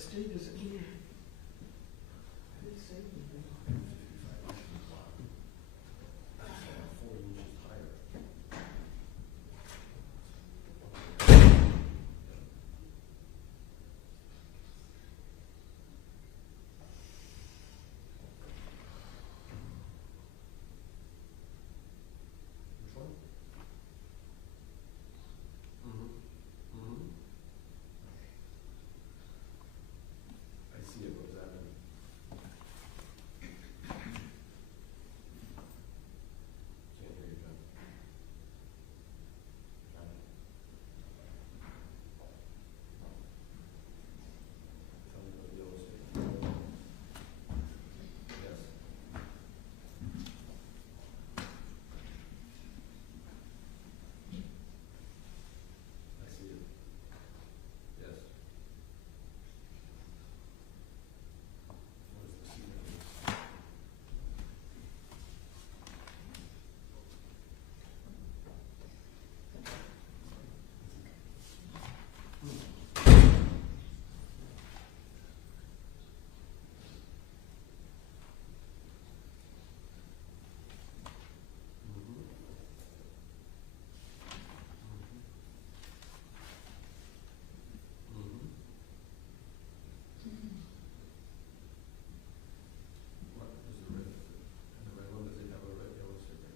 state is here. I didn't say anything. 55 inches wide. That's about 4 inches higher. Which one? I see it, what does that mean? Can't hear you, John. Tell me what the yellow statement. Yes. I see it. Yes. What is the C? What is the red? And the red one, does it have a red yellow sticker?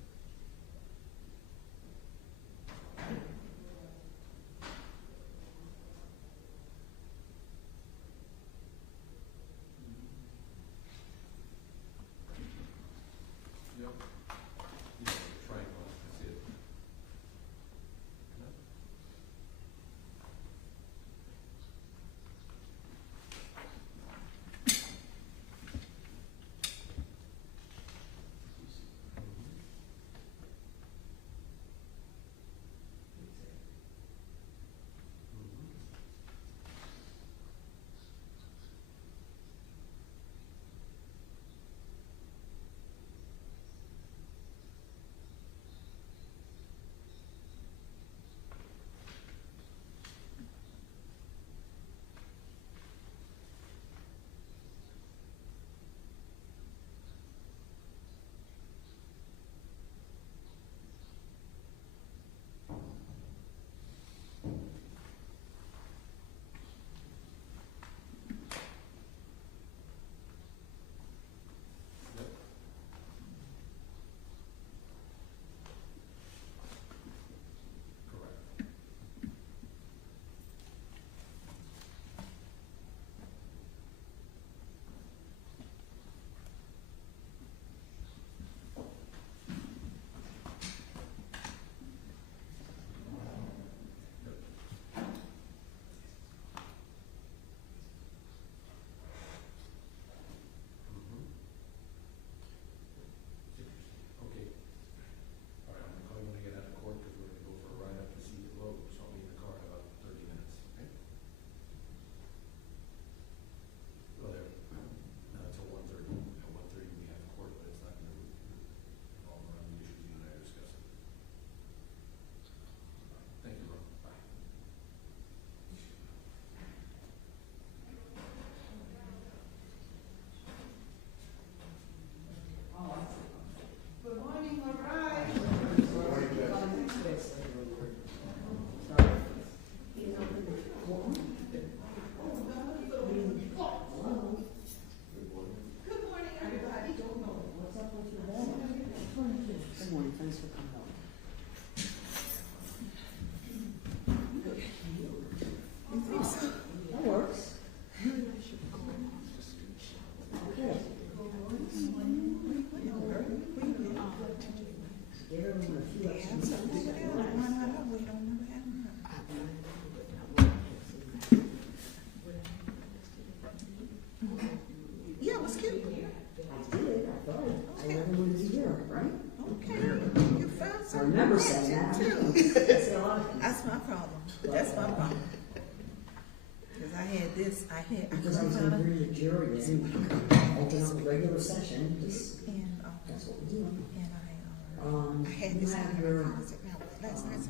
Yep. Yeah, triangle, I see it. No? Yep. Correct. Yep. Okay. All right, I'm gonna call you when I get out of court, because we're gonna go for a ride up to see the road, so I'll be in the car in about 30 minutes, okay? Well, there, not until 1:30. At 1:30 we have court, but it's not gonna revolve around the issues you and I are discussing. Thank you, bro. Bye. Good morning, all right. Good morning, everybody. What's up with your dad? Good morning, thanks for coming out. That works. Okay. Give everyone a few extra Yeah, it was cute. I did, I thought. I never wanted to hear it, right? Okay, you found I something. remember saying that. Too. I say a lot of things. That's my problem. That's my problem. Because I had this, Because I was gonna bring the jury in, open up a regular session, just, and, that's what we're doing. and I had You this have out your last night.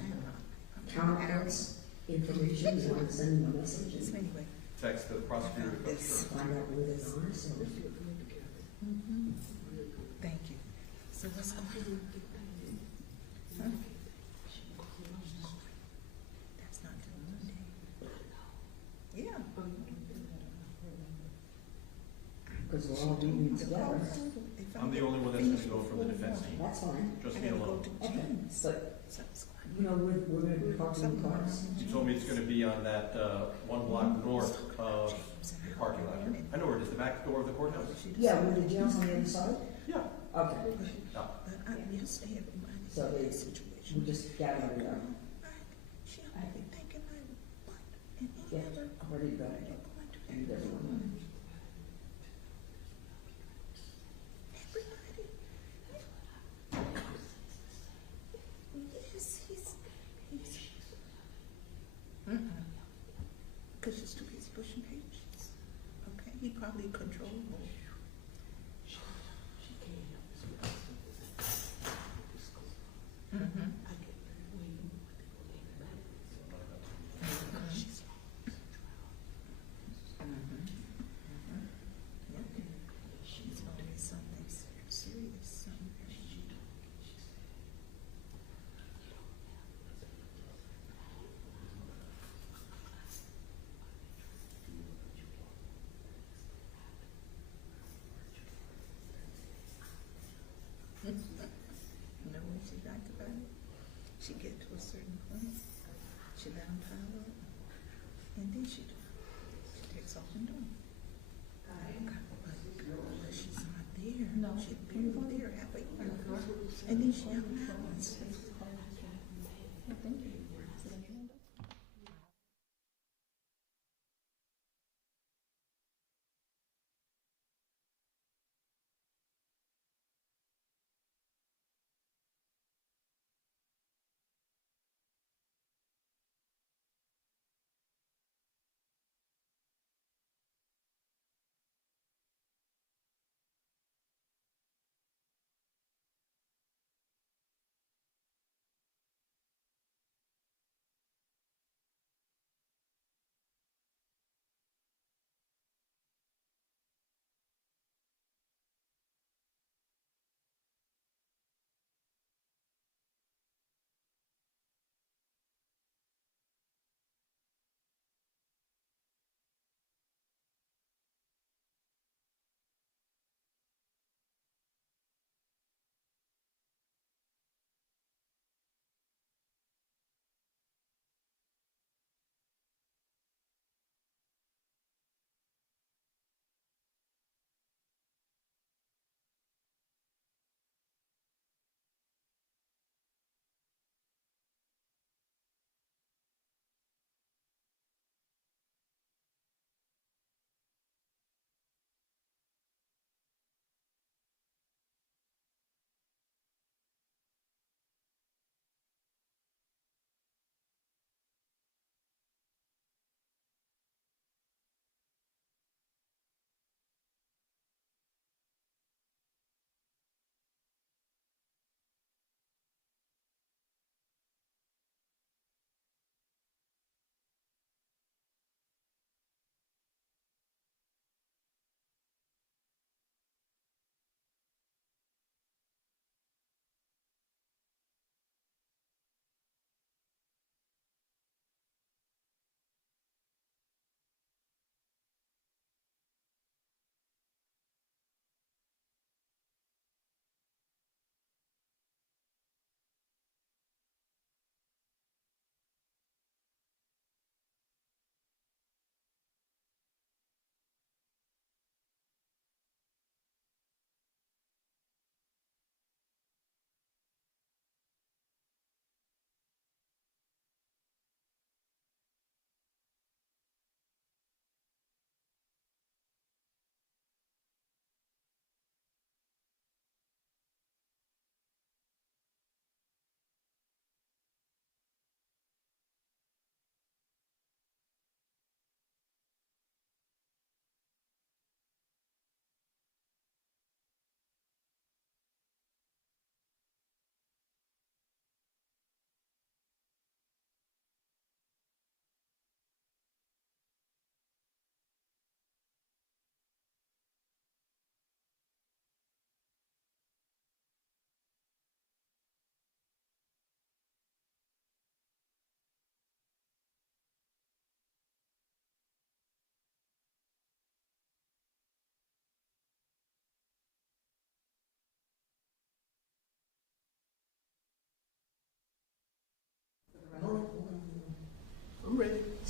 counterparts information, you want to send them a message? So anyway, affects the prosecutor. This. Find out whether it's honest or. Mhm. Thank you. So what's going on? Huh? That's not till Monday. Yeah. Because we're all meeting together. I'm the only one that's gonna go from the defense team, That's fine. just I me gotta go alone. to Okay, James. but, Something's going you know, we're gonna be parking in cars. She told me it's gonna be on that, 1 block north of the parking lot here. I know where it is, the back door of the courthouse. Yeah, with the jails on the other side? Yeah. Okay, No. But I yesterday had reminded So me of they- the situation. we just gather it up. She already thinking like, what? And he Yeah, never I'm ready to go. going to And everyone. everybody. Yes, he's. Because she's too busy pushing pages. Okay, he probably controlled. Mm-hmm. She's going to be something serious, something. You know what she liked about it? She get to a certain point, she let him pile up, and then she takes off and doing. But she's not there. No. She's barely there half a year. And then she out now. Thank you.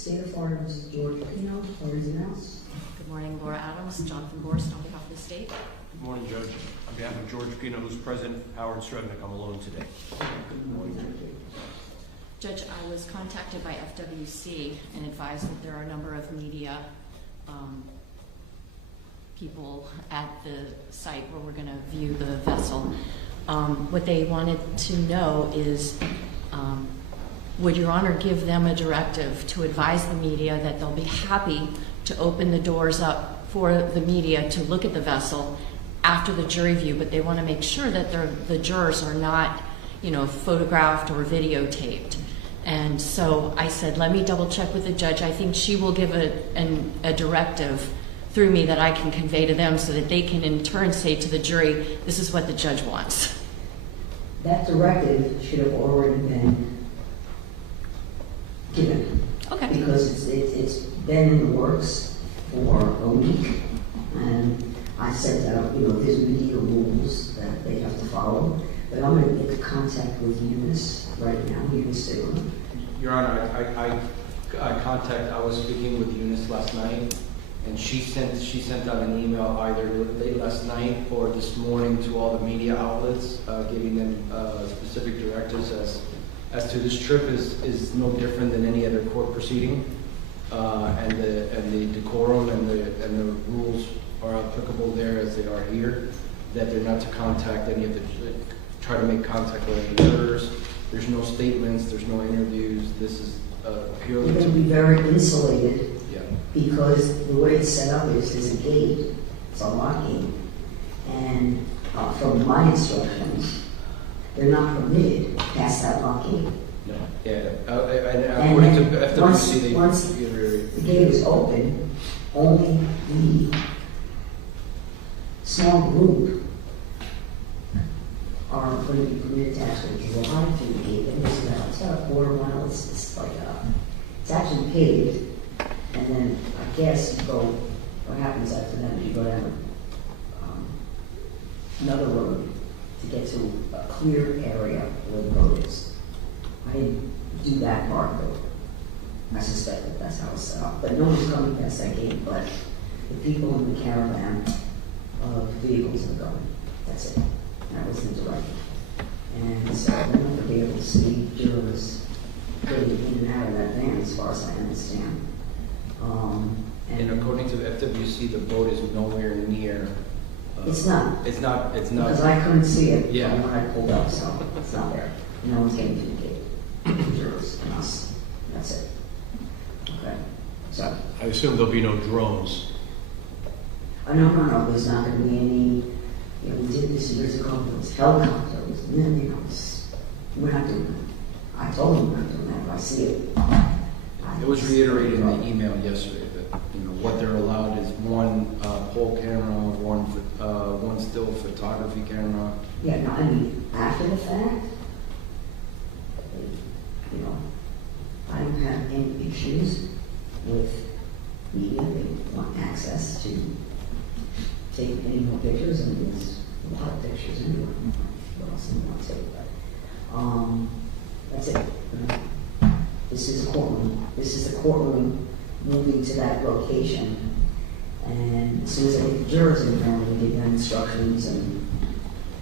State of Florida versus George Pino, floor is announced. Good morning, Laura Adams, Jonathan Borst on behalf of the state. Good morning, Judge. On behalf of George Pino, who's present, Howard Strebnick, I'm alone today. Good morning, Judge, I was contacted by FWC and advised that there are a number of media people at the site where we're going to view the vessel. What they wanted to know is, would Your Honor give them a directive to advise the media that they'll be happy to open the doors up for the media to look at the vessel after the jury view, but they want to make sure that the jurors are not, photographed or videotaped. And so I said, let me double check with the judge. I think she will give a directive through me that I can convey to them so that they can in turn say to the jury, this is what the judge wants. That directive should have already been given. Okay. Because it's been in the works for a week, and I sent out, there's media rules that they have to follow, but I'm going to get in contact with Eunice right now, Eunice Sigler. Your Honor, I was speaking with Eunice last night, and she sent out an email either late last night or this morning to all the media outlets, giving them specific directives as to this trip is no different than any other court proceeding, and the decorum and the rules are applicable there as they are here. That they're not to contact any of the, try to make contact with any jurors. There's no statements. There's no interviews. This is purely. You're going to be very insulated. Yeah. Because the way it's set up is there's a gate, it's a lock gate, and from my instructions, they're not permitted past that lock gate. No. Yeah. And according to FWC, once the gate is open, only the small group are going to be permitted to actually drive through the gate. And it's about a quarter mile. It's like it's actually paved. And then I guess you go, what happens after that is you go down another road to get to a clear area where the road is. I didn't do that part, but I suspect that that's how it's set up. But no one's coming past that gate, but the people in the caravan of vehicles are going. That's it. That was the directive. And so they're not going to be able to see jurors getting in and out of that van as far as I understand. And according to the FWC, the boat is nowhere near. It's not. It's not. Because I couldn't see it Yeah. when I pulled up, so it's not there. No one's getting to the gate. Jurors and us. That's it. Okay. So. I assume there'll be no drones. No. There's not going to be any. We did this years ago. There was helicopters. We're not doing that. I told them we're not doing that, but I see it. It was reiterated in the email yesterday that what they're allowed is one pole camera, one still photography camera. Yeah, no, I mean, after the fact, I don't have any issues with media. They want access to take any more pictures, and there's a lot of pictures anyway. What else do you want to take? But that's it. This is a courtroom. This is the courtroom moving to that location. And as soon as I get the jurors in there, we give them instructions and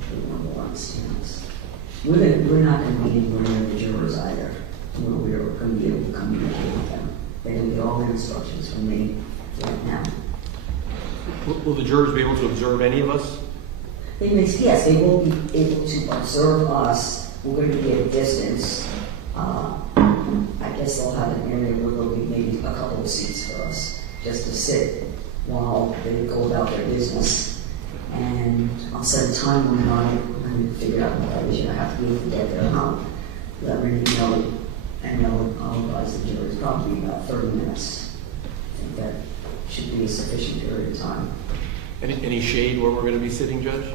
everyone will understand this. We're not going to be anywhere near the jurors either. We're going to be able to communicate with them. They're going to get all their instructions from me right now. Will the jurors be able to observe any of us? Yes, they will be able to observe us. We're going to be at a distance. I guess they'll have an area where there'll be maybe a couple of seats for us just to sit while they go about their business. And I'll set a time limit on it and figure out what I have to do to get there. And I'll let Renee know, and I'll advise the jury. It's probably about 30 minutes. I think that should be a sufficient period of time. Any shade where we're going to be sitting, Judge?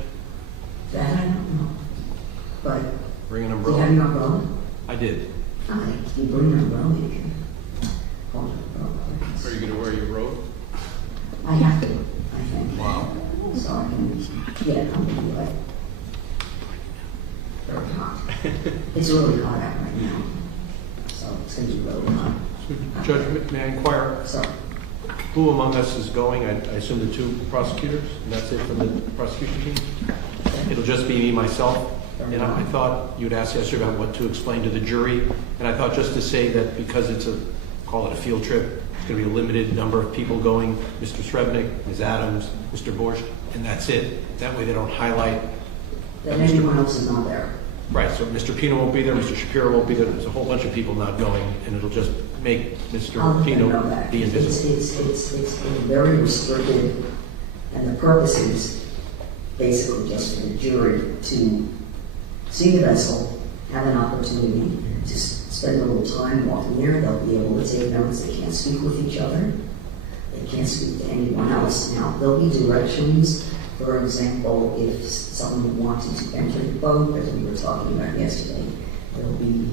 That I don't know. But Bring an do you umbrella? have your umbrella? I did. Okay, you bring your umbrella, you can hold your umbrella. Are you going to wear your robe? I have to, I think. Wow. So I can, yeah, I'm gonna be like, very hot. It's really hot out right now, so it's gonna be really hot. Judge, may I inquire, So, who among us is going? I assume the two prosecutors, and that's it from the prosecution team? It'll just be me, myself. And I thought you'd asked yesterday about what to explain to the jury, and I thought just to say that because it's call it a field trip, it's going to be a limited number of people going, Mr. Srebnick, Ms. Adams, Mr. Borscht, and that's it. That way they don't highlight. that anyone else is not there. Right, so Mr. Pino won't be there, Mr. Shapiro won't be there, there's a whole bunch of people not going, and it'll just make Mr. I'll let them know Pino that. be invisible. It's very restricted, and the purpose is basically just for the jury to see the vessel, have an opportunity to spend a little time walking there. They'll be able to take notes. They can't speak with each other. They can't speak to anyone else. Now, there'll be directions. For example, if someone wanted to enter the boat, as we were talking about yesterday, there'll be,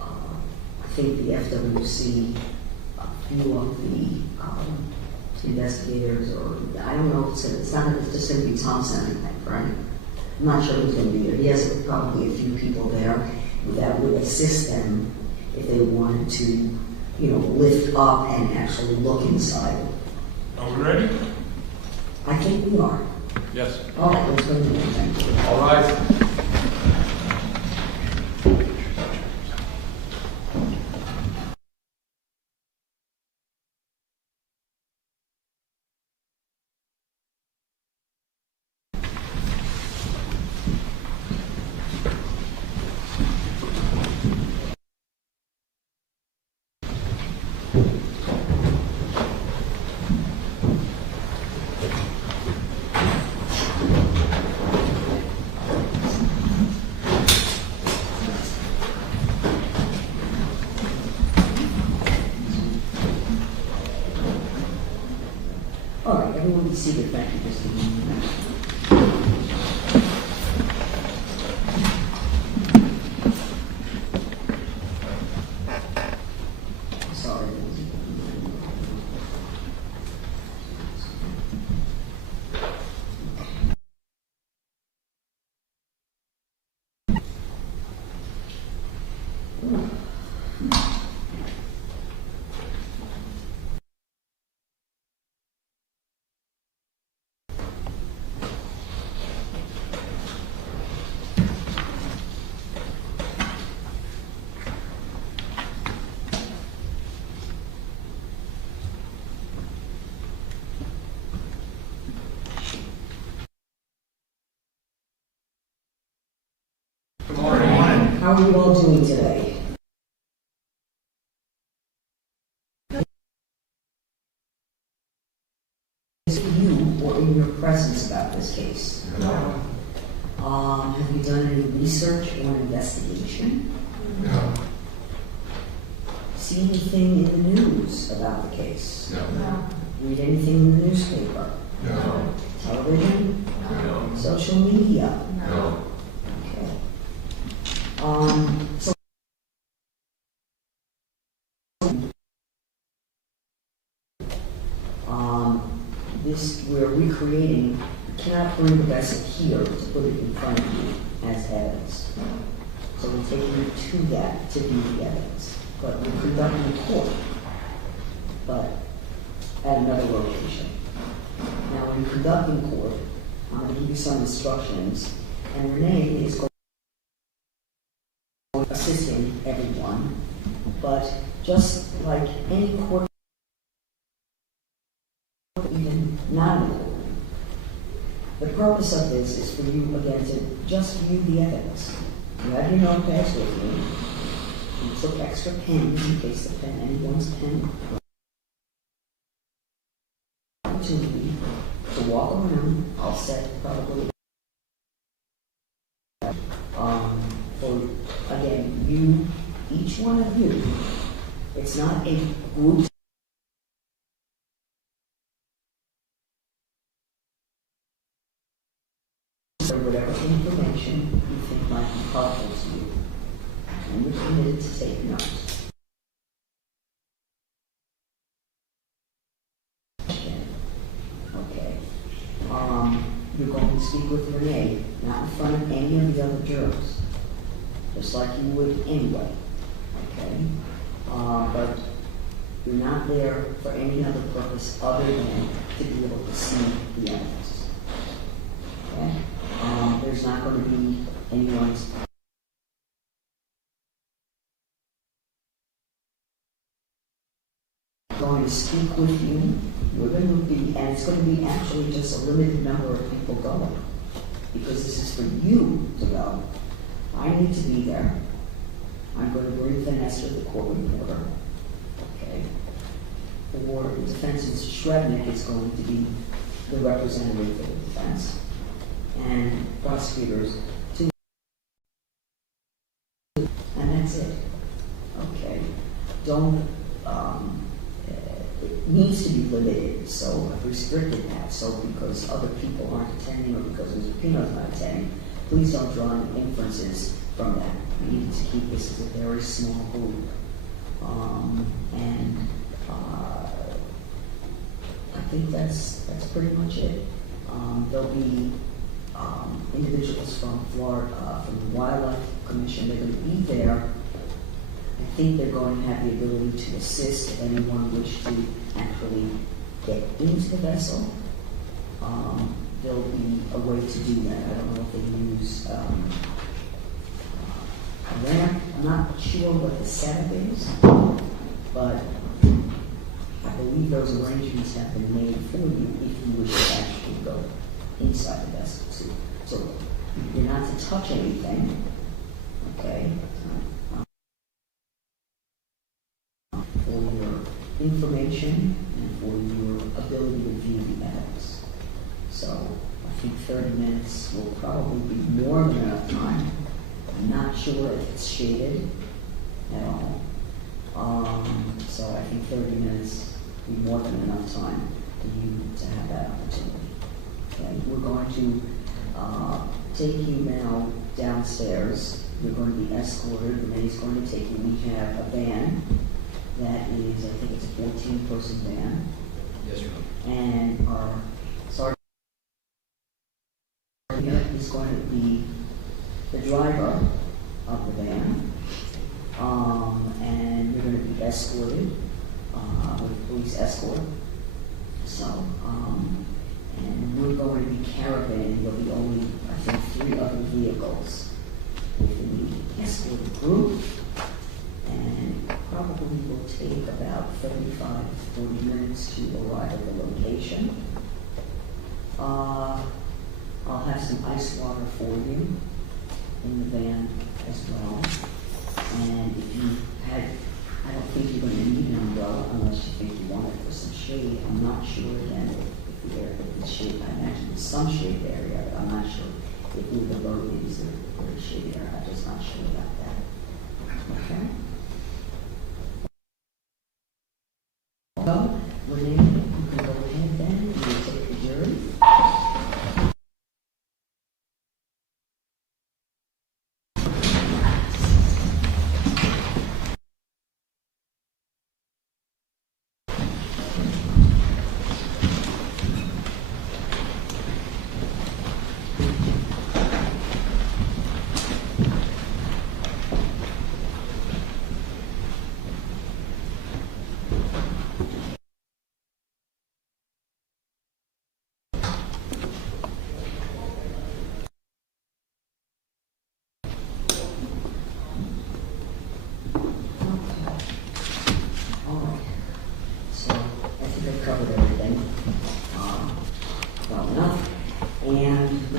I think the FWC, a few of the investigators, or I don't know if it's not just going to be Thompson, I think, right? I'm not sure who's going to be there. He has probably a few people there that would assist them if they wanted to, lift up and actually look inside. Are we ready? I think we are. Yes. All right, let's go to the next thing. All right. All right, everyone be seated. Thank you, just a moment. Sorry. Good morning. How are you all doing today? Is it you or in your presence about this case? No. Have you done any research or investigation? No. See anything in the news about the case? No. Read anything in the newspaper? No. Television? No. Social media? No. Okay. So we're recreating, you cannot bring the vessel here to put it in front of you as evidence. So we're taking you to that to be the evidence. But we're conducting court, but at another location. Now, when you're conducting court, I'm going to give you some instructions, and Renee is going to assisting everyone, but just like any court, even not in the courtroom, the purpose of this is for you, again, to just view the evidence. You have your notepads with you. You took extra pens in case the pen, anyone's pen. Opportunity to walk around. I'll set probably. For again, you, each one of you. It's not a group. Or whatever information you think might be helpful to you. And you're committed to take notes. Okay. You're going to speak with Renee, not in front of any of the other jurors. Just like you would anyway. Okay? but you're not there for any other purpose other than to be able to see the evidence. Okay? There's not going to be anyone's going to speak with you. We're going to be, and it's going to be actually just a limited number of people going, because this is for you to go. I need to be there. I'm going to bring Vanessa, the court reporter. Okay. For the defense, Mr. Shrednick is going to be the representative for the defense, and prosecutors too. And that's it. Okay. Don't. It needs to be limited, so I've restricted that. So because other people aren't attending, or because Mr. Pino's not attending, please don't draw any inferences from that. We need to keep this as a very small group. I think that's pretty much it. There'll be individuals from Florida, from the Wildlife Commission. They're going to be there. I think they're going to have the ability to assist if anyone wish to actually get into the vessel. There'll be a way to do that. I don't know if they use a ramp. I'm not sure what the setup is, but I believe those arrangements have been made for you if you wish to actually go inside the vessel too. So you're not to touch anything, okay? For your information and for your ability to view the evidence. So I think 30 minutes will probably be more than enough time. I'm not sure if it's shaded at all. So I think 30 minutes will be more than enough time for you to have that opportunity. Okay, we're going to take you now downstairs. You're going to be escorted. Renee's going to take you. We have a van that is, I think it's a 14-person van. Yes, Your Honor. And our sergeant is going to be the driver of the van. And you're going to be escorted with police escort. So, and we're going to be caravanning. There'll be only, I think, 3 other vehicles within the escorted group. And probably will take about 35 to 40 minutes to arrive at the location. I'll have some ice water for you in the van as well. And if you had, I don't think you're going to need an umbrella unless you think you want it for some shade. I'm not sure again if the shade, I imagine there's some shade area, but I'm not sure if the road is a shade area. I'm just not sure about that. Okay? So, Renee, you can go ahead then, and you take the jury.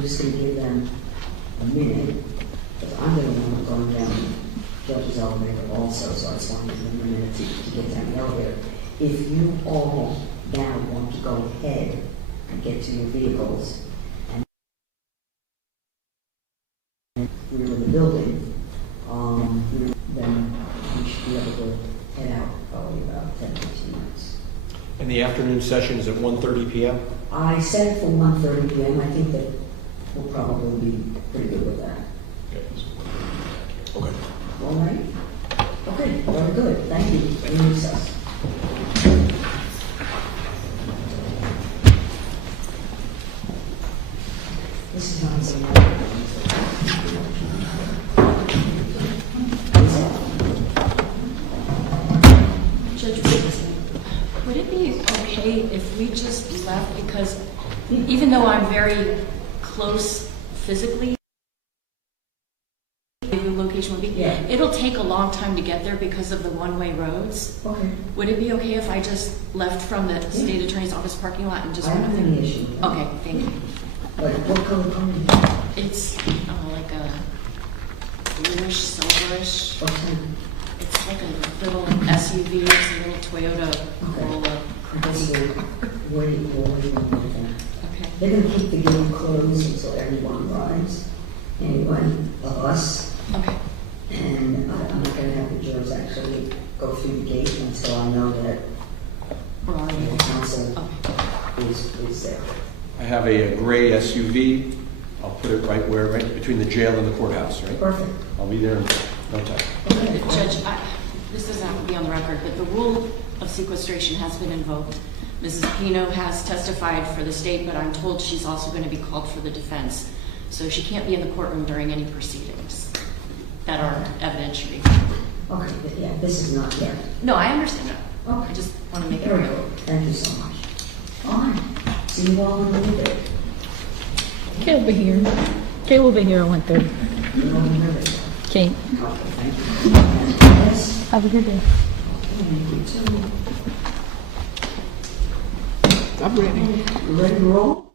Just going to give them a minute, because I'm going to want to go down the judge's elevator also, so I just want to give them a minute to get down the elevator. If you all now want to go ahead and get to your vehicles, and we're in the building, then we should be able to head out probably about 10-15 minutes. And the afternoon session is at 1:30 p.m.? I set it for 1:30 p.m. I think that we'll probably be pretty good with that. Okay. All right? Okay, very good. Thank you. Any recess? This is not something. Is it? you just left because even though I'm very close physically, the location would be, Yeah. it'll take a long time to get there because of the one-way roads. Okay. Would it be okay if I just left from the state attorney's office parking lot and just I don't went have there? any issue with that. Okay, thank you. Like, what color car is it? It's like a bluish, silverish. What kind? It's like a little SUV. It's a little Toyota Corolla. Where do you want to go? Okay. They're gonna keep the gate closed until everyone arrives. Anyone of us. Okay. And I'm not gonna have the jurors actually go through the gate until I know that We're already. the council Okay. is there. I have a gray SUV. I'll put it right between the jail and the courthouse, right? Perfect. I'll be there in no time. Okay. Judge, this doesn't have to be on the record, but the rule of sequestration has been invoked. Mrs. Pino has testified for the state, but I'm told she's also going to be called for the defense. So she can't be in the courtroom during any proceedings that are evidentiary. Okay, but yeah, this is not yet. No, I understand that. Okay. I just want to make it Very real. good. Thank you so much. All right. See you all in a little bit. Kay will be here. Kay will be here at 1:30. You know, in a minute. Kay, Okay, thank you. And yes, have a good day. thank you too. I'm ready. You ready to roll?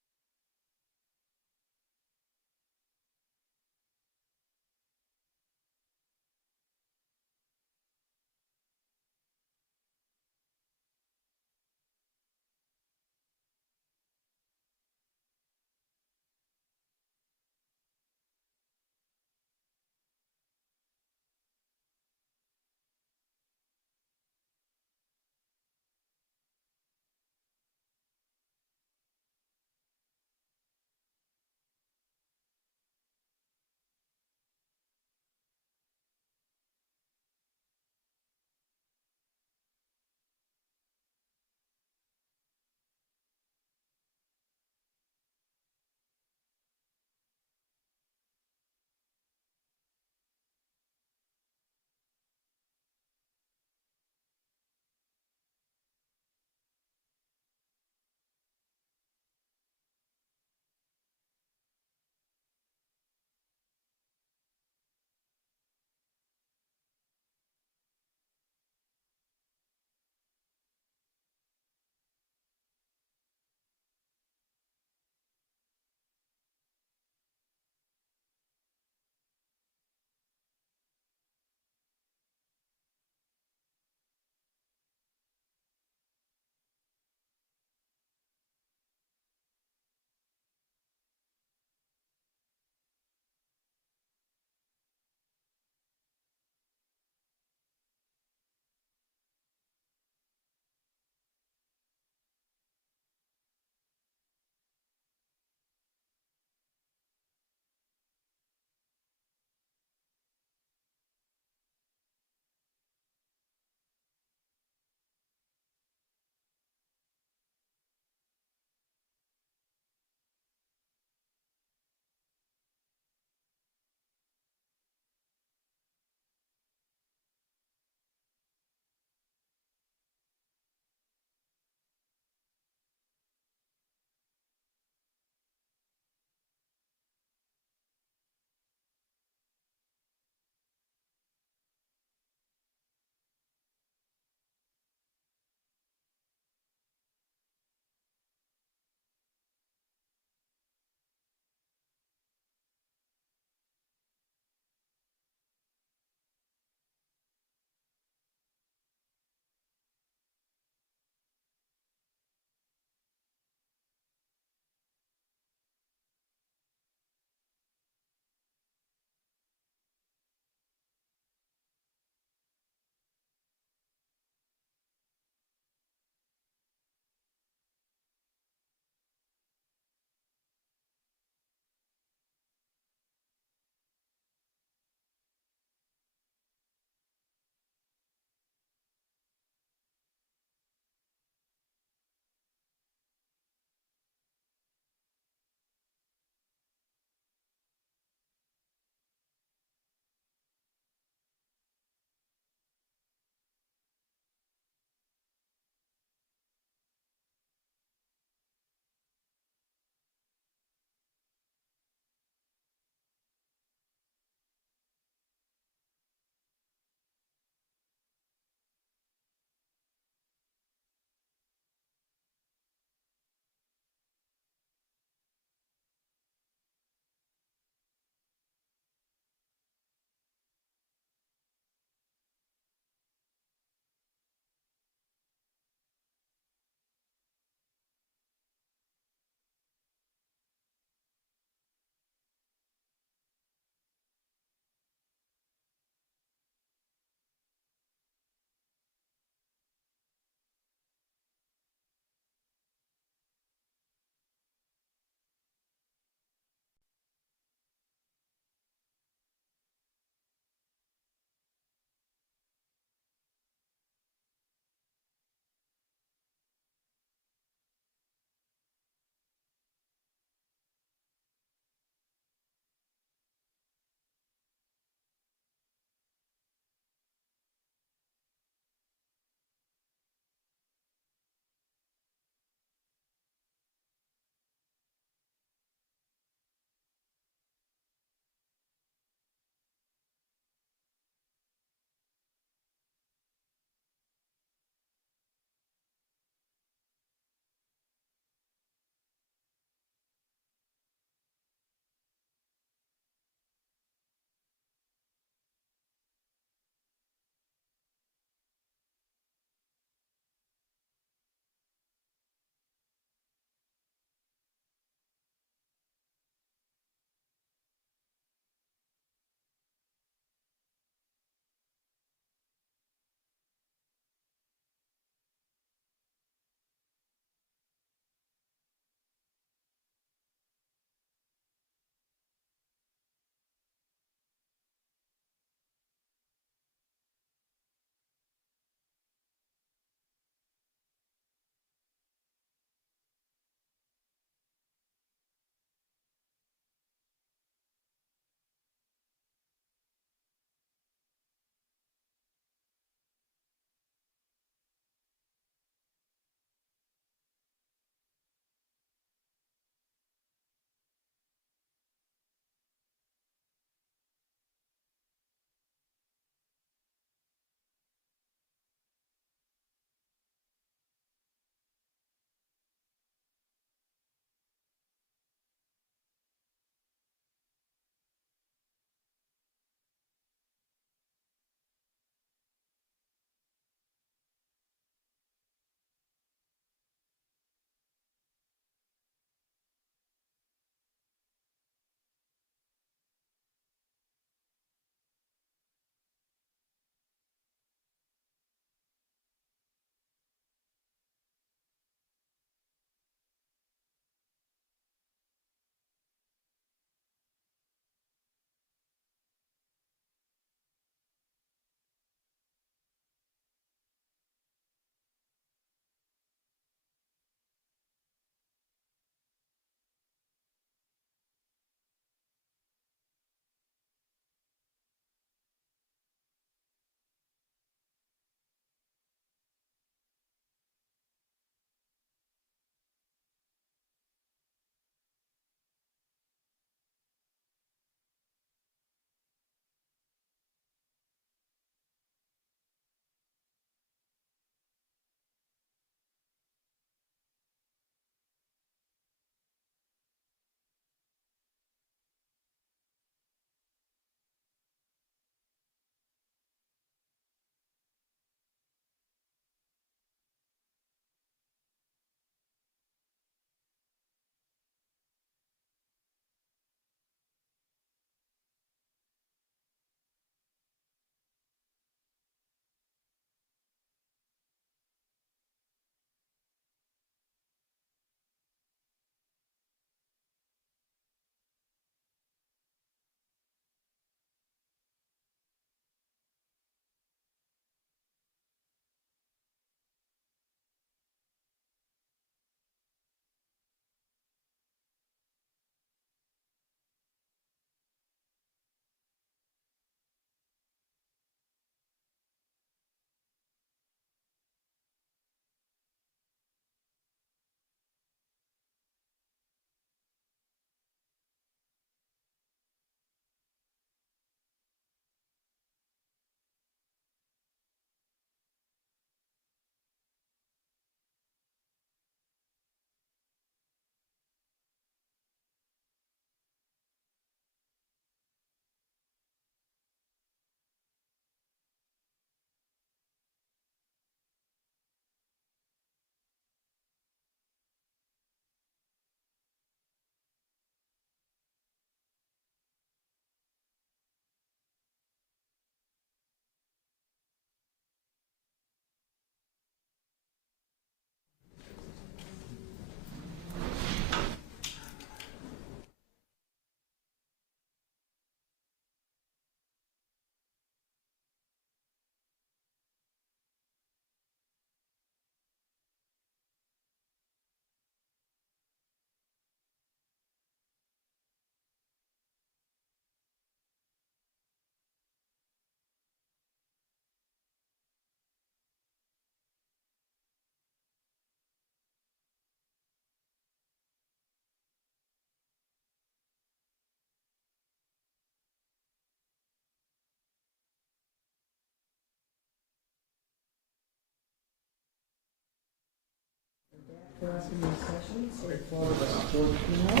for us in this session, so far as George Pino,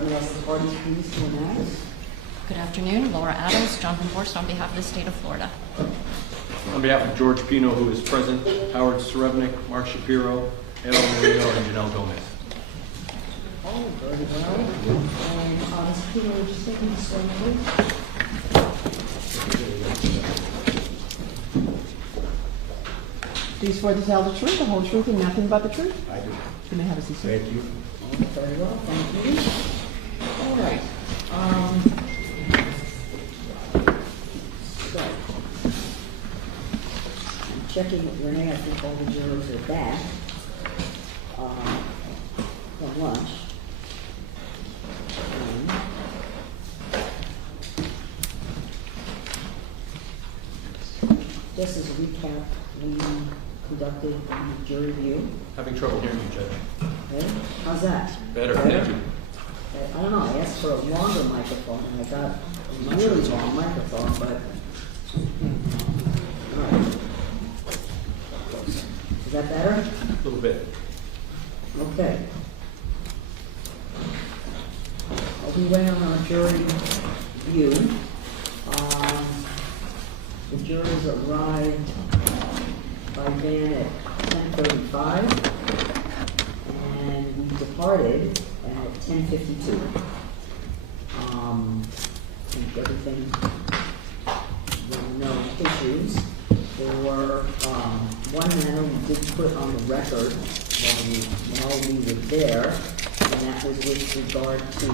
unless the parties please to announce. Good afternoon, Laura Adams, Jonathan Forst on behalf of the state of Florida. On behalf of George Pino, who is present, Howard Serebnik, Mark Shapiro, Ella Marino, and Janelle Gomez. Oh, very well. And Ms. Pino, would you say me swear, please? Do you swear to tell the truth, the whole truth, and nothing but the truth? I do. You may have a seat, sir. Thank you. Very well, thank you. All right. So, I'm checking with Renee. I think all the jurors are back from lunch. Just as a recap, we conducted the jury review. Having trouble hearing you, Judge. Okay, how's that? Better, thank you. I don't know, I asked for a longer microphone, and I got a really long microphone, but... All right. Is that better? A little bit. Okay. We went on our jury view. The jurors arrived by van at 10:35, and we departed at 10:52. I think everything, there were no issues. There were one matter we did put on the record while we were there, and that was with regard to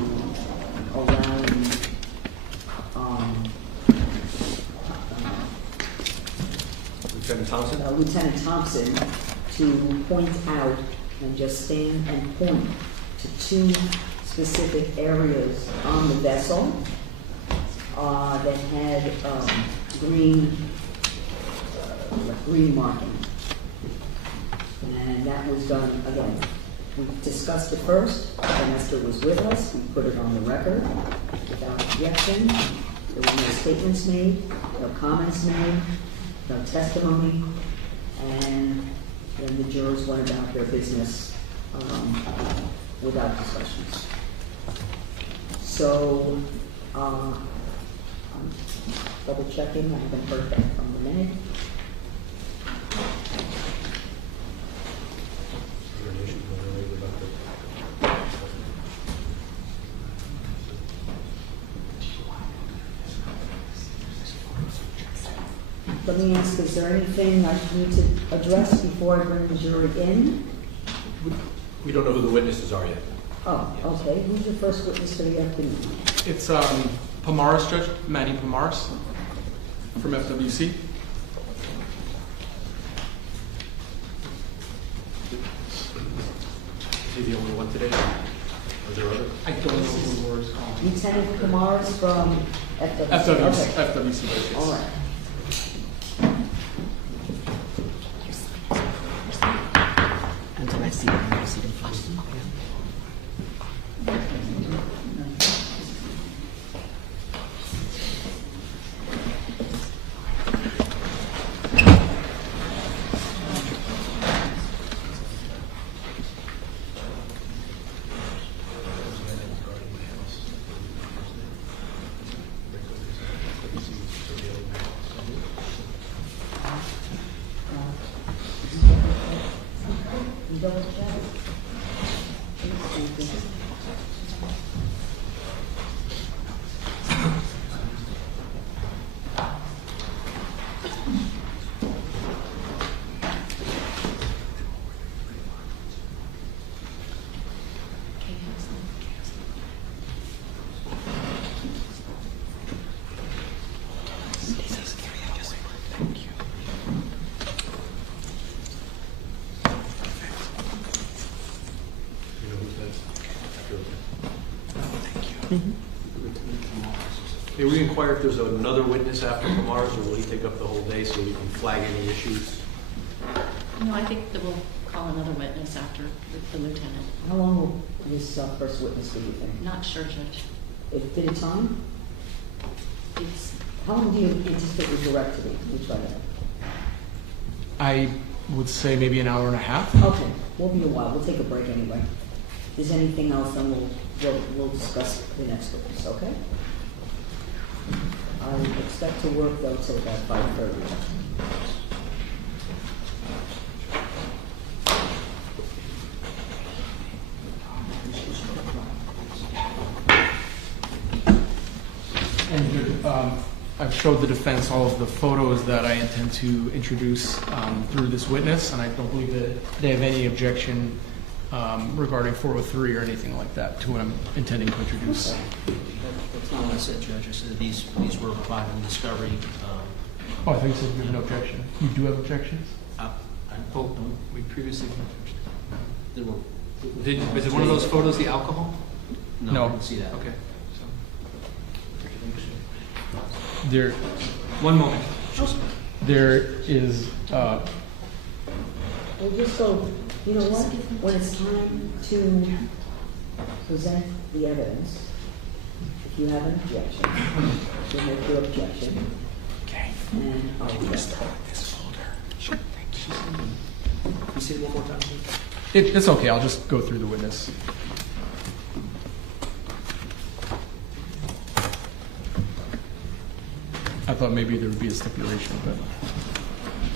allowing Lieutenant Thompson? Lieutenant Thompson to point out and just stand and point to two specific areas on the vessel that had green marking. And that was done, again, we discussed it first, Vanessa was with us, we put it on the record without objection. There were no statements made, no comments made, no testimony, and then the jurors went about their business without discussions. So, I'm double checking, I haven't heard back from the minute. Let me ask, is there anything I need to address before I bring the jury in? We don't know who the witnesses are yet. Oh, okay. Who's your first witness for the afternoon? It's Pomaris, Judge, Manny Pomaris from FWC. Is he the only one today? Are there others? I don't know who the words called. Lieutenant Kamaris from FWC. FWC, Okay. FWC, Judge, yes. All right. Until I see them, I'll see them first. You double check. Thank you. You know who's that? May we inquire if there's another witness after Pomaris, or will he take up the whole day so we can flag any issues? No, I think that we'll call another witness after the lieutenant. How long will this first witness be, you think? Not sure, Judge. Did it time? It's, How long do you anticipate your direct to be, each other? I would say maybe an hour and a half. Okay, we'll be a while, we'll take a break anyway. If there's anything else, then we'll discuss the next witness, okay? I expect to work though till about 5:30. And I've showed the defense all of the photos that I intend to introduce through this witness, and I don't believe that they have any objection regarding 403 or anything like that to what I'm intending to introduce. That's not what I said, Judge. I said these were provided in discovery. Oh, I think you said you have no objection. You do have objections? Oh, we previously. There were. Was it one of those photos, the alcohol? No. I didn't see that. Okay. There, One moment. there is. Well, just so, you know what, when it's time to present the evidence, if you have an objection, you'll make your objection. Okay. And I'll address that. This folder. Sure. Thank you. Can you say it one more time, please? It's okay. I'll just go through the witness. I thought maybe there would be a stipulation, but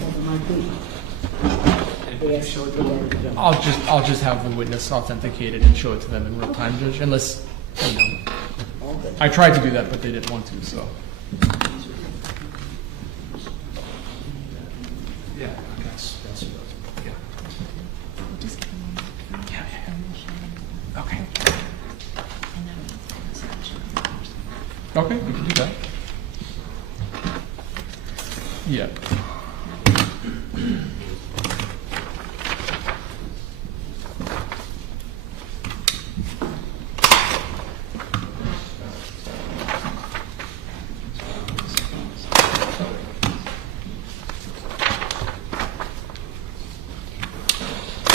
Well, there might be. They asked for the evidence. I'll just have the witness authenticate it and show it to them in real time, Judge. Unless, you know, All good. I tried to do that, but they didn't want to. So Yeah, that's yeah. okay. Okay, we can do that. Yeah.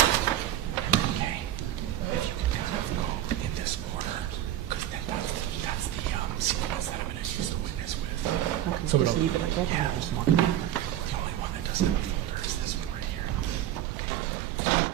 Okay. If you can kind of go in this order, because then that's the sequence that I'm going to use the witness with. Okay, So we just don't- leave it like that? Yeah, just mark it. The only one that doesn't have a folder is this one right here.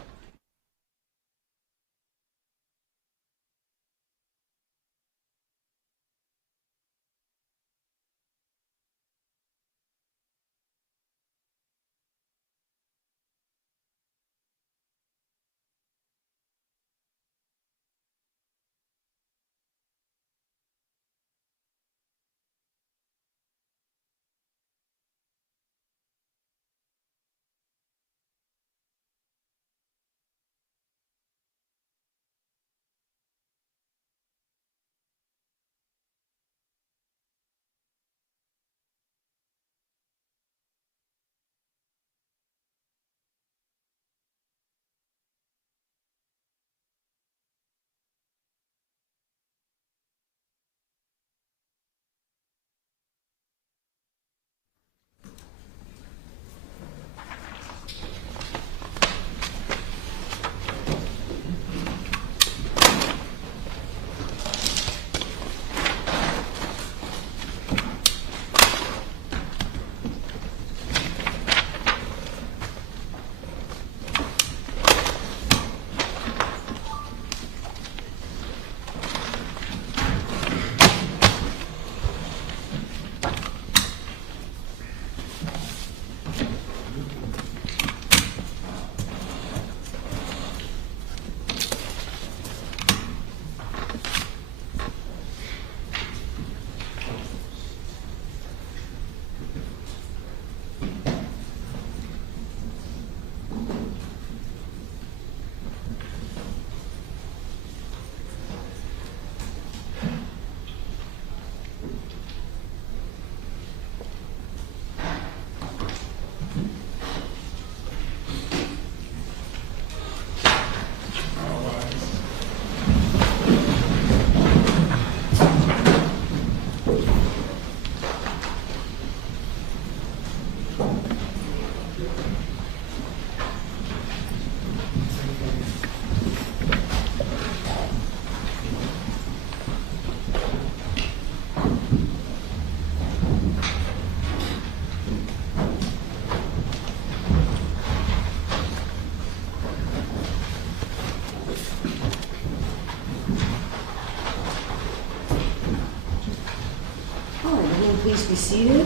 please be seated.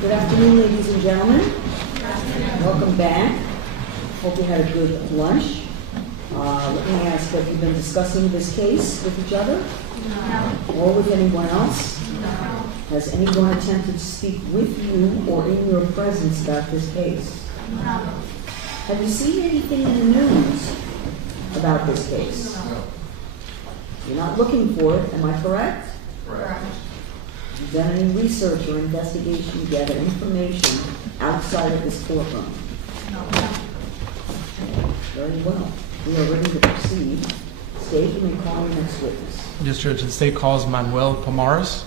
Good afternoon, ladies and gentlemen. Welcome back. Hope you had a good lunch. Let me ask, have you been discussing this case with each other? No. Or with anyone else? No. Has anyone attempted to speak with you or in your presence about this case? No. Have you seen anything in the news about this case? No. You're not looking for it, am I correct? Correct. Have you done any research or investigation to gather information outside of this courtroom? No. Very well. We are ready to proceed. State, you may call your next witness. Yes, Judge. The state calls Manuel Pomares.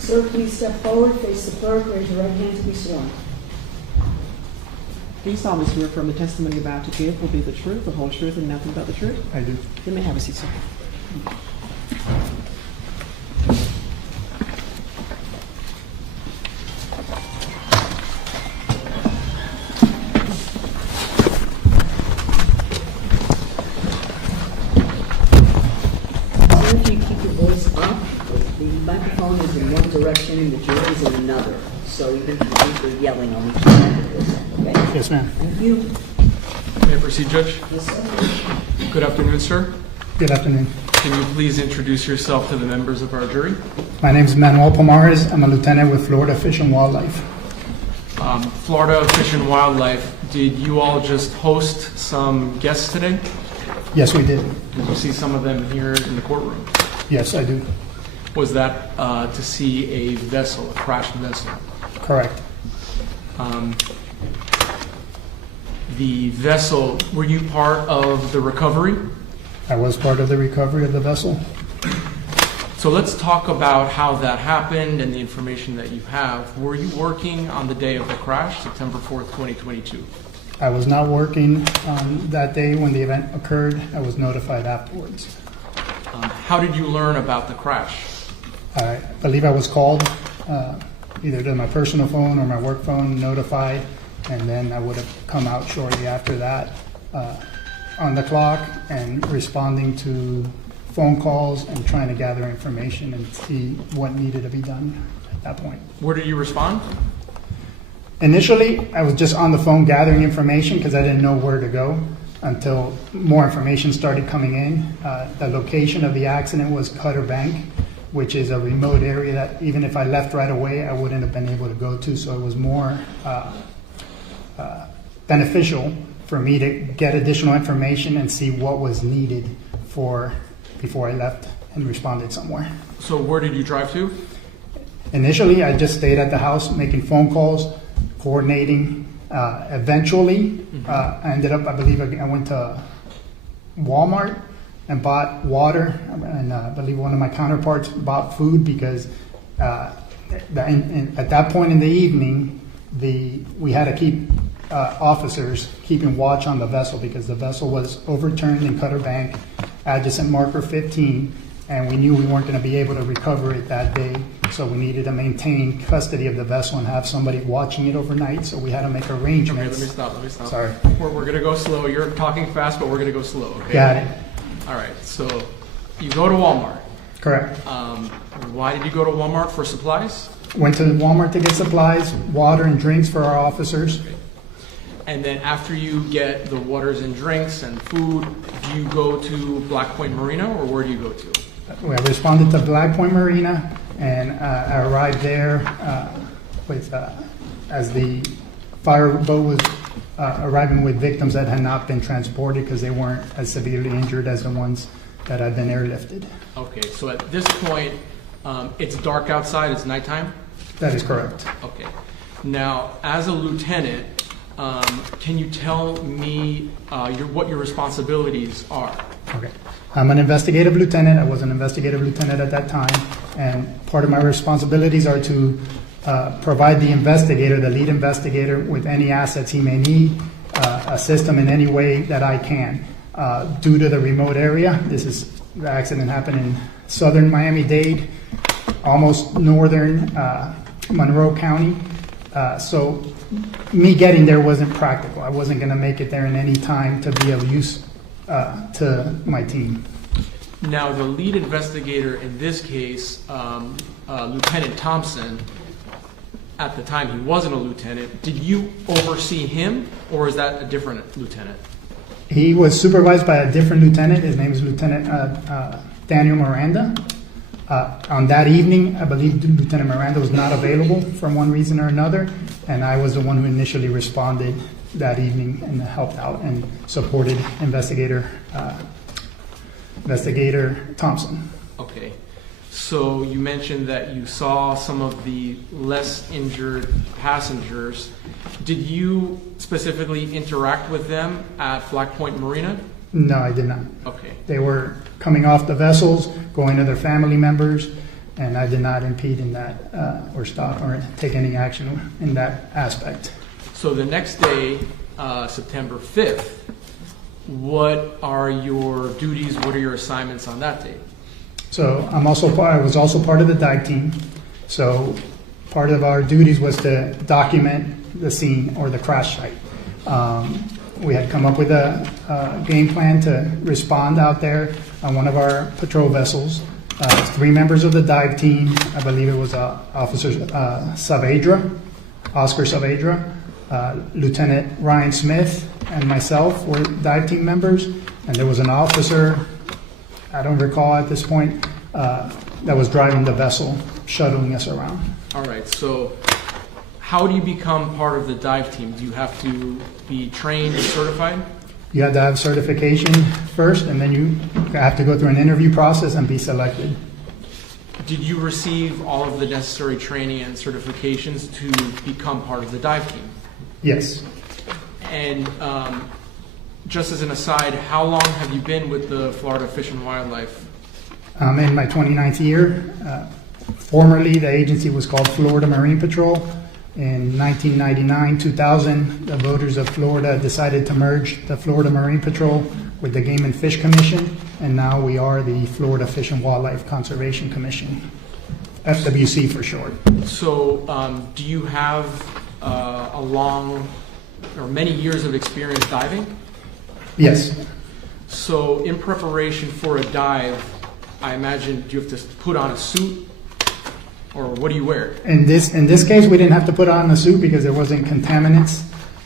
Sir, please step forward, face the clerk, raise your right hand to be sworn. Do you solemnly swear from the testimony you're about to give will be the truth, the whole truth, and nothing but the truth? I do. You may have a seat, sir. Sir, if you keep your voice up, the microphone is in one direction and the jury is in another. So even if you're yelling on each side of this, okay? Yes, ma'am. Thank you. May I proceed, Judge? Yes, sir. Good afternoon, sir. Good afternoon. Can you please introduce yourself to the members of our jury? My name is Manuel Pomares. I'm a lieutenant with Florida Fish and Wildlife. Florida Fish and Wildlife, did you all just host some guests today? Yes, we did. Did you see some of them here in the courtroom? Yes, I do. Was that to see a vessel, a crashed vessel? Correct. The vessel, were you part of the recovery? I was part of the recovery of the vessel. So let's talk about how that happened and the information that you have. Were you working on the day of the crash, September 4th, 2022? I was not working that day when the event occurred. I was notified afterwards. How did you learn about the crash? I believe I was called either to my personal phone or my work phone, notified, and then I would have come out shortly after that on the clock and responding to phone calls and trying to gather information and see what needed to be done at that point. Where did you respond? Initially, I was just on the phone gathering information because I didn't know where to go until more information started coming in. The location of the accident was Cutter Bank, which is a remote area that even if I left right away, I wouldn't have been able to go to. So it was more beneficial for me to get additional information and see what was needed before I left and responded somewhere. So where did you drive to? Initially, I just stayed at the house making phone calls, coordinating. Eventually, I ended up, I believe I went to Walmart and bought water, and I believe one of my counterparts bought food because at that point in the evening, we had to keep officers keeping watch on the vessel because the vessel was overturned in Cutter Bank, adjacent marker 15, and we knew we weren't going to be able to recover it that day, so we needed to maintain custody of the vessel and have somebody watching it overnight, so we had to make arrangements. Okay, let me stop. Sorry. We're going to go slow. You're talking fast, but we're going to go slow, okay? Got it. All right, so you go to Walmart. Correct. Why did you go to Walmart for supplies? Went to Walmart to get supplies, water and drinks for our officers. And then after you get the waters and drinks and food, do you go to Black Point Marina, or where do you go to? We responded to Black Point Marina, and I arrived there as the fireboat was arriving with victims that had not been transported because they weren't as severely injured as the ones that had been airlifted. Okay, so at this point, it's dark outside, it's nighttime? That is correct. Okay. Now, as a lieutenant, can you tell me what your responsibilities are? Okay. I'm an investigative lieutenant. I was an investigative lieutenant at that time, and part of my responsibilities are to provide the investigator, the lead investigator, with any assets he may need, assist him in any way that I can. Due to the remote area, the accident happened in southern Miami-Dade, almost northern Monroe County. So me getting there wasn't practical. I wasn't going to make it there in any time to be of use to my team. Now, the lead investigator in this case, Lieutenant Thompson, at the time he wasn't a lieutenant, did you oversee him, or is that a different lieutenant? He was supervised by a different lieutenant. His name is Lieutenant Daniel Miranda. On that evening, I believe Lieutenant Miranda was not available for one reason or another, and I was the one who initially responded that evening and helped out and supported Investigator Thompson. Okay. So you mentioned that you saw some of the less injured passengers. Did you specifically interact with them at Flag Point Marina? No, I did not. Okay. They were coming off the vessels, going to their family members, and I did not impede in that or stop or take any action in that aspect. So the next day, September 5th, what are your duties? What are your assignments on that day? So I was also part of the dive team. So part of our duties was to document the scene or the crash site. We had come up with a game plan to respond out there on one of our patrol vessels. 3 members of the dive team, I believe it was Officer Saavedra, Oscar Saavedra, Lieutenant Ryan Smith, and myself were dive team members. And there was an officer, I don't recall at this point, that was driving the vessel, shuttling us around. All right, so how do you become part of the dive team? Do you have to be trained and certified? You have to have certification first, and then you have to go through an interview process and be selected. Did you receive all of the necessary training and certifications to become part of the dive team? Yes. And just as an aside, how long have you been with the Florida Fish and Wildlife? I'm in my 29th year. Formerly, the agency was called Florida Marine Patrol. In 1999, 2000, the voters of Florida decided to merge the Florida Marine Patrol with the Game and Fish Commission, and now we are the Florida Fish and Wildlife Conservation Commission, FWC for short. So do you have a long or many years of experience diving? Yes. So in preparation for a dive, I imagine, do you have to put on a suit? Or what do you wear? In this case, we didn't have to put on a suit because there wasn't contaminants.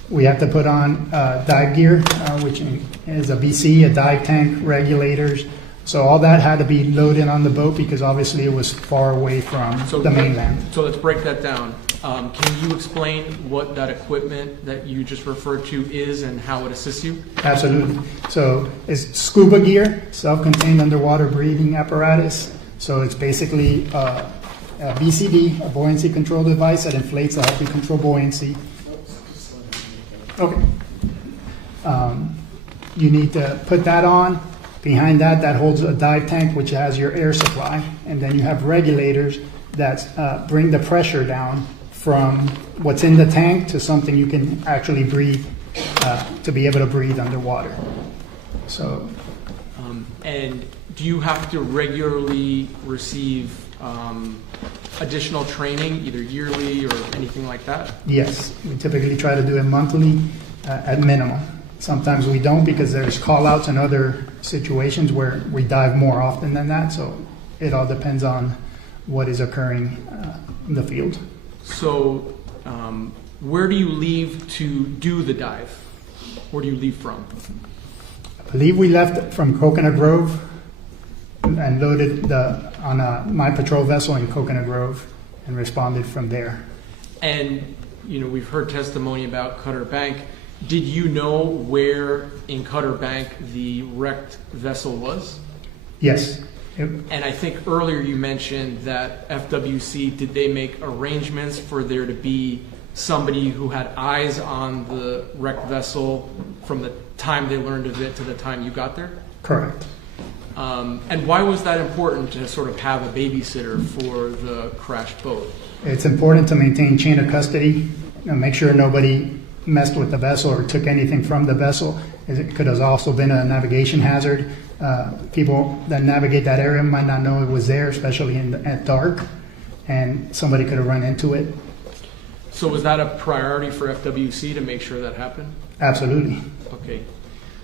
We have to put on dive gear, which is a BC, a dive tank, regulators. So all that had to be loaded on the boat because obviously it was far away from the mainland. So let's break that down. Can you explain what that equipment that you just referred to is and how it assists you? Absolutely. So it's scuba gear, self-contained underwater breathing apparatus. So it's basically a BCD, a buoyancy control device that inflates to help you control buoyancy. Okay. You need to put that on. Behind that holds a dive tank, which has your air supply. And then you have regulators that bring the pressure down from what's in the tank to something you can actually breathe, to be able to breathe underwater. So. And do you have to regularly receive additional training, either yearly or anything like that? Yes, we typically try to do it monthly at minimum. Sometimes we don't because there's call-outs and other situations where we dive more often than that, so it all depends on what is occurring in the field. So where do you leave to do the dive? Where do you leave from? I believe we left from Coconut Grove and loaded on my patrol vessel in Coconut Grove and responded from there. And, we've heard testimony about Cutter Bank. Did you know where in Cutter Bank the wrecked vessel was? Yes. And I think earlier you mentioned that FWC, did they make arrangements for there to be somebody who had eyes on the wrecked vessel from the time they learned of it to the time you got there? Correct. And why was that important to sort of have a babysitter for the crashed boat? It's important to maintain chain of custody, make sure nobody messed with the vessel or took anything from the vessel. It could have also been a navigation hazard. People that navigate that area might not know it was there, especially at dark, and somebody could have run into it. So was that a priority for FWC to make sure that happened? Absolutely. Okay.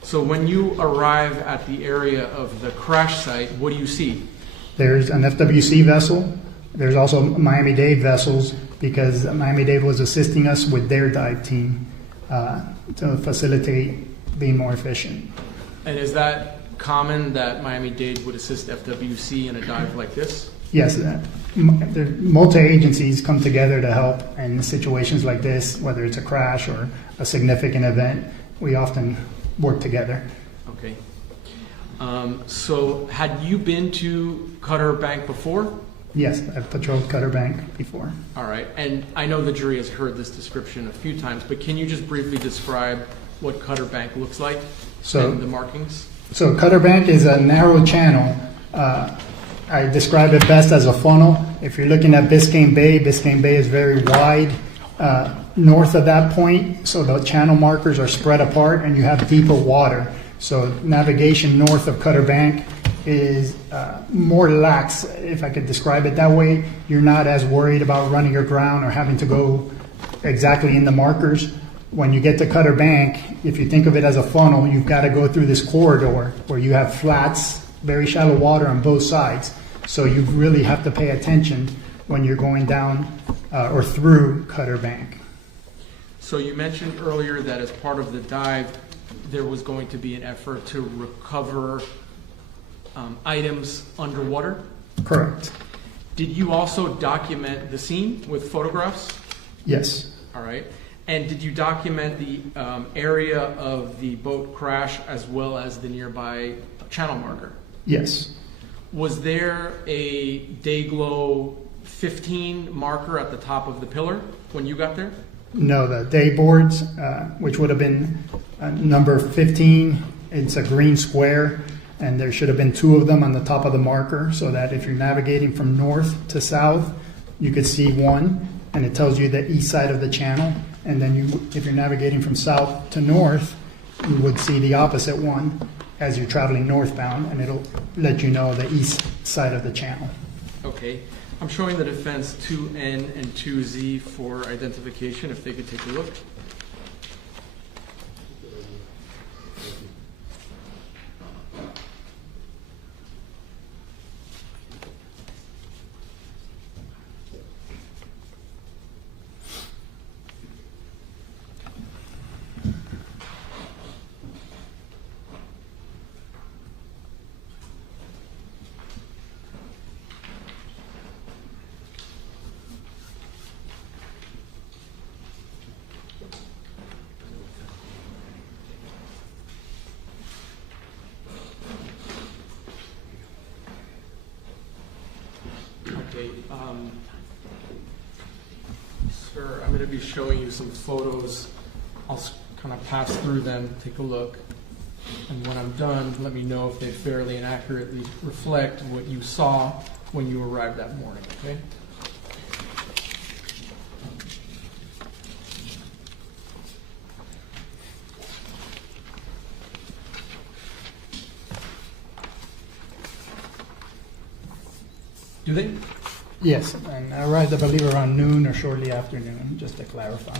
So when you arrive at the area of the crash site, what do you see? There's an FWC vessel. There's also Miami-Dade vessels because Miami-Dade was assisting us with their dive team to facilitate being more efficient. And is that common that Miami-Dade would assist FWC in a dive like this? Yes, multi-agencies come together to help in situations like this, whether it's a crash or a significant event. We often work together. Okay. So had you been to Cutter Bank before? Yes, I've patrolled Cutter Bank before. All right. And I know the jury has heard this description a few times, but can you just briefly describe what Cutter Bank looks like and the markings? So Cutter Bank is a narrow channel. I describe it best as a funnel. If you're looking at Biscayne Bay is very wide north of that point, so the channel markers are spread apart and you have deeper water. So navigation north of Cutter Bank is more lax, if I could describe it that way. You're not as worried about running aground or having to go exactly in the markers. When you get to Cutter Bank, if you think of it as a funnel, you've got to go through this corridor where you have flats, very shallow water on both sides. So you really have to pay attention when you're going down or through Cutter Bank. So you mentioned earlier that as part of the dive, there was going to be an effort to recover items underwater? Correct. Did you also document the scene with photographs? Yes. All right. And did you document the area of the boat crash as well as the nearby channel marker? Yes. Was there a Dayglow 15 marker at the top of the pillar when you got there? No, the day boards, which would have been number 15, it's a green square, and there should have been 2 of them on the top of the marker so that if you're navigating from north to south, you could see one, and it tells you the east side of the channel. And then if you're navigating from south to north, you would see the opposite one as you're traveling northbound, and it'll let you know the east side of the channel. Okay. I'm showing the defense 2N and 2Z for identification, if they could take a look. Okay, sir, I'm going to be showing you some photos. I'll kind of pass through them, take a look, and when I'm done, let me know if they fairly and accurately reflect what you saw when you arrived that morning, okay? Do they? Yes, and I arrived, I believe, around noon or shortly after noon, just to clarify.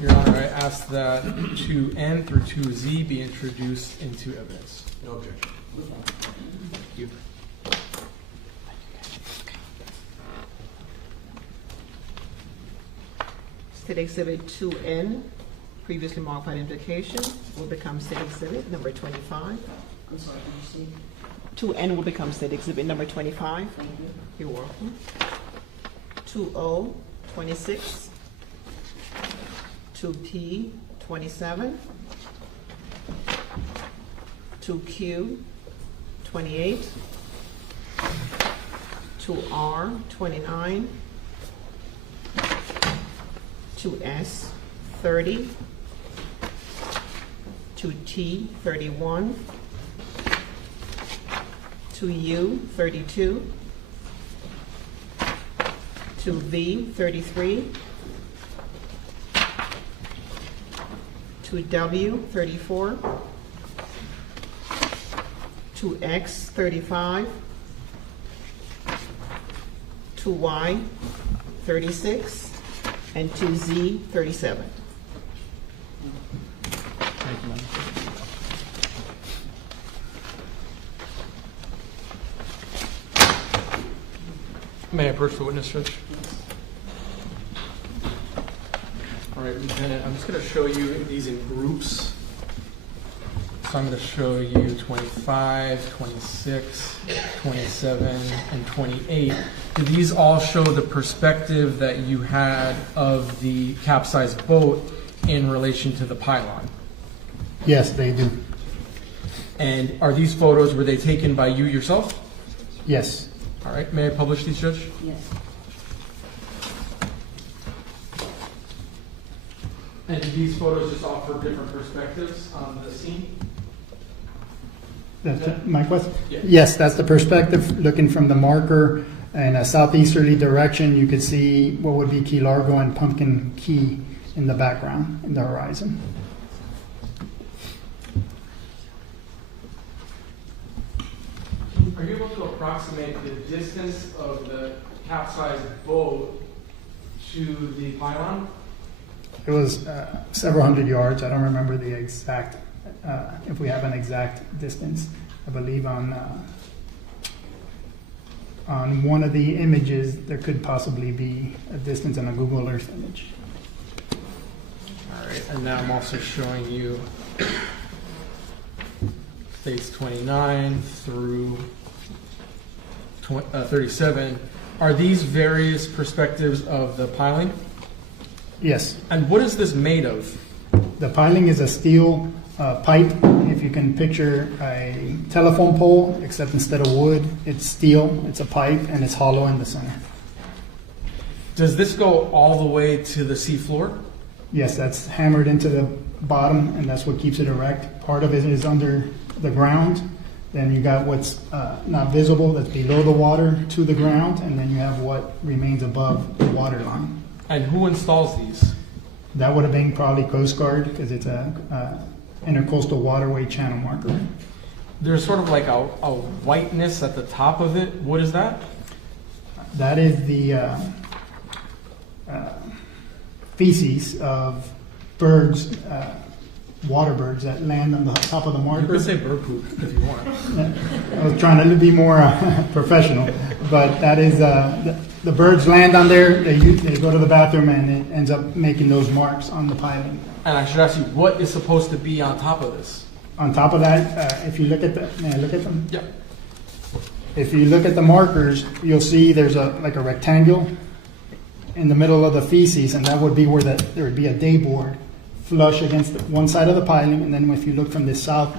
Your Honor, I ask that 2N through 2Z be introduced into evidence. No objection. Thank you. State Exhibit 2N, previously marked by identification, will become State Exhibit number 25. I'm sorry, can you see? 2N will become State Exhibit number 25. Thank you. You're welcome. 2O, 26. 2P, 27. 2Q, 28. 2R, 29. 2S, 30. 2T, 31. to U, 32, to V, 33, to W, 34, to X, 35, to Y, 36, and to Z, 37. Thank you, Madam. May I approach the witness, Judge? All right, Lieutenant, I'm just going to show you these in groups. So I'm going to show you 25, 26, 27, and 28. Do these all show the perspective that you had of the capsized boat in relation to the pylon? Yes, they do. And are these photos, were they taken by you yourself? Yes. All right, may I publish these, Judge? Yes. And do these photos just offer different perspectives on the scene? That's my question? Yeah. Yes, that's the perspective, looking from the marker in a southeasterly direction. You could see what would be Key Largo and Pumpkin Key in the background, in the horizon. Are you able to approximate the distance of the capsized boat to the pylon? It was several hundred yards. I don't remember the exact, if we have an exact distance. I believe on one of the images, there could possibly be a distance in a Google Earth image. All right, and now I'm also showing you states 29 through 37. Are these various perspectives of the piling? Yes. And what is this made of? The piling is a steel pipe. If you can picture a telephone pole, except instead of wood, it's steel. It's a pipe, and it's hollow in the center. Does this go all the way to the sea floor? Yes, that's hammered into the bottom, and that's what keeps it erect. Part of it is under the ground. Then you got what's not visible, that's below the water to the ground, and then you have what remains above the water line. And who installs these? That would have been probably Coast Guard, because it's a intercoastal waterway channel marker. There's sort of like a whiteness at the top of it. What is that? That is the feces of birds, water birds that land on the top of the You marker. could say bird poop if you want. I was trying to be more professional, but that is the birds land on there. They go to the bathroom, and it ends up making those marks on the piling. And I should ask you, what is supposed to be on top of this? On top of that, if you look at may I look at them? Yeah. If you look at the markers, you'll see there's like a rectangle in the middle of the feces, and that would be where there would be a day board flush against one side of the piling. And then if you look from the south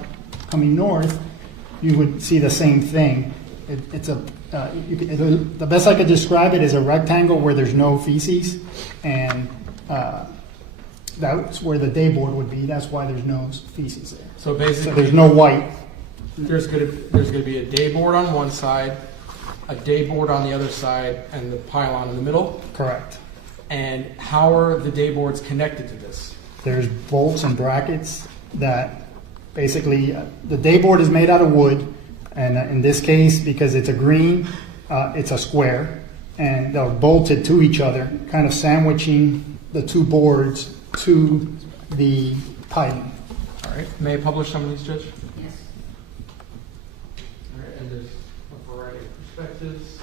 coming north, you would see the same thing. The best I could describe it is a rectangle where there's no feces, and that's where the day board would be. That's why there's no feces there. So basically, So there's no white. there's going to be a day board on one side, a day board on the other side, and the pylon in the middle. Correct. And how are the day boards connected to this? There's bolts and brackets that basically, the day board is made out of wood, and in this case, because it's a green, it's a square, and they're bolted to each other, kind of sandwiching the two boards to the piling. All right. May I publish some of these, Judge? Yes. All right. And there's a variety of perspectives.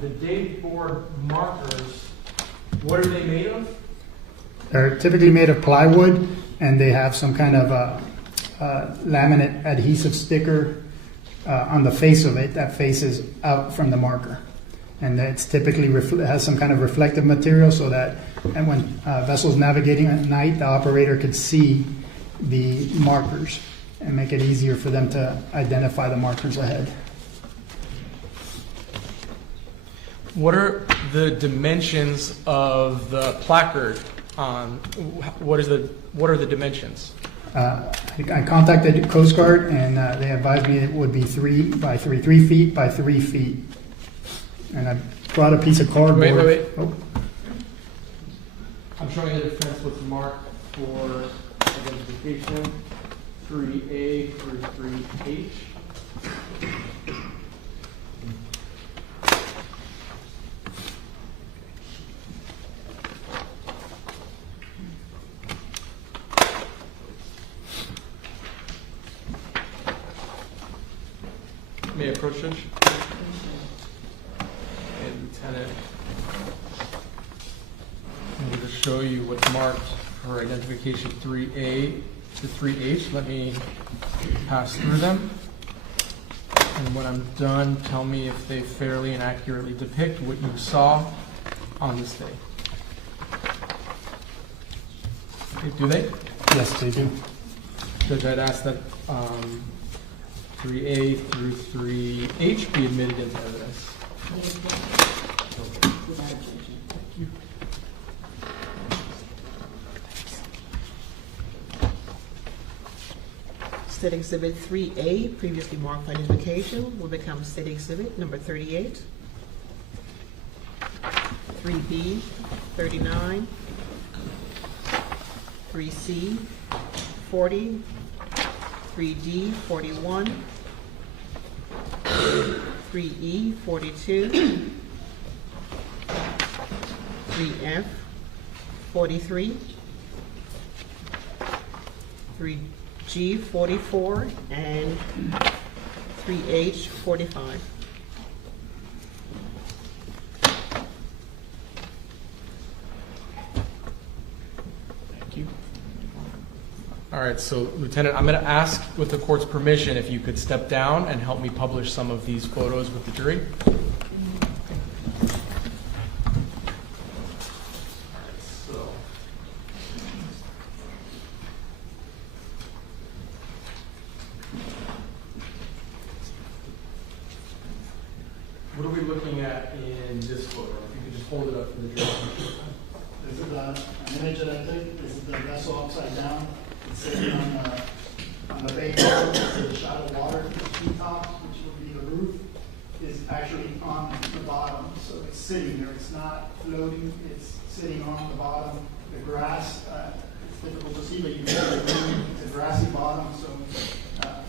The day board markers, what are they made of? They're typically made of plywood, and they have some kind of laminate adhesive sticker on the face of it that faces out from the marker. And it's typically has some kind of reflective material so that and when vessels navigating at night, the operator could see the markers and make it easier for them to identify the markers ahead. What are the dimensions of the placard on, what are the dimensions? I contacted Coast Guard and they advised me it would be 3 by 3 feet by 3 feet. And I brought a piece of cardboard. Wait. Oh. I'm showing the defense what's marked for identification, 3A through 3H. May I approach, Judge? And Lieutenant, I'm going to show you what's marked for identification 3A to 3H. Let me pass through them. And when I'm done, tell me if they fairly and accurately depict what you saw on this day. Okay, do they? Yes, they do. Judge, I'd ask that 3A through 3H be admitted into evidence. Thank you. State Exhibit 3A, previously marked for identification, will become State Exhibit number 38. 3B, 39. 3C, 40. 3D, 41. 3E, 42. 3F, 43. 3G, 44, and 3H, 45. Thank you. All right, so Lieutenant, I'm going to ask, with the court's permission, if you could step down and help me publish some of these photos with the jury. What are we looking at in this photo? If you could just hold it up for the jury. This is an image that I took. This is the vessel upside down. It's sitting on the bay bar. It's a shot of water. The treetops, which would be the roof, is actually on the bottom. So it's sitting there. It's not floating. It's sitting on the bottom. The grass, it's difficult to see, but you can see it's a grassy bottom. So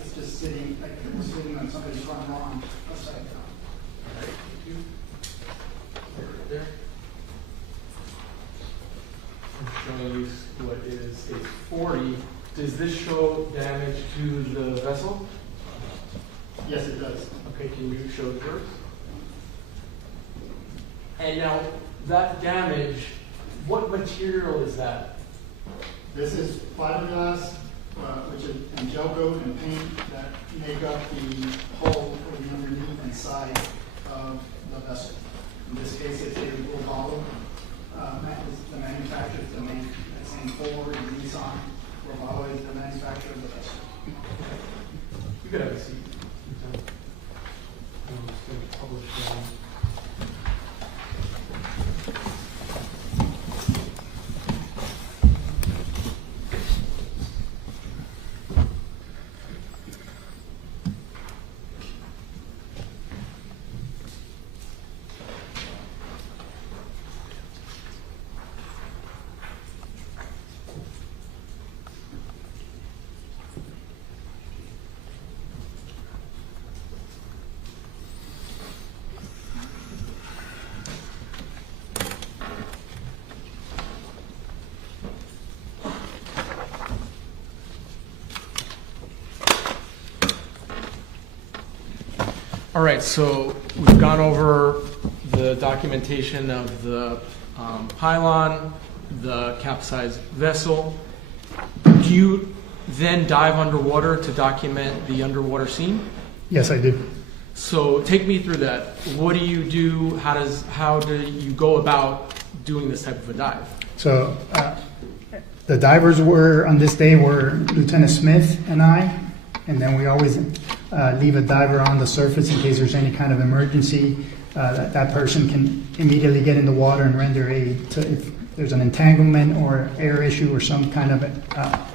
it's just sitting like it was sitting on somebody's front lawn upside down. Thank you. Right there. I'm showing you what is a 40. Does this show damage to the vessel? Yes, it does. Okay, can you show yours? And now, that damage, what material is that? This is fiberglass, which is and gel coat and paint that make up the hull or the underneath and side of the vessel. In this case, it's a Robalo. The manufacturer is the main, that's in Ford and Nissan. Robalo is the manufacturer of the vessel. You could have a seat. I'm just going to publish them. All right, so we've gone over the documentation of the pylon, the capsized vessel. Do you then dive underwater to document the underwater scene? Yes, I do. So take me through that. What do you do? How do you go about doing this type of a dive? So the divers on this day were Lieutenant Smith and I, and then we always leave a diver on the surface in case there's any kind of emergency. That person can immediately get in the water and render aid to if there's an entanglement or air issue or some kind of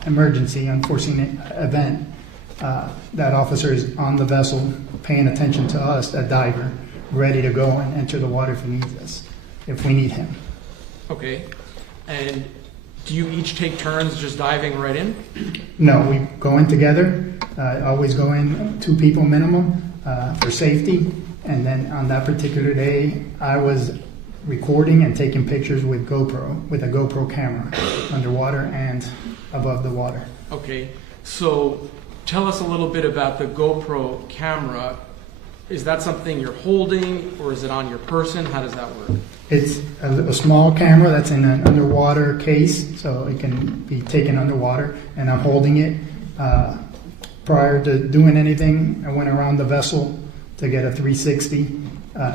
emergency, unforeseen event. That officer is on the vessel paying attention to us, that diver, ready to go and enter the water if he needs us, if we need him. Okay. And do you each take turns just diving right in? No, we go in together, always go in 2 people minimum for safety. And then on that particular day, I was recording and taking pictures with a GoPro camera underwater and above the water. Okay. So tell us a little bit about the GoPro camera. Is that something you're holding or is it on your person? How does that work? It's a small camera that's in an underwater case, so it can be taken underwater, and I'm holding it. Prior to doing anything, I went around the vessel to get a 360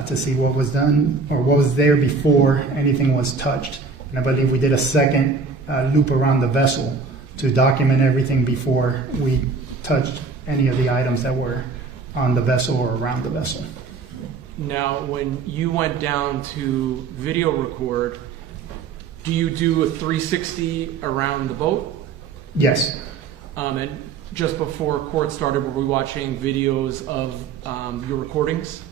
to see what was done or what was there before anything was touched. And I believe we did a second loop around the vessel to document everything before we touched any of the items that were on the vessel or around the vessel. Now, when you went down to video record, do you do a 360 around the boat? Yes. And just before court started, were we watching videos of your recordings?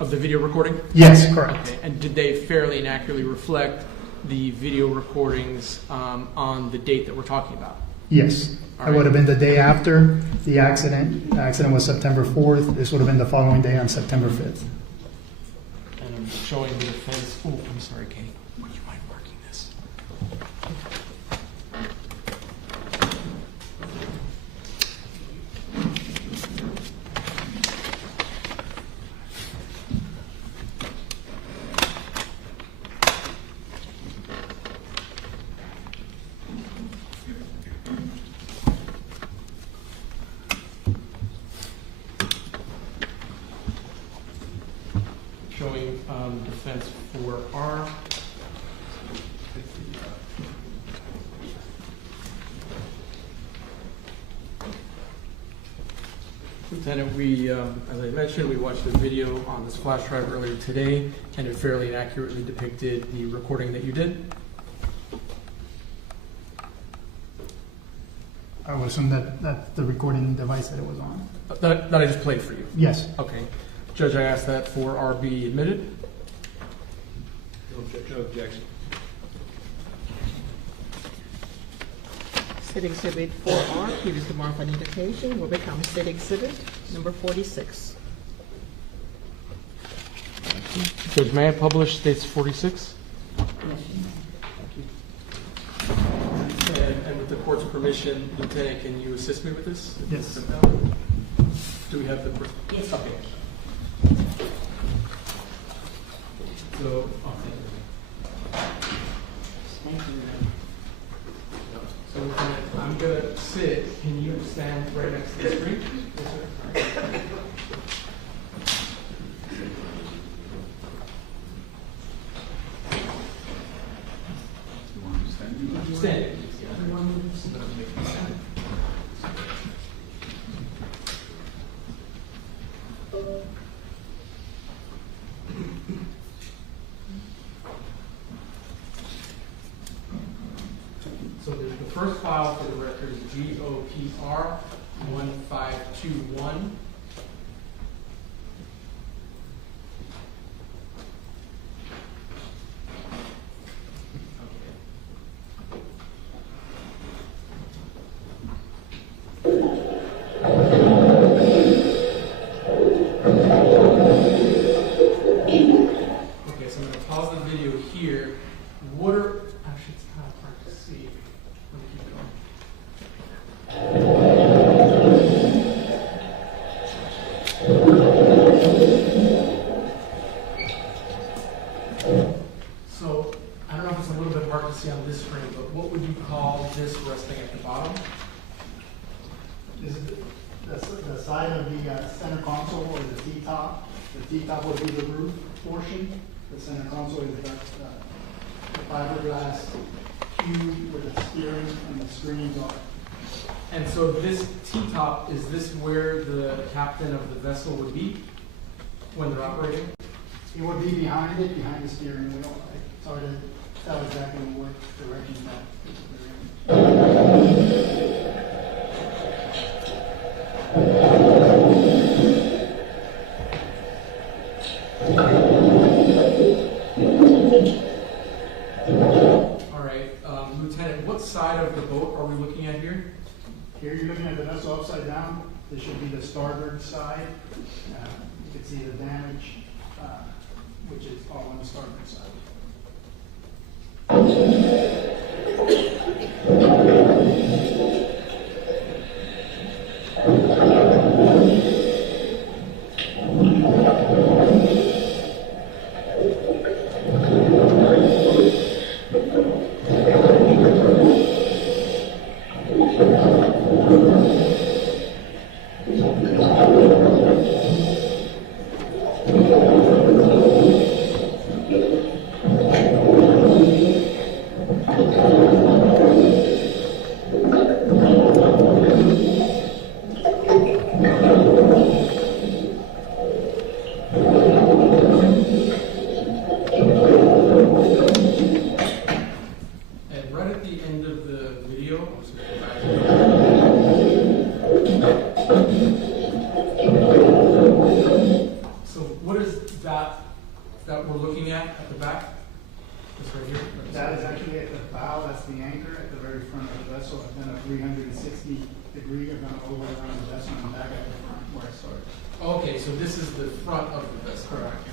Of the video recording? Yes, correct. Okay. And did they fairly and accurately reflect the video recordings on the date that we're talking about? Yes. All It would have been the day after the accident. The accident was September 4th. This would have been the following day on September 5th. And I'm showing the defense. Oh, I'm sorry, Kate. Would you mind marking this? Showing defense for arm. Lieutenant, we, as I mentioned, we watched a video on this flash drive earlier today, and it fairly and accurately depicted the recording that you did. I would assume that's the recording device that it was on. That I just played for you. Yes. Okay. Judge, I asked that for RB admitted. No objection. State Exhibit 4R, previously marked for identification, will become State Exhibit number 46. Judge, may I publish states 46? And with the court's permission, Lieutenant, can you assist me with this? Yes. Do we have the... Yes. Okay. So, Thank you. so Lieutenant, I'm going to sit. Can you stand right next to the screen? Yes, sir. All right. Stand. So the first file for the record is GOPR 1521. Okay, so I'm going to pause the video here. What are, actually it's kind of hard to see. Let me keep going. side of the center console or the T-top. The T-top would be the roof portion. The center console is the fiberglass cube where the steering and the screens are. And so this T-top, is this where the captain of the vessel would be when they're operating? It would be behind it, behind the steering wheel. It's hard to tell exactly what direction that. All right, Lieutenant, what side of the boat are we looking at here? Here you're looking at the vessel upside down. This should be the starboard side. You can see the damage, which is all on the starboard side. And right at the end of the video, I'm just going to go back to So what is that we're looking at the back? This right here? That is actually at the bow. That's the anchor at the very front of the vessel. I've done a 360 degree. I've gone all the way around the vessel and back at the front where I started. Okay, so this is the front of the vessel. Correct. Okay.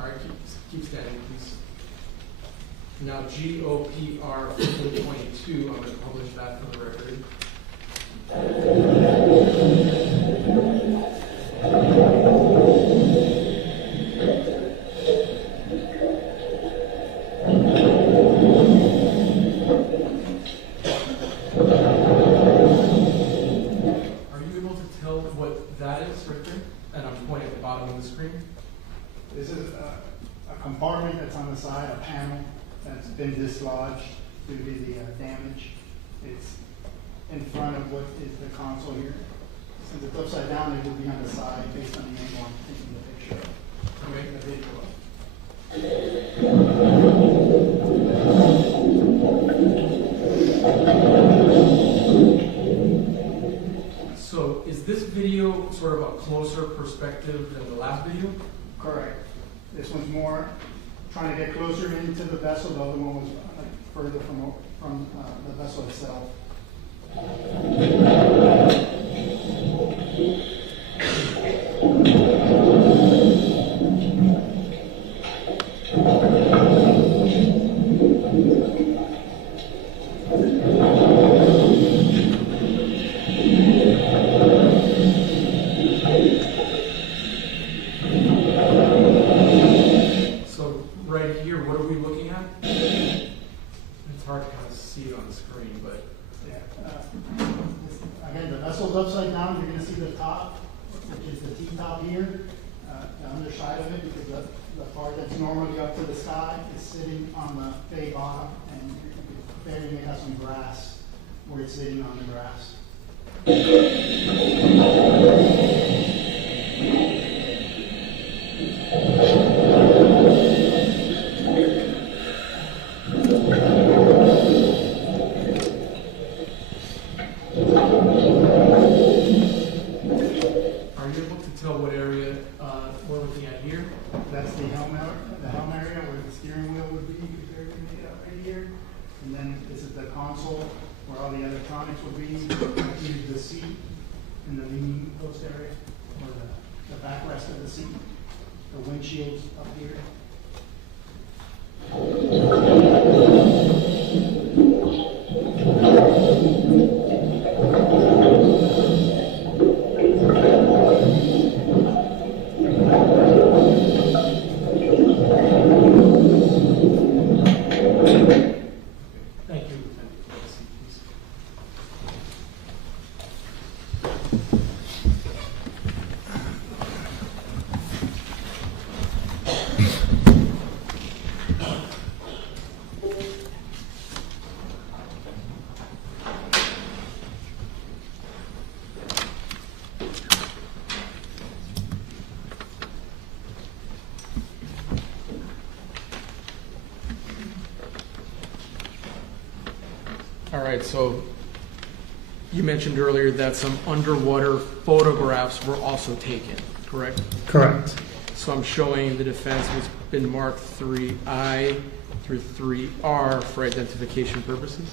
All right, keep standing, please. Now, GOPR 1522, I'm going to publish that for the record. Are you able to tell what that is right there? And I'm pointing at the bottom of the screen. This is a compartment that's on the side, a panel that's been dislodged due to the damage. It's in front of what is the console here. Since it's upside down, it will be on the side based on the angle I'm taking the picture of. Okay. The video of. So is this video sort of a closer perspective than the last video? Correct. This one's more trying to get closer into the vessel. The other one was like further from the vessel itself. So right here, what are we looking at? It's hard to kind of see it on the screen, but Yeah. Again, the vessel's upside down. You're going to see the top, which is the T-top here, the underside of it, because the part that's normally up to the sky is sitting on the bay bottom, and there you may have some grass where it's sitting on the grass. are you able to tell what area we're looking at here? That's the helm area where the steering wheel would be compared to right here. And then this is the console where all the electronics would be. Here's the seat in the leaning post area, or the backrest of the seat. The windshield's up here. Thank you. Lieutenant. Have a seat, please. All right, so you mentioned earlier that some underwater photographs were also taken, correct? Correct. So I'm showing the defense has been marked 3I through 3R for identification purposes.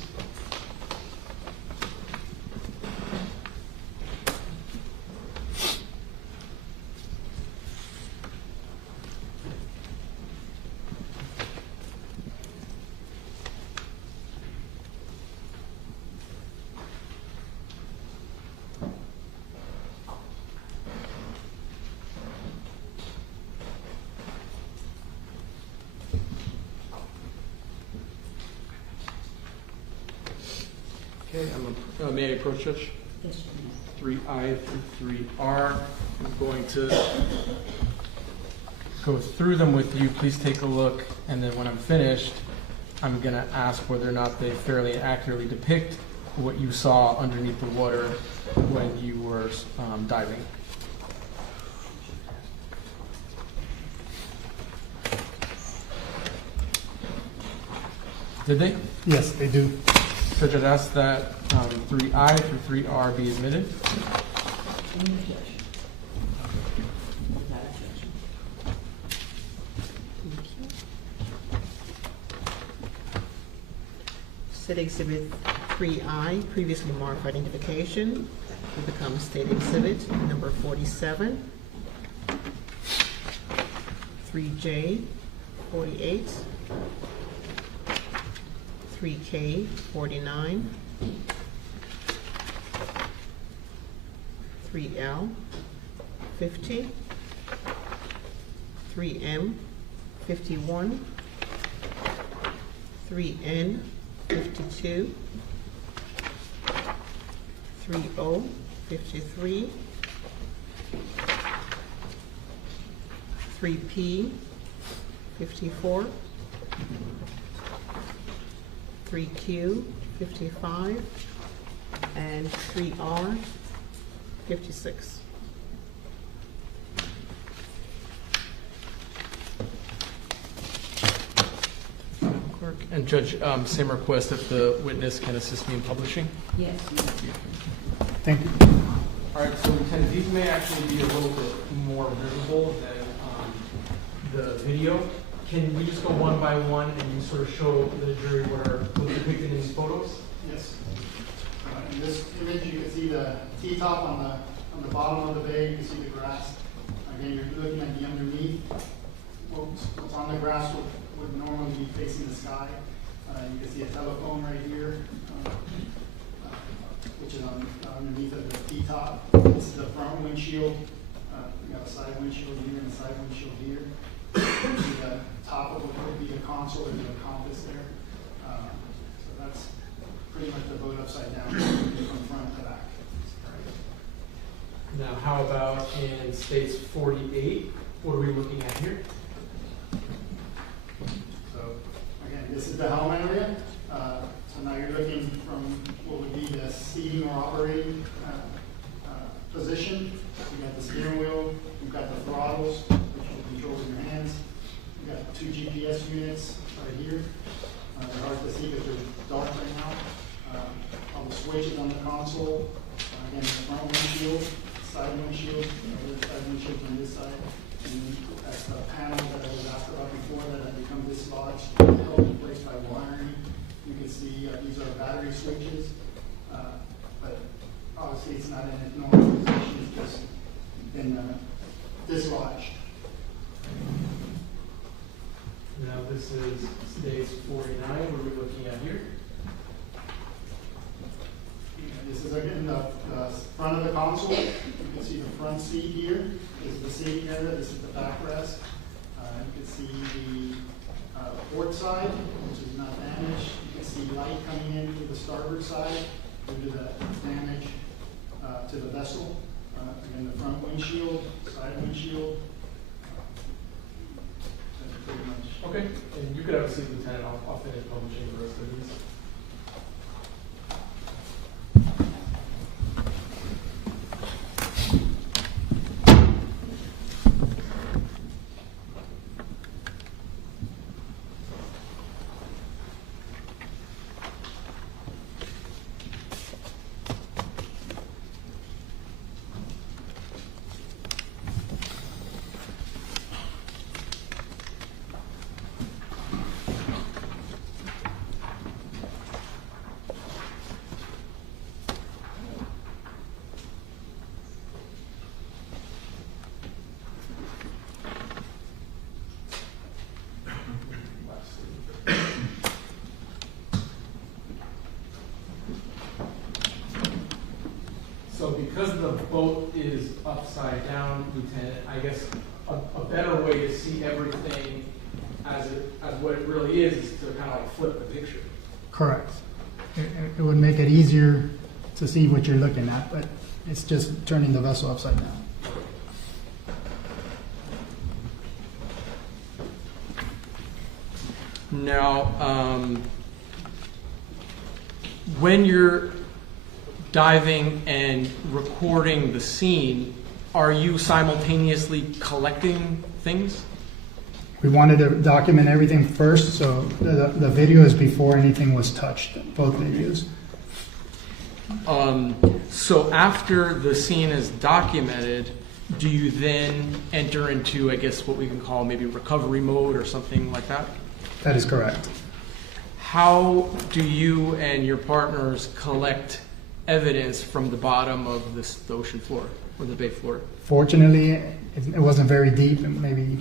Okay, may I approach, Judge? Yes, 3I through 3R. I'm going to go through them with you. Please take a look, and then when I'm finished, I'm going to ask whether or not they fairly accurately depict what you saw underneath the water when you were diving. Did they? Yes, they do. Judge, I'd ask that 3I through 3R be admitted. State Exhibit 3I, previously marked for identification, will become State Exhibit number 47. 3J, 48. 3K, 49. 3L, 50. 3M, 51. 3N, 52. 3O, 53. 3P, 54. 3Q, 55. And 3R, 56. Clerk. And Judge, same request if the witness can assist me in publishing. Yes. Thank you. All right, so Lieutenant, these may actually be a little bit more visible than the video. Can we just go one by one and you sort of show the jury what's depicted in these photos? Yes. In this image, you can see the T-top on the bottom of the bay. You can see the grass. Again, you're looking at the underneath. What's on the grass would normally be facing the sky. You can see a telephone right here, which is underneath of the T-top. This is the front windshield. We got a side windshield here and a side windshield here. You see the top of what would be the console and the compass there. So that's pretty much the boat upside down from front to back. Now, how about in space 48? What are we looking at here? So again, this is the helm area. So now you're looking from what would be the seating or operating position. You got the steering wheel, you've got the throttles, which will control with your hands. You've got 2 GPS units right here. They're hard to see because they're dark right now. All the switches on the console. Again, the front windshield, side windshield, the side windshield on this side. And that's the panel that I was asked about before that had become dislodged, held in place by wiring. You can see these are battery switches, but obviously it's not in its normal position, it's just been dislodged. Now, this is space 49. What are we looking at here? This is again the front of the console. You can see the front seat here. This is the seating area. This is the backrest. You can see the port side, which is not damaged. You can see light coming in through the starboard side due to the damage to the vessel. Again, the front windshield, side windshield. That's pretty much. Okay, and you could have a seat, Lieutenant. I'll finish publishing the rest of these. because the boat is upside down, Lieutenant, I guess a better way to see everything as what it really is to kind of like flip the picture. Correct. It would make it easier to see what you're looking at, but it's just turning the vessel upside down. Now, when you're diving and recording the scene, are you simultaneously collecting things? We wanted to document everything first, so the video is before anything was touched, both videos. So after the scene is documented, do you then enter into, I guess, what we can call maybe recovery mode or something like that? That is correct. How do you and your partners collect evidence from the bottom of the ocean floor or the bay floor? Fortunately, it wasn't very deep, maybe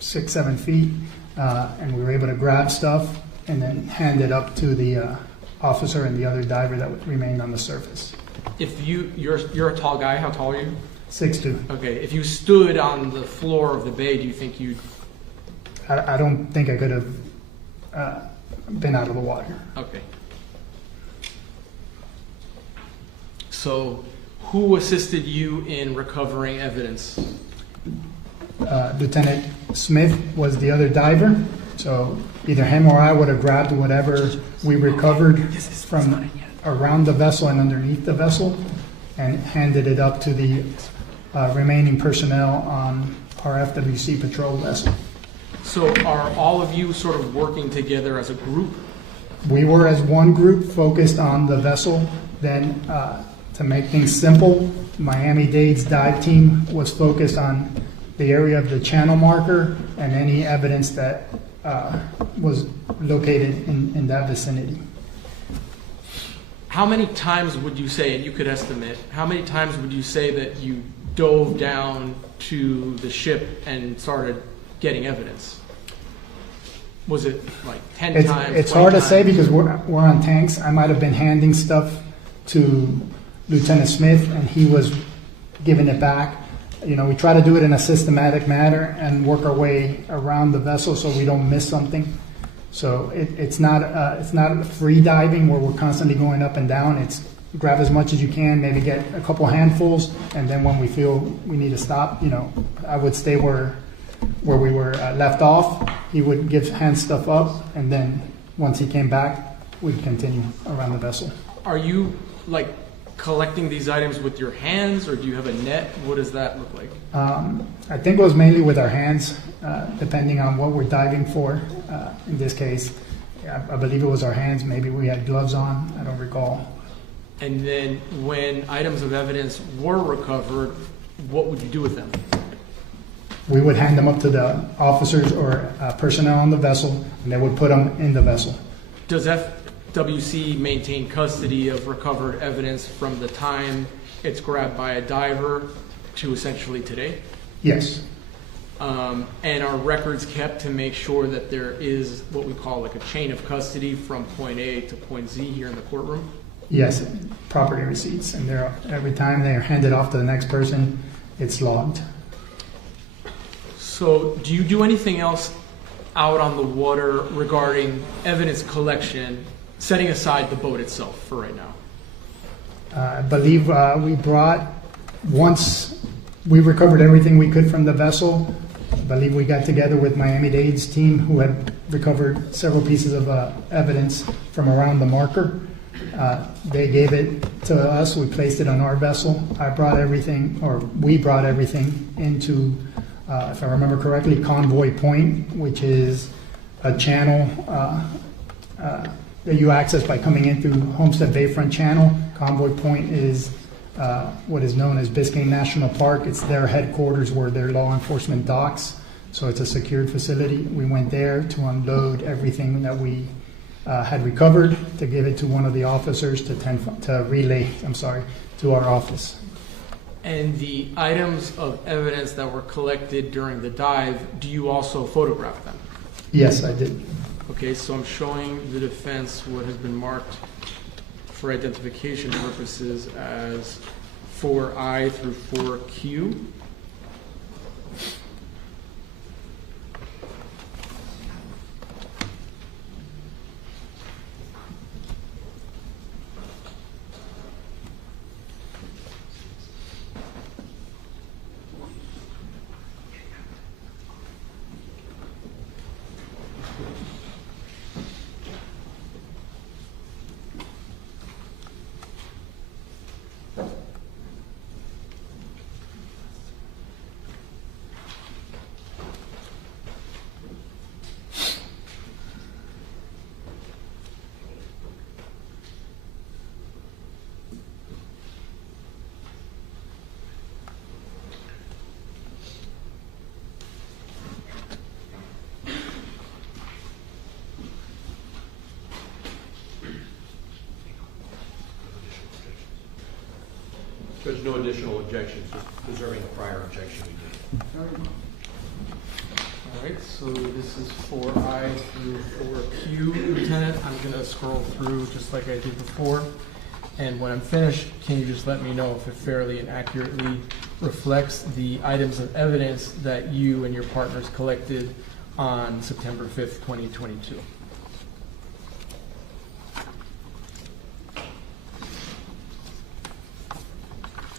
6-7 feet, and we were able to grab stuff and then hand it up to the officer and the other diver that remained on the surface. If you're a tall guy, how tall are you? 6'2". Okay, if you stood on the floor of the bay, do you think you'd... I don't think I could have been out of the water. Okay. So, who assisted you in recovering evidence? Lieutenant Smith was the other diver, so either him or I would have grabbed whatever we recovered from around the vessel and underneath the vessel and handed it up to the remaining personnel on our FWC patrol vessel. So are all of you sort of working together as a group? We were as one group focused on the vessel. Then to make things simple, Miami-Dade's dive team was focused on the area of the channel marker and any evidence that was located in that vicinity. How many times would you say, and you could estimate, how many times would you say that you dove down to the ship and started getting evidence? Was it like 10 times? It's hard to say because we're on tanks. I might have been handing stuff to Lieutenant Smith and he was giving it back. You know, we try to do it in a systematic manner and work our way around the vessel so we don't miss something. So it's not free diving where we're constantly going up and down. It's grab as much as you can, maybe get a couple handfuls, and then when we feel we need to stop, you know, I would stay where we were left off. He would hand stuff up, and then once he came back, we'd continue around the vessel. Are you like collecting these items with your hands, or do you have a net? What does that look like? I think it was mainly with our hands, depending on what we're diving for. In this case, I believe it was our hands. Maybe we had gloves on. I don't recall. And then when items of evidence were recovered, what would you do with them? We would hand them up to the officers or personnel on the vessel, and they would put them in the vessel. Does FWC maintain custody of recovered evidence from the time it's grabbed by a diver to essentially today? Yes. And are records kept to make sure that there is what we call like a chain of custody from point A to point Z here in the courtroom? Yes, property receipts, and every time they are handed off to the next person, it's logged. So do you do anything else out on the water regarding evidence collection, setting aside the boat itself for right now? I believe once we recovered everything we could from the vessel, I believe we got together with Miami-Dade's team who had recovered several pieces of evidence from around the marker. They gave it to us. We placed it on our vessel. We brought everything into, if I remember correctly, Convoy Point, which is a channel that you access by coming in through Homestead Bayfront Channel. Convoy Point is what is known as Biscayne National Park. It's their headquarters where their law enforcement docks. So it's a secured facility. We went there to unload everything that we had recovered, to give it to one of the officers to relay to our office. And the items of evidence that were collected during the dive, do you also photograph them? Yes, I did. Okay, so I'm showing the defense what has been marked for identification purposes as 4I through 4Q. There's no additional objections, just preserving a prior objection we did. All right, so this is 4I through 4Q, Lieutenant. I'm going to scroll through just like I did before. And when I'm finished, can you just let me know if it fairly and accurately reflects the items of evidence that you and your partners collected on September 5th, 2022?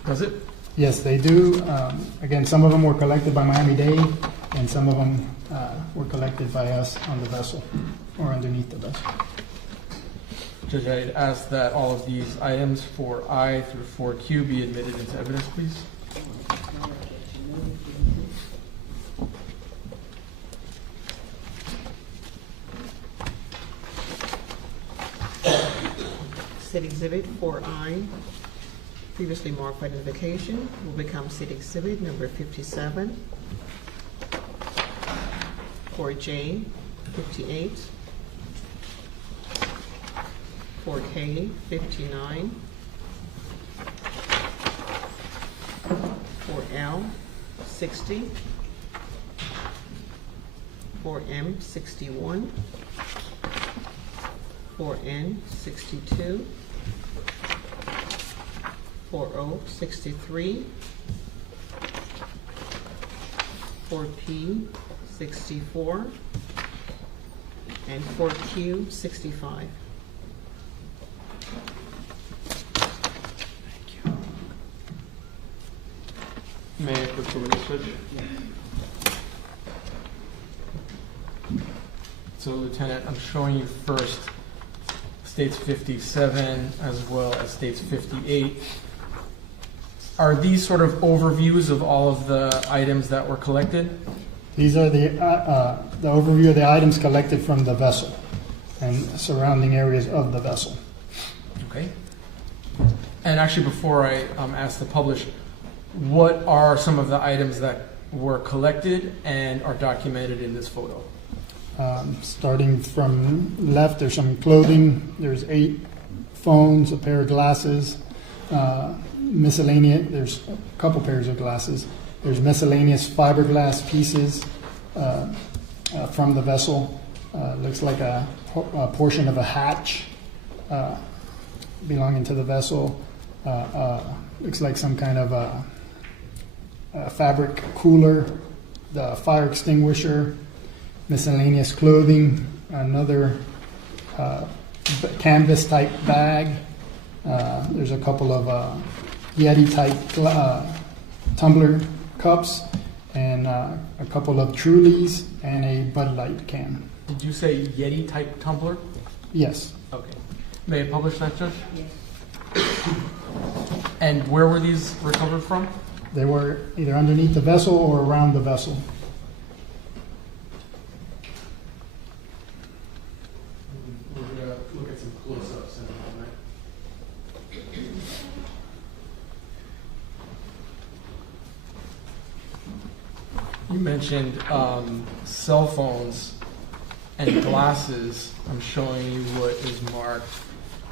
Does it? Yes, they do. Again, some of them were collected by Miami-Dade, and some of them were collected by us on the vessel or underneath the vessel. Judge, I'd ask that all of these items 4I through 4Q be admitted into evidence, please. State Exhibit 4I, previously marked for identification, will become State Exhibit number 57. 4J, 58. 4K, 59. 4L, 60. 4M, 61. 4N, 62. 4O, 63. 4P, 64. And 4Q, 65. May I put the witness, Judge? So, Lieutenant, I'm showing you first states 57 as well as states 58. Are these sort of overviews of all of the items that were collected? These are the overview of the items collected from the vessel and surrounding areas of the vessel. Okay. And actually, before I ask to publish, what are some of the items that were collected and are documented in this photo? Starting from left, there's some clothing. There's 8 phones, a pair of glasses, miscellaneous. There's a couple pairs of glasses. There's miscellaneous fiberglass pieces from the vessel. Looks like a portion of a hatch belonging to the vessel. Looks like some kind of a fabric cooler, the fire extinguisher, miscellaneous clothing, another canvas type bag. There's a couple of Yeti type tumbler cups, and a couple of Trulies and a Bud Light can. Did you say Yeti type tumbler? Yes. Okay. May I publish that, Judge? Yes. And where were these recovered from? They were either underneath the vessel or around the vessel. We're going to look at some close-ups in a moment. You mentioned cell phones and glasses. I'm showing you what is marked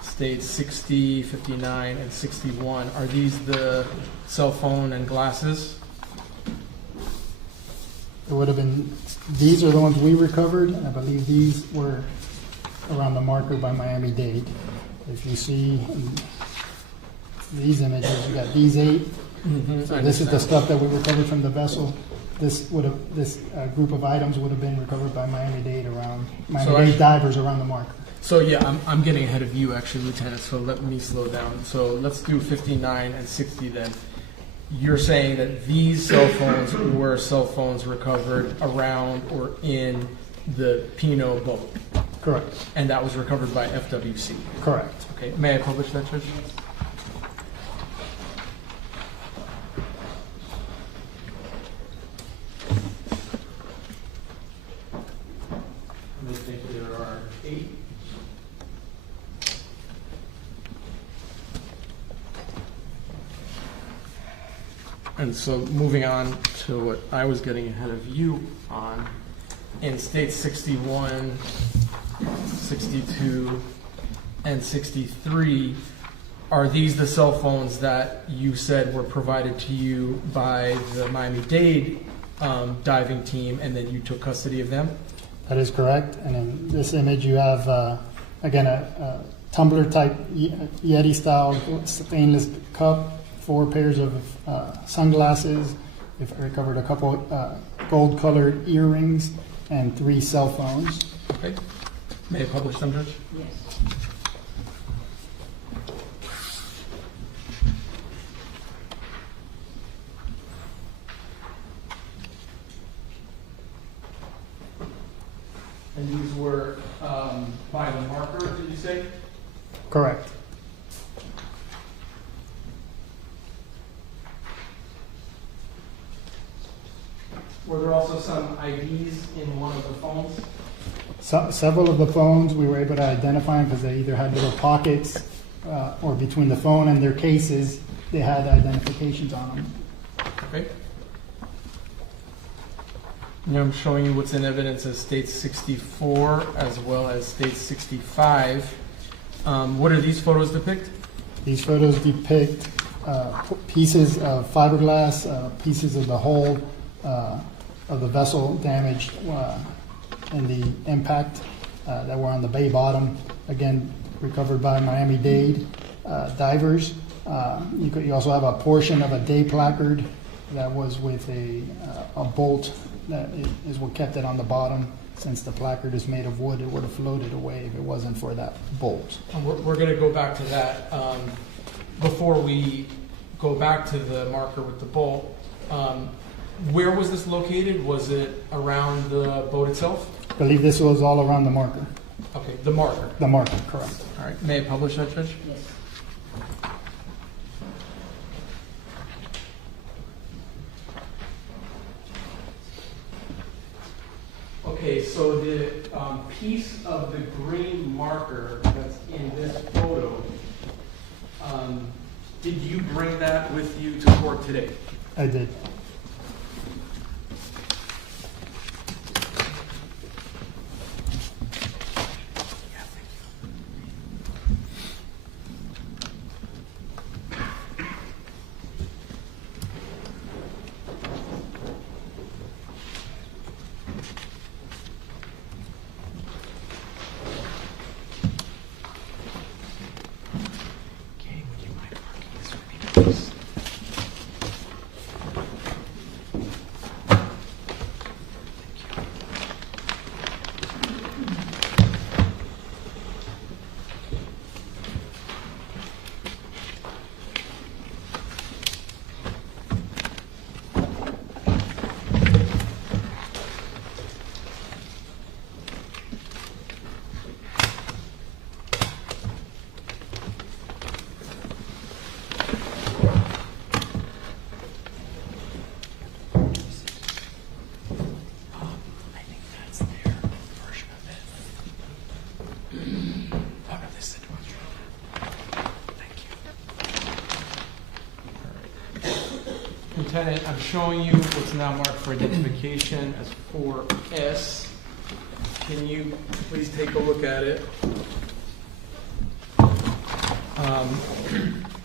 states 60, 59, and 61. Are these the cell phone and glasses? It would have been, these are the ones we recovered. I believe these were around the marker by Miami-Dade. If you see these images. You got these 8. So this is the stuff that we recovered from the vessel. This group of items would have been recovered by Miami-Dade divers around the marker. So yeah, I'm getting ahead of you actually, Lieutenant, so let me slow down. So let's do 59 and 60 then. You're saying that these cell phones were cell phones recovered around or in the Pino boat? Correct. And that was recovered by FWC? Correct. Okay, may I publish that, Judge? I think there are 8. And so moving on to what I was getting ahead of you on, in states 61, 62, and 63, are these the cell phones that you said were provided to you by the Miami-Dade diving team and then you took custody of them? That is correct. And in this image, you have, again, a tumbler type Yeti style stainless cup, 4 pairs of sunglasses. We've recovered a couple gold colored earrings and 3 cell phones. Okay. May I publish them, Judge? Yes. And these were by the marker, did you say? Correct. Were there also some IDs in one of the phones? Several of the phones we were able to identify because they either had little pockets or between the phone and their cases, they had identifications on them. Okay. Now I'm showing you what's in evidence as state 64 as well as state 65. What do these photos depict? These photos depict pieces of fiberglass, pieces of the hull of the vessel damaged in the impact that were on the bay bottom. Again, recovered by Miami-Dade divers. You also have a portion of a day placard that was with a bolt that is what kept it on the bottom. Since the placard is made of wood, it would have floated away if it wasn't for that bolt. We're going to go back to that. Before we go back to the marker with the bolt, where was this located? Was it around the boat itself? I believe this was all around the marker. Okay, the marker. The marker, correct. All right, may I publish that, Judge? Yes. Okay, so the piece of the green marker that's in this photo, did you bring that with you to court today? I did. Lieutenant, I'm showing you what's now marked for identification as 4S. Can you please take a look at it?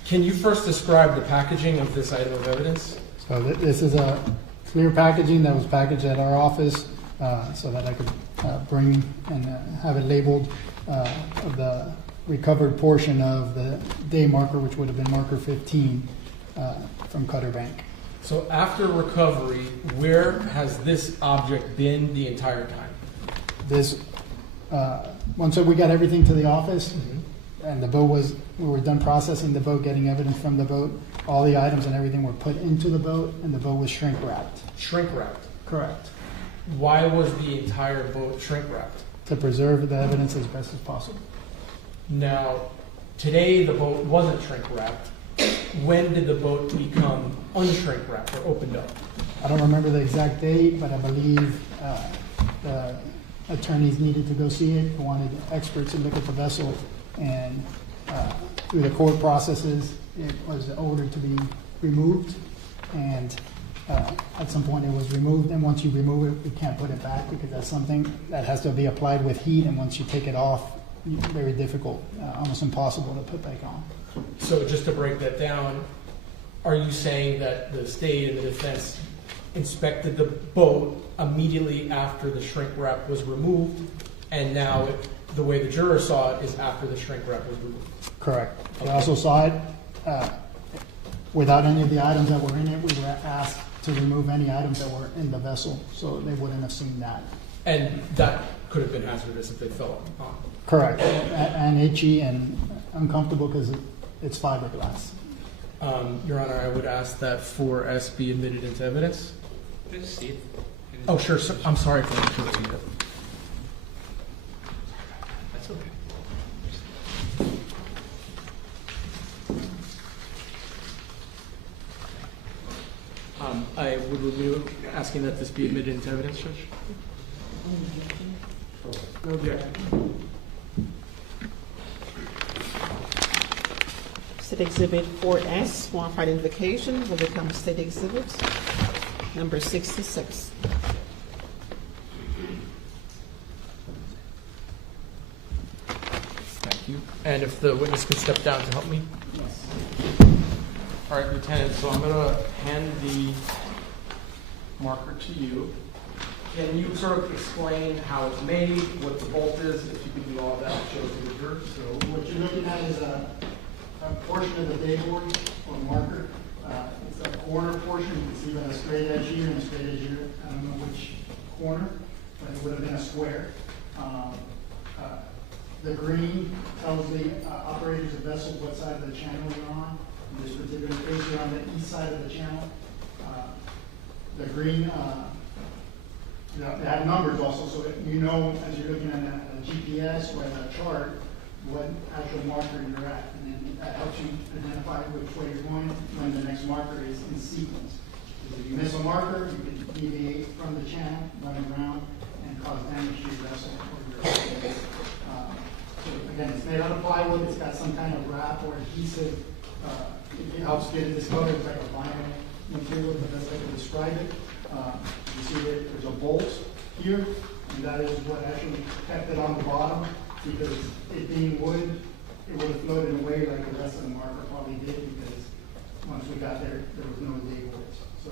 Can you first describe the packaging of this item of evidence? So this is a clear packaging that was packaged at our office so that I could bring and have it labeled of the recovered portion of the day marker, which would have been marker 15 from Cutter Bank. So after recovery, where has this object been the entire time? This, once we got everything to the office, and the boat we were done processing the boat, getting evidence from the boat, all the items and everything were put into the boat, and the boat was shrink wrapped. Shrink wrapped. Correct. Why was the entire boat shrink wrapped? To preserve the evidence as best as possible. Now, today the boat wasn't shrink wrapped. When did the boat become unshrink wrapped or opened up? I don't remember the exact date, but I believe the attorneys needed to go see it. They wanted experts to look at the vessel, and through the court processes, it was ordered to be removed. And at some point, it was removed. And once you remove it, you can't put it back because that's something that has to be applied with heat. And once you take it off, very difficult, almost impossible to put back on. So just to break that down, are you saying that the state and the defense inspected the boat immediately after the shrink wrap was removed, and now the way the juror saw it is after the shrink wrap was removed? Correct. They Okay. also saw it without any of the items that were in it. We were asked to remove any items that were in the vessel, so they wouldn't have seen that. And that could have been hazardous if they fell on. Correct. And itchy and uncomfortable because it's fiberglass. Your Honor, I would ask that 4S be admitted into evidence. Can I just see it? Oh, sure. So, I'm sorry for interrupting you. That's okay. I would be asking that this be admitted into evidence, Judge. No objection. State Exhibit 4S, warrant for identification, will become State Exhibit number 66. Thank you. And if the witness could step down to help me. All right, Lieutenant, so I'm going to hand the marker to you. Can you sort of explain how it's made, what the bolt is, if you could do all that, show it to the juror? So what you're looking at is a portion of the dayboard or marker. It's a corner portion. You can see that a straight edge here and a straight edge here. I don't know which corner, but it would have been a square. The green tells the operators of the vessel what side of the channel you're on. In this particular case, you're on the east side of the channel. The green, they have numbers also, so that you know as you're looking at a GPS or a chart what actual marker you're at, and then that helps you identify which way you're going when the next marker is in sequence. Because if you miss a marker, you can deviate from the channel, run around, and cause damage to your vessel or your so again, it's made out of plywood. It's got some kind of wrap or adhesive. It helps get it discolored. It's like a vinyl material, is the best way to describe it. You see that there's a bolt here, and that is what actually kept it on the bottom, because it being wood, it would have floated away like the rest of the marker probably did, because once we got there, there was no day boards. So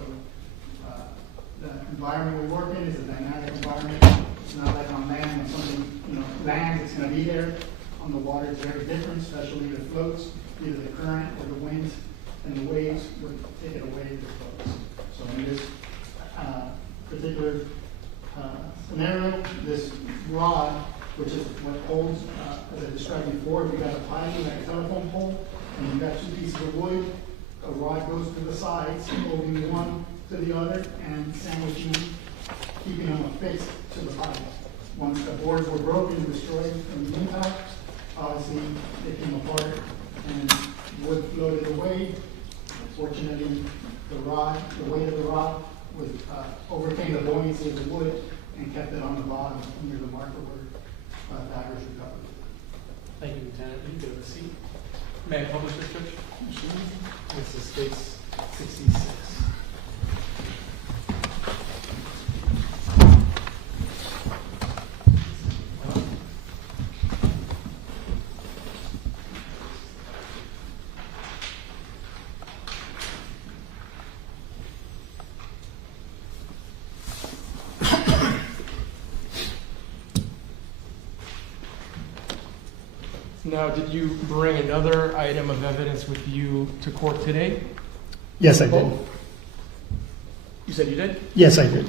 the environment we work in is a dynamic environment. It's not like on land when something lands, it's going to be there. On the water, it's very different, especially if it floats. Either the current or the wind and the waves would take it away if it floats. So in this particular scenario, this rod, which is what holds, as I described before, we got a pipe like a telephone pole, and you've got two pieces of wood. A rod goes to the sides, holding one to the other and sandwiching, keeping them affixed to the pipe. Once the boards were broken and destroyed in the meantime, obviously they came apart and wood floated away. Fortunately, the weight of the rod was overcame the buoyancy of the wood and kept it on the bottom near the marker where daggers recovered. Thank you, Lieutenant. You can have a seat. May I publish this, Judge? This is States 66. Now, did you bring another item of evidence with you to court today? Yes, I did. Oh. You said you did? Yes, I did.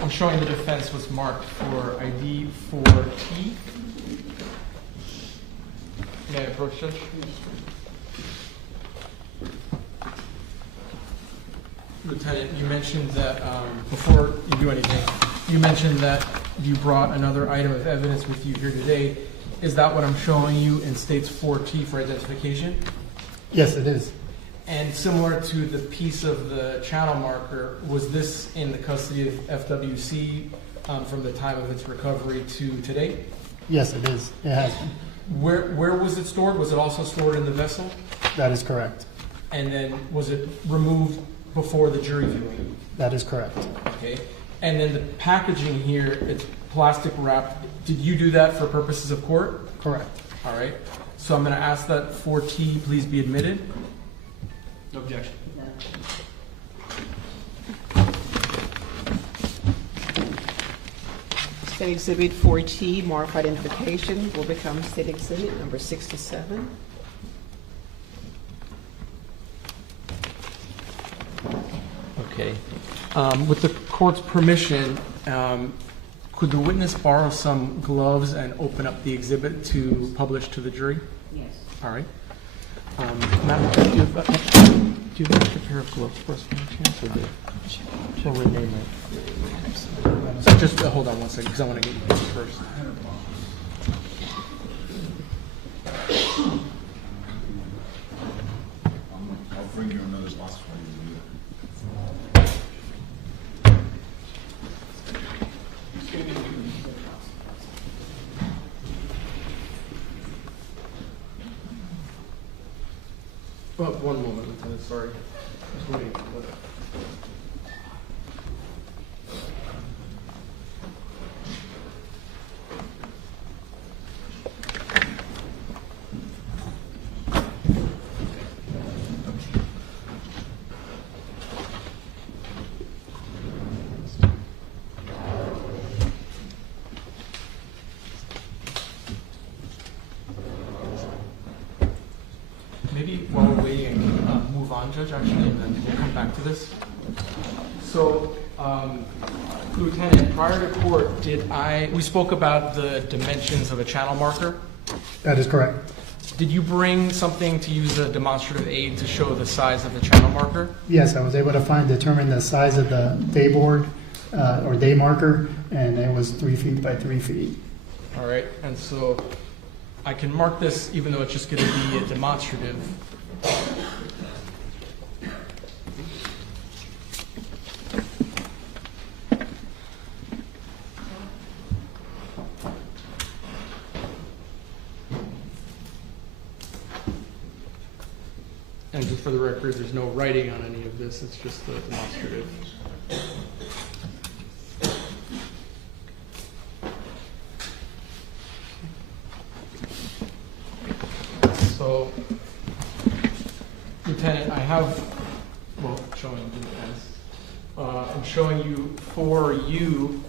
I'm showing the defense was marked for ID 4T. May I approach, Judge? Lieutenant, you mentioned that, before you do anything, you mentioned that you brought another item of evidence with you here today. Is that what I'm showing you in states 4T for identification? Yes, it is. And similar to the piece of the channel marker, was this in the custody of FWC from the time of its recovery to today? Yes, it is. It has been. Where was it stored? Was it also stored in the vessel? That is correct. And then was it removed before the jury viewing? That is correct. Okay. And then the packaging here, it's plastic wrapped. Did you do that for purposes of court? Correct. All right. So I'm going to ask that 4T please be admitted. No objection. State Exhibit 4T, modified identification, will become State Exhibit number 67. Okay. With the court's permission, could the witness borrow some gloves and open up the exhibit to publish to the jury? Yes. All right. Madam Clerk, do you have an extra pair of gloves for us by any chance? Or rename it? So just hold on one second, because I want to get you first. I'll bring you another box for you. Well, one moment, Lieutenant, sorry. Just waiting for that. Maybe while we're waiting, I can move on, Judge, actually, and then we'll come back to this. So, Lieutenant, prior to court, we spoke about the dimensions of a channel marker. That is correct. Did you bring something to use a demonstrative aid to show the size of the channel marker? Yes, I was able to determine the size of the day board or day marker, and it was 3 feet by 3 feet. All right, and so I can mark this even though it's just going to be a demonstrative. And just for the record, there's no writing on any of this, it's just a demonstrative. So, Lieutenant, I have, well, showing the defense. I'm showing you for you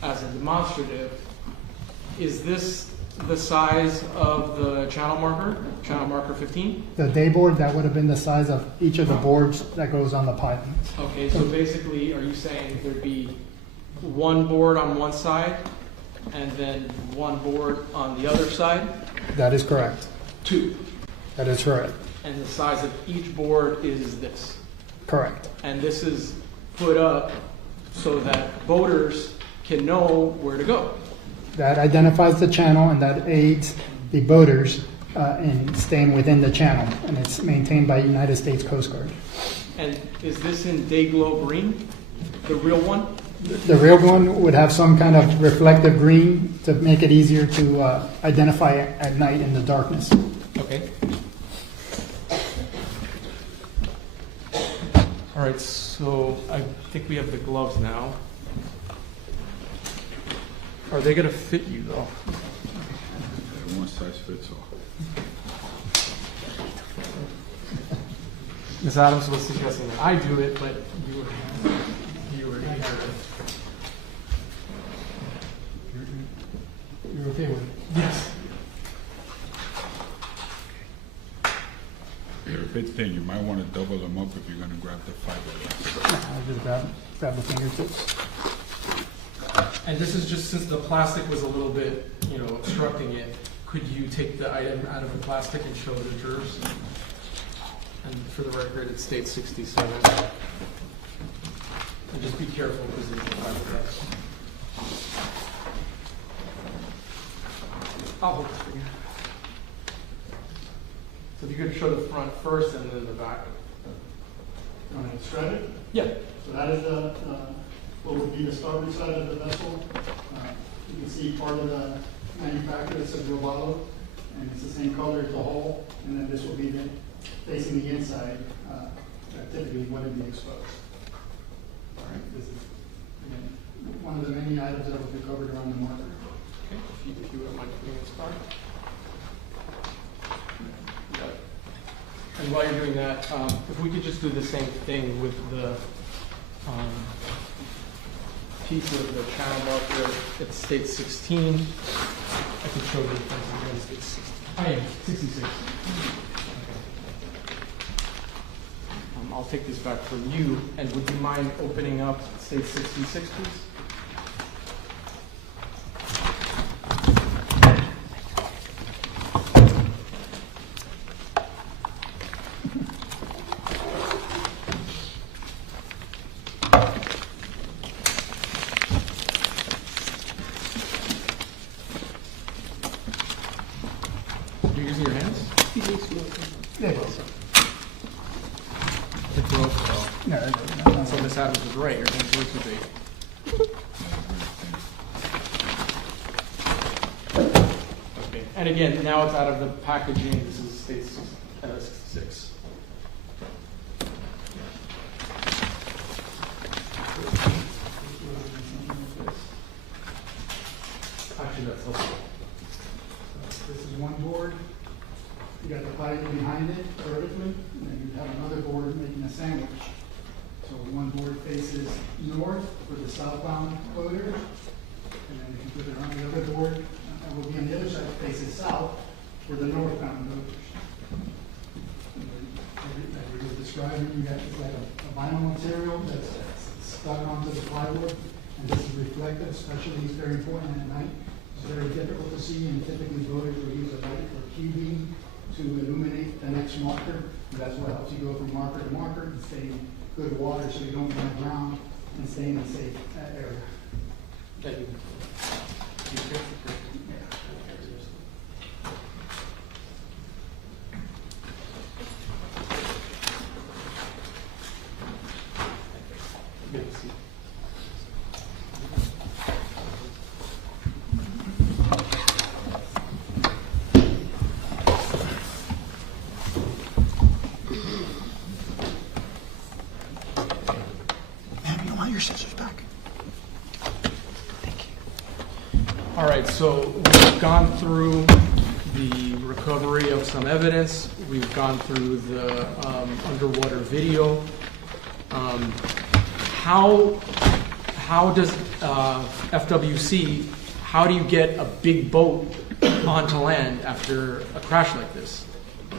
as a demonstrative. Is this the size of the channel marker 15? The day board, that would have been the size of each of the boards that goes on the pipe. Okay, so basically, are you saying there'd be one board on one side and then one board on the other side? That is correct. Two. That is correct. And the size of each board is this? Correct. And this is put up so that voters can know where to go? That identifies the channel and that aids the boaters in staying within the channel, and it's maintained by United States Coast Guard. And is this in day glow green, the real one? The real one would have some kind of reflective green to make it easier to identify at night in the darkness. Okay. All right, so I think we have the gloves now. Are they gonna fit you though? One size fits all. Ms. Adams was suggesting that I do it, but you were here. You're okay with it? Yes. They're a bit thin. You might want to double them up if you're going to grab the fiberglass. I'll just grab the fingertips. And this is just since the plastic was a little bit, obstructing it, could you take the item out of the plastic and show the jurors? And for the record, it states 67. And just be careful because it's fiberglass. I'll hold it for you. So if you could show the front first and then the back. You want to describe it? Yeah. So that is what would be the starboard side of the vessel. You can see part of the manufacturer that says Robalo, and it's the same color as the hull. And then this will be facing the inside, that typically wouldn't be exposed. All right. This is again, one of the many items that will be covered around the marker. Okay. If you wouldn't mind putting this back. And while you're doing that, if we could just do the same thing with the piece of the channel marker that states 16. I can show the difference again. It states 16. I am 66. Okay. I'll take this back for you. And would you mind opening up state 66, please? You're using your hands? Yeah, well, It broke. no, So Miss Adams was right. Your hands were too big. Okay. And again, now it's out of the packaging. This is state 66. Actually, that's helpful. This is one board. You got the pipe behind it vertically, and then you have another board making a sandwich. So one board faces north for the southbound floaters, and then if you put it on the other board, it will be on the other side that faces south for the northbound floaters. As you were describing, you got like a vinyl material that's stuck onto the plywood, and this is reflective, especially it's very important at night. It's very difficult to see, and typically voters will use a light or Q-beam to illuminate the next marker. And that's what helps you go from marker to marker and stay in good water so you don't run around and stay in a safe area. Thank you. Good to see you. Ma'am, you want your scissors back? All right, so we've gone through the recovery of some evidence. We've gone through the underwater video. How does FWC, how do you get a big boat onto land after a crash like this?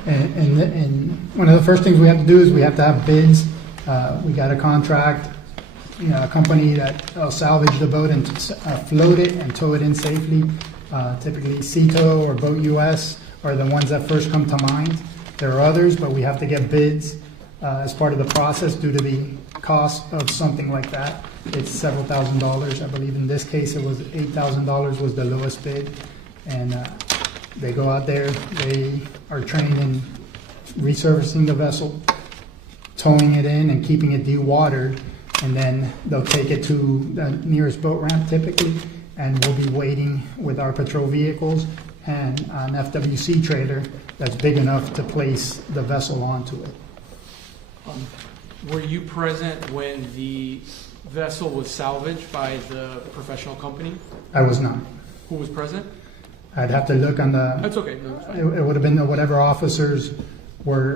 And one of the first things we have to do is we have to have bids. We got a contract, a company that will salvage the boat and float it and tow it in safely. Typically CETO or Boat US are the ones that first come to mind. There are others, but we have to get bids. as part of the process due to the cost of something like that. It's several $1,000s. I believe in this case it was $8,000 was the lowest bid. And they go out there, they are trained in resurfacing the vessel, towing it in and keeping it dewatered, and then they'll take it to the nearest boat ramp typically, and we'll be waiting with our patrol vehicles and an FWC trailer that's big enough to place the vessel onto it. Were you present when the vessel was salvaged by the professional company? I was not. Who was present? I'd have to look on the, That's okay. No, it's fine. it would have been whatever officers were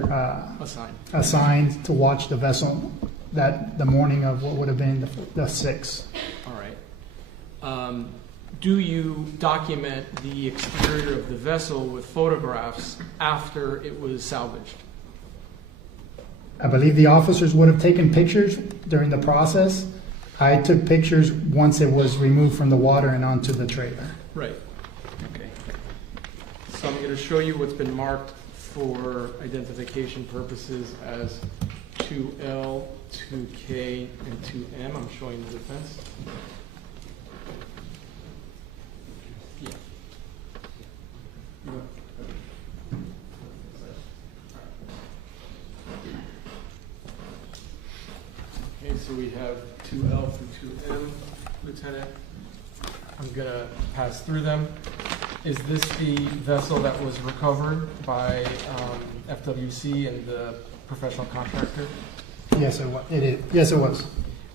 Assigned. assigned to watch the vessel the morning of what would have been the 6th. All right. Do you document the exterior of the vessel with photographs after it was salvaged? I believe the officers would have taken pictures during the process. I took pictures once it was removed from the water and onto the trailer. Right. Okay. So I'm going to show you what's been marked for identification purposes as 2L, 2K, and 2M. I'm showing the defense. Yeah. Okay, so we have 2L through 2M, Lieutenant. I'm going to pass through them. Is this the vessel that was recovered by FWC and the professional contractor? Yes, it is. Yes, it was.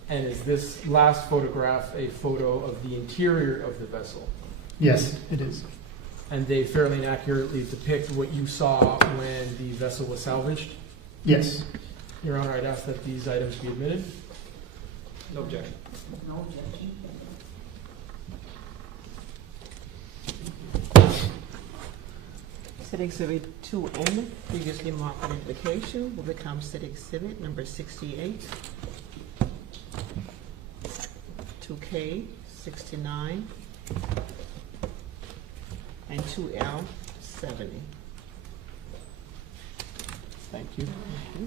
And is this last photograph a photo of the interior of the vessel? Yes, it is. And they fairly accurately depict what you saw when the vessel was salvaged? Yes. Your Honor, I'd ask that these items be admitted. No objection. No objection. State Exhibit 2N, previously marked for identification, will become State Exhibit number 68. 2K, 69. And 2L, 70. Thank you.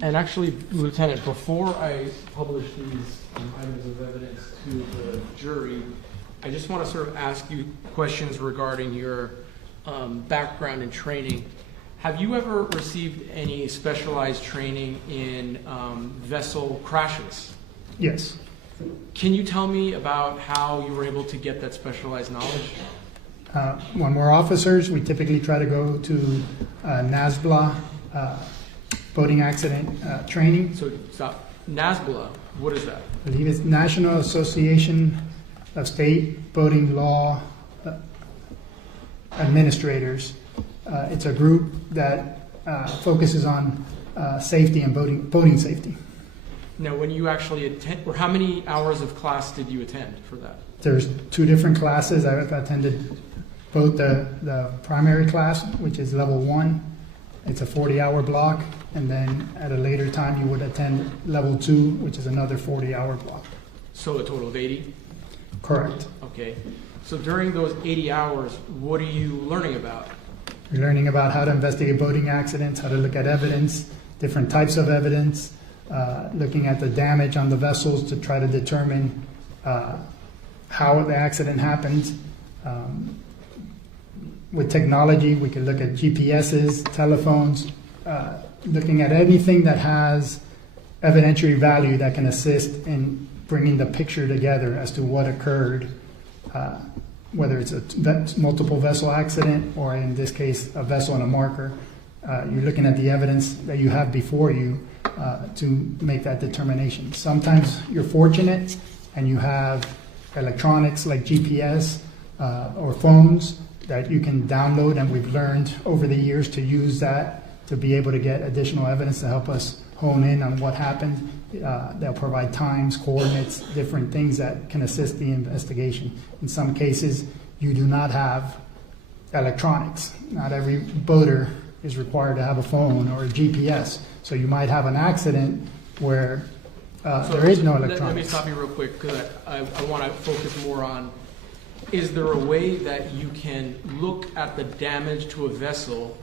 And actually, Lieutenant, before I publish these items of evidence to the jury, I just want to sort of ask you questions regarding your background and training. Have you ever received any specialized training in vessel crashes? Yes. Can you tell me about how you were able to get that specialized knowledge? When we're officers, we typically try to go to NASBLA boating accident training. So stop. NASBLA, what is that? I believe it's National Association of State Boating Law Administrators. It's a group that focuses on safety and boating safety. Now, when you actually attend, or how many hours of class did you attend for that? There's 2 different classes. I've attended both the primary class, which is level 1. It's a 40-hour block. And then at a later time, you would attend level 2, which is another 40-hour block. So a total of 80? Correct. Okay. So during those 80 hours, what are you learning about? You're learning about how to investigate boating accidents, how to look at evidence, different types of evidence, looking at the damage on the vessels to try to determine how the accident happened. With technology, we can look at GPSs, telephones, looking at anything that has evidentiary value that can assist in bringing the picture together as to what occurred, whether it's a multiple vessel accident or in this case a vessel and a marker. You're looking at the evidence that you have before you to make that determination. Sometimes you're fortunate and you have electronics like GPS or phones that you can download, and we've learned over the years to use that to be able to get additional evidence to help us hone in on what happened. They'll provide times, coordinates, different things that can assist the investigation. In some cases, you do not have electronics. Not every boater is required to have a phone or a GPS. So you might have an accident where there is no electronics. Let me stop you real quick, because I want to focus more on, is there a way that you can look at the damage to a vessel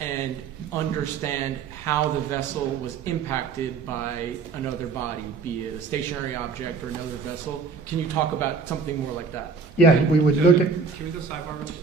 and understand how the vessel was impacted by another body, be it a stationary object or another vessel. Can you talk about something more like that? Yeah, we would look at, Can we go sidebar real quick?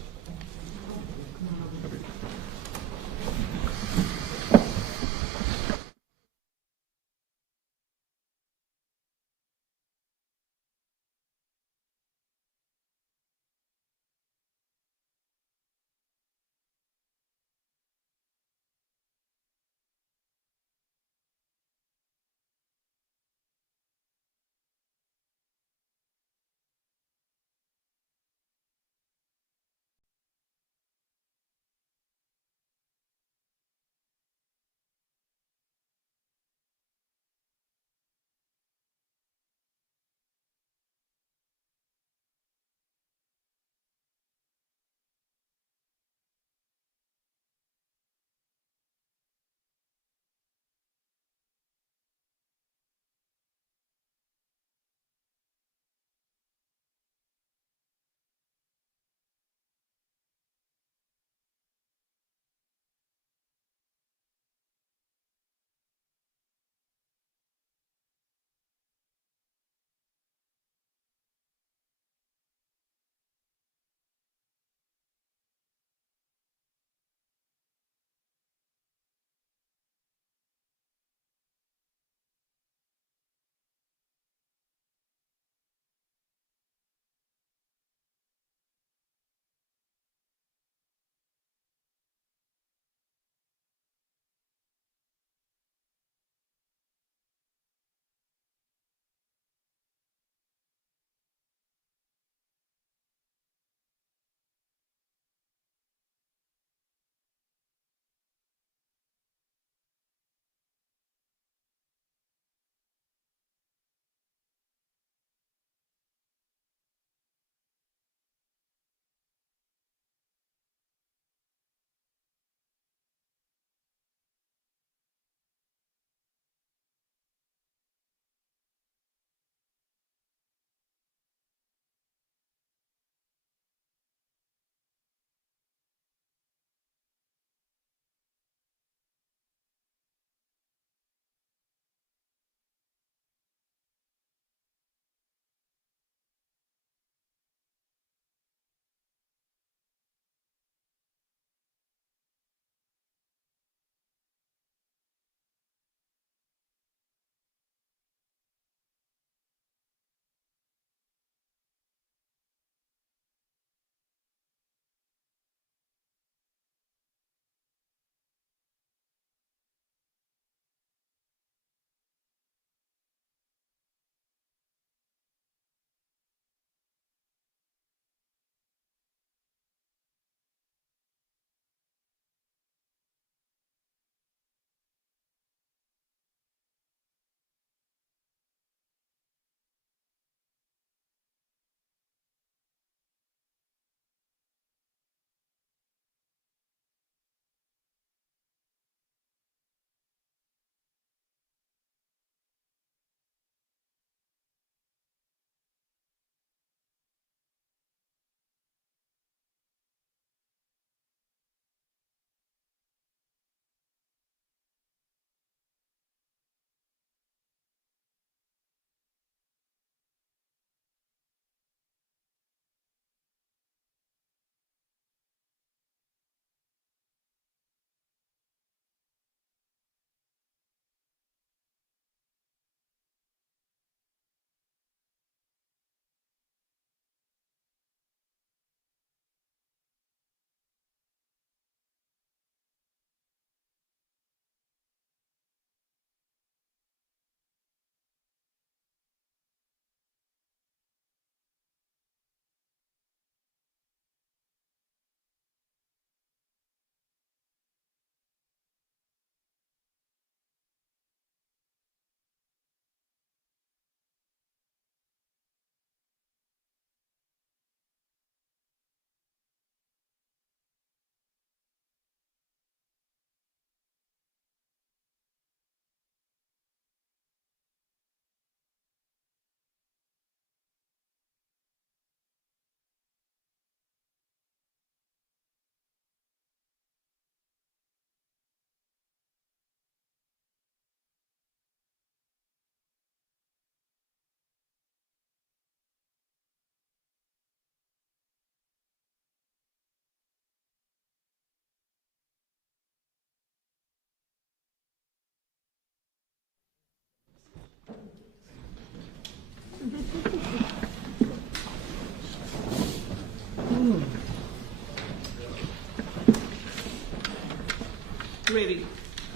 ready.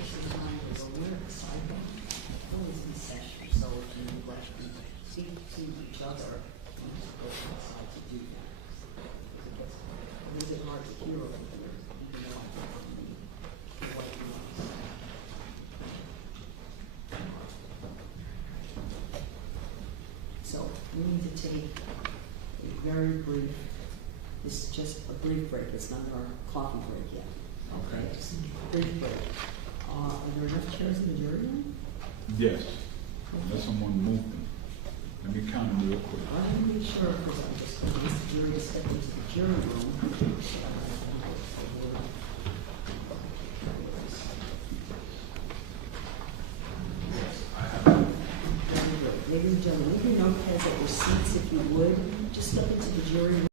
This is mine, is we're at the sidewalk, always in session, so if you like to see each other, you have to go outside to do that. It gets a little bit hard to hear over here, even though I'm on the white noise. So we need to take a very brief, this is just a brief break, it's not our coffee break yet. Okay, just a brief break. Are there enough chairs in the jury room? Yes, let someone move them. Let me count them real quick. I want to be sure, because I'm just going to ask the jury to step into the jury room. Very good. Ladies and gentlemen, leave your notepads at your seats if you would. Just step into the jury room.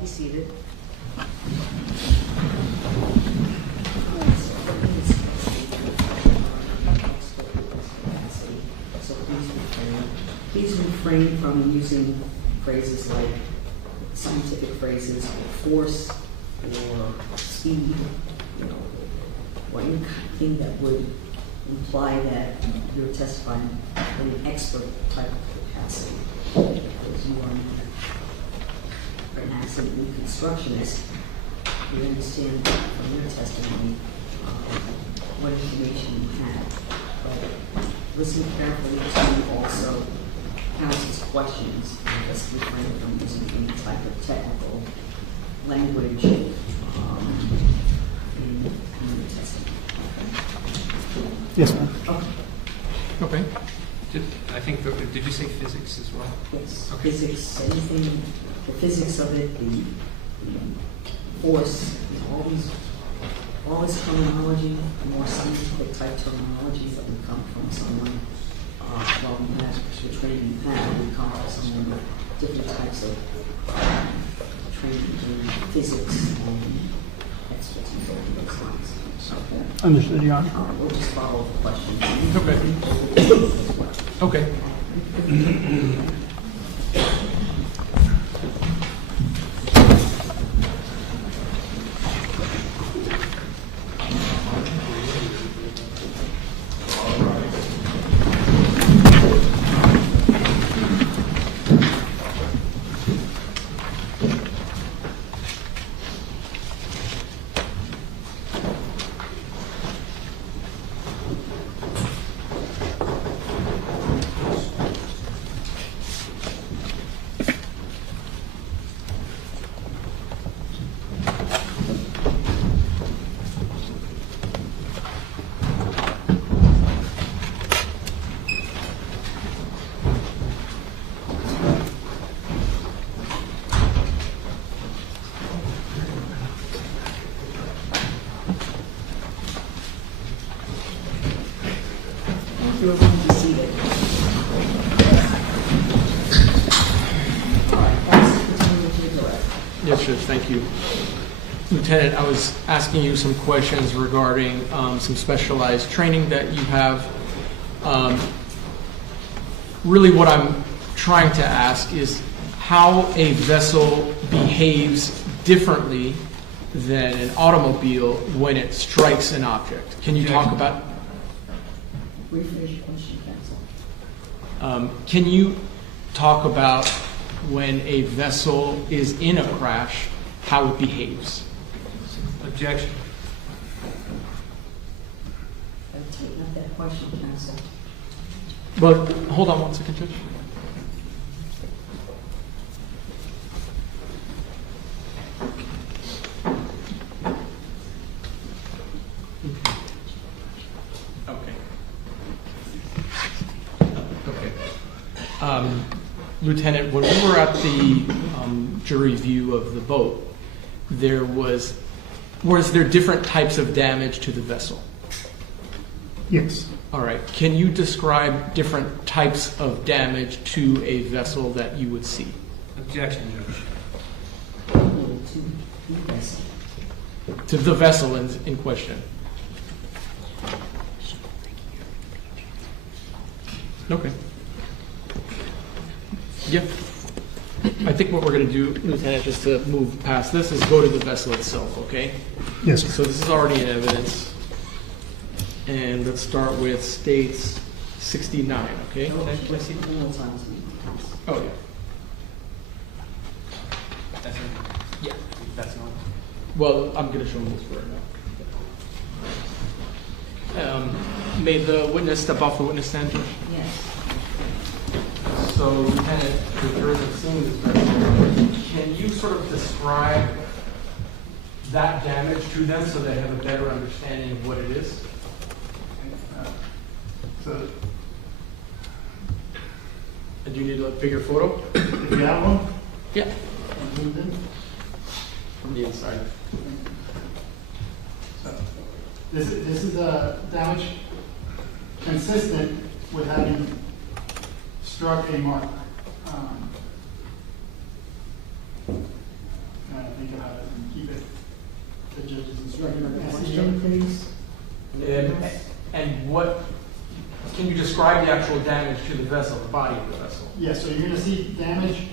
Be seated. So please refrain from using phrases like scientific phrases, force or speed, or anything that would imply that you're testifying in an expert type of capacity, because you are an accident reconstructionist. We understand from your testimony what information you have, but listen carefully to also counsel's questions. Let's refrain from using any type of technical language in your testimony. Yes, ma'am. Okay. Did you say physics as well? Yes, Okay. physics, anything, the physics of it, the force, all this terminology, more scientific type terminology that would come from someone, well, we have the training you have, we come from someone with different types of training in physics and expertise over those lines. Okay. Understood, Your Honor. All right, we'll just follow the questions. Okay. Okay. You are going to be seated. All right, that's continue with your direct. Yes, Judge, thank you. Lieutenant, I was asking you some questions regarding some specialized training that you have. Really what I'm trying to ask is how a vessel behaves differently than an automobile when it strikes an object. Can you talk about... Rephrase your question, counsel. Can you talk about when a vessel is in a crash, how it behaves? Objection. Tighten up that question, counsel. But hold on one second, Judge. Okay. Lieutenant, when we were at the jury view of the boat, was there different types of damage to the vessel? Yes. All right. Can you describe different types of damage to a vessel that you would see? Objection, Judge. To the vessel in question. Okay. Yeah. I think what we're going to do, Lieutenant, just to move past this, is go to the vessel itself, okay? Yes, sir. So this is already in evidence. And let's start with states 69, okay? Can I see the one more time, please? Oh, yeah. That's it. Yeah. That's not. Well, I'm going to show them this for right now. May the witness step off the witness stand, Judge? Yes. So, Lieutenant, the jurors have seen this vessel. Can you sort of describe that damage to them so they have a better understanding of what it is? So, And do you need a bigger photo? if you have one, Yeah. move in. From the inside. So, this is a damage consistent with having struck a mark. Trying to think about it and keep it the judge's instruction. Please. And what, can you describe the actual damage to the vessel, the body of the vessel? Yeah, so you're going to see damage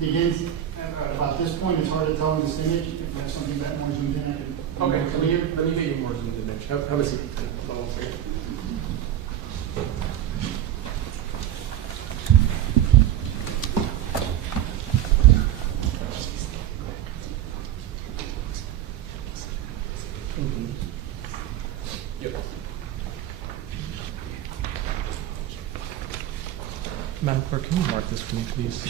begins at about this point. It's hard to tell in this image. If there's something that more zoomed in, I can. Okay, let me get you more zoomed in. Have a seat. Hold on one second. Yep. Madam Clerk, can you mark this for me, please?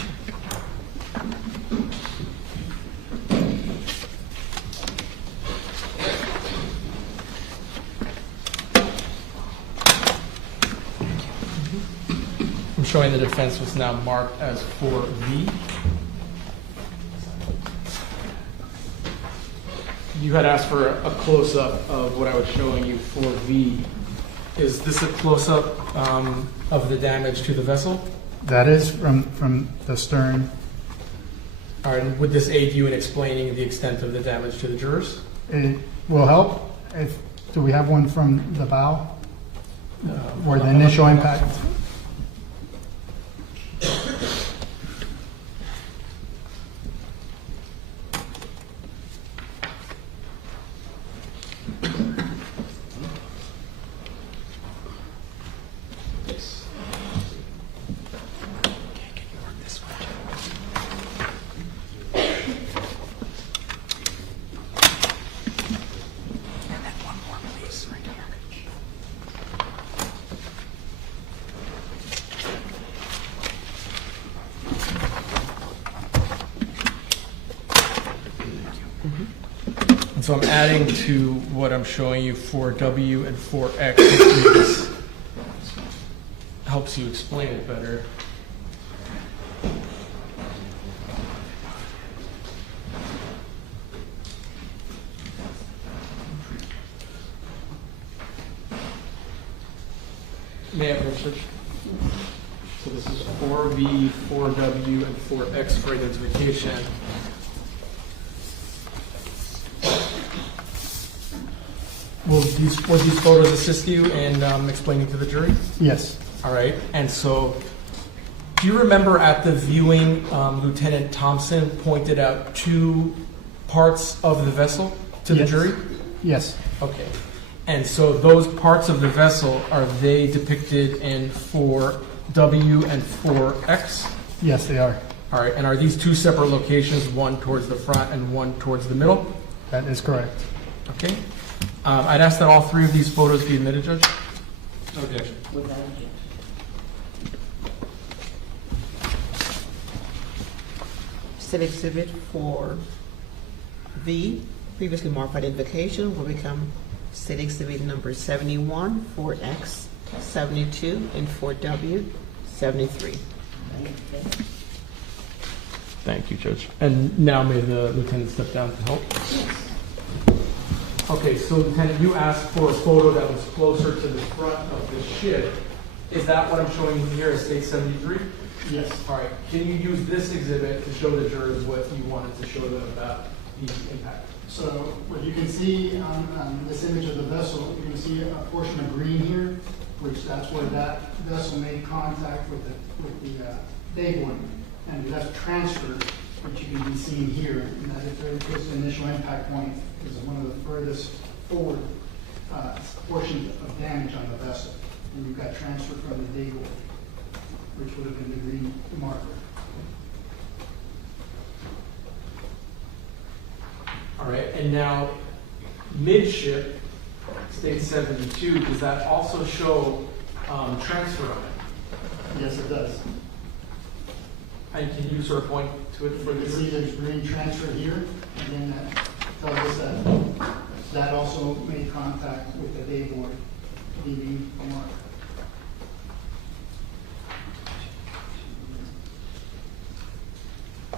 I'm showing the defense was now marked as 4V. You had asked for a close-up of what I was showing you, 4V. Is this a close-up of the damage to the vessel? That is from the stern. All right, and would this aid you in explaining the extent of the damage to the jurors? It will help. Do we have one from the bow? Or the initial impact? So I'm adding to what I'm showing you 4W and 4X. Hopefully this helps you explain it better. May I have your search? So this is 4V, 4W, and 4X for identification. Will these photos assist you in explaining to the jury? Yes. All right. And so, do you remember at the viewing, Lieutenant Thompson pointed out two parts of the vessel to the Yes. jury? Yes. Okay. And so those parts of the vessel, are they depicted in 4W and 4X? Yes, they are. All right. And are these two separate locations, one towards the front and one towards the middle? That is correct. Okay. I'd ask that all three of these photos be admitted, Judge. No objection. Without objection. State Exhibit 4V, previously marked identification, will become State Exhibit number 71, 4X, 72, and 4W, 73. Thank you, Judge. And now may the lieutenant step down to help. Okay, so Lieutenant, you asked for a photo that was closer to the front of the ship. Is that what I'm showing you here, State 73? Yes. All right, can you use this exhibit to show the jurors what you wanted to show them about the impact? So what you can see on this image of the vessel, you can see a portion of green here, which that's where that vessel made contact with the big one. And that's transfer, which you can be seen here, and that is very close to the initial impact point. This is one of the furthest forward portions of damage on the vessel. And you've got transfer from the day board, which would have been the green marker. All right, and now midship, State 72, does that also show transfer on it? Yes, it does. And can you sort of point to it for You can the see there's green transfer here, and then that tells us that that also made contact with the day board, leaving a mark.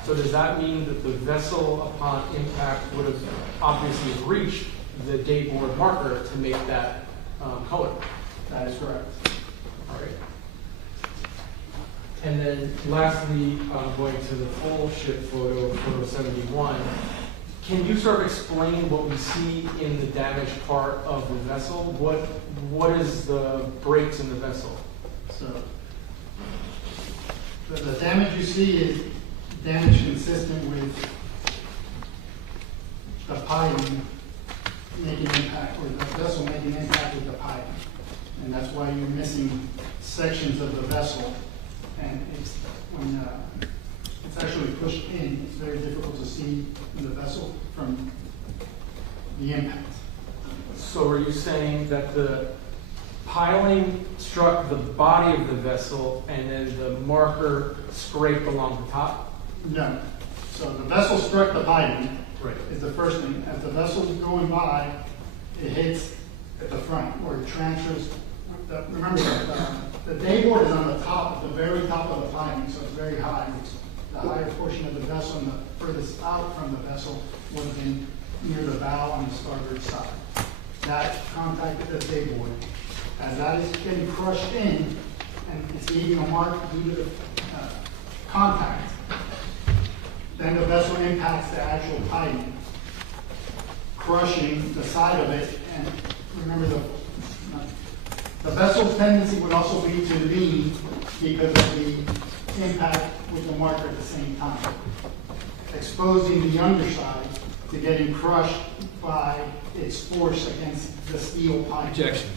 So does that mean that the vessel upon impact would have obviously reached the dayboard marker to make that color? That is correct. All right. And then lastly, going to the full ship photo, photo 71, can you sort of explain what we see in the damaged part of the vessel? What is the breaks in the vessel? So the damage you see is damage consistent with the piling making impact, or the vessel making impact with the piling. And that's why you're missing sections of the vessel. And it's when it's actually pushed in, it's very difficult to see the vessel from the impact. So are you saying that the piling struck the body of the vessel and then the marker scraped along the top? No. So the vessel struck the piling. Right. Is the first thing. As the vessel's going by, it hits at the front, or it transfers. Remember, the dayboard is on the top, the very top of the piling, so it's very high. The higher portion of the vessel and the furthest out from the vessel would have been near the bow on the starboard side. That contacted the dayboard. As that is getting crushed in, and it's leaving a mark due to the contact, then the vessel impacts the actual piling, crushing the side of it. And remember, the vessel's tendency would also be to lean because of the impact with the marker at the same time, exposing the underside to getting crushed by its force against the steel pipe. Objection.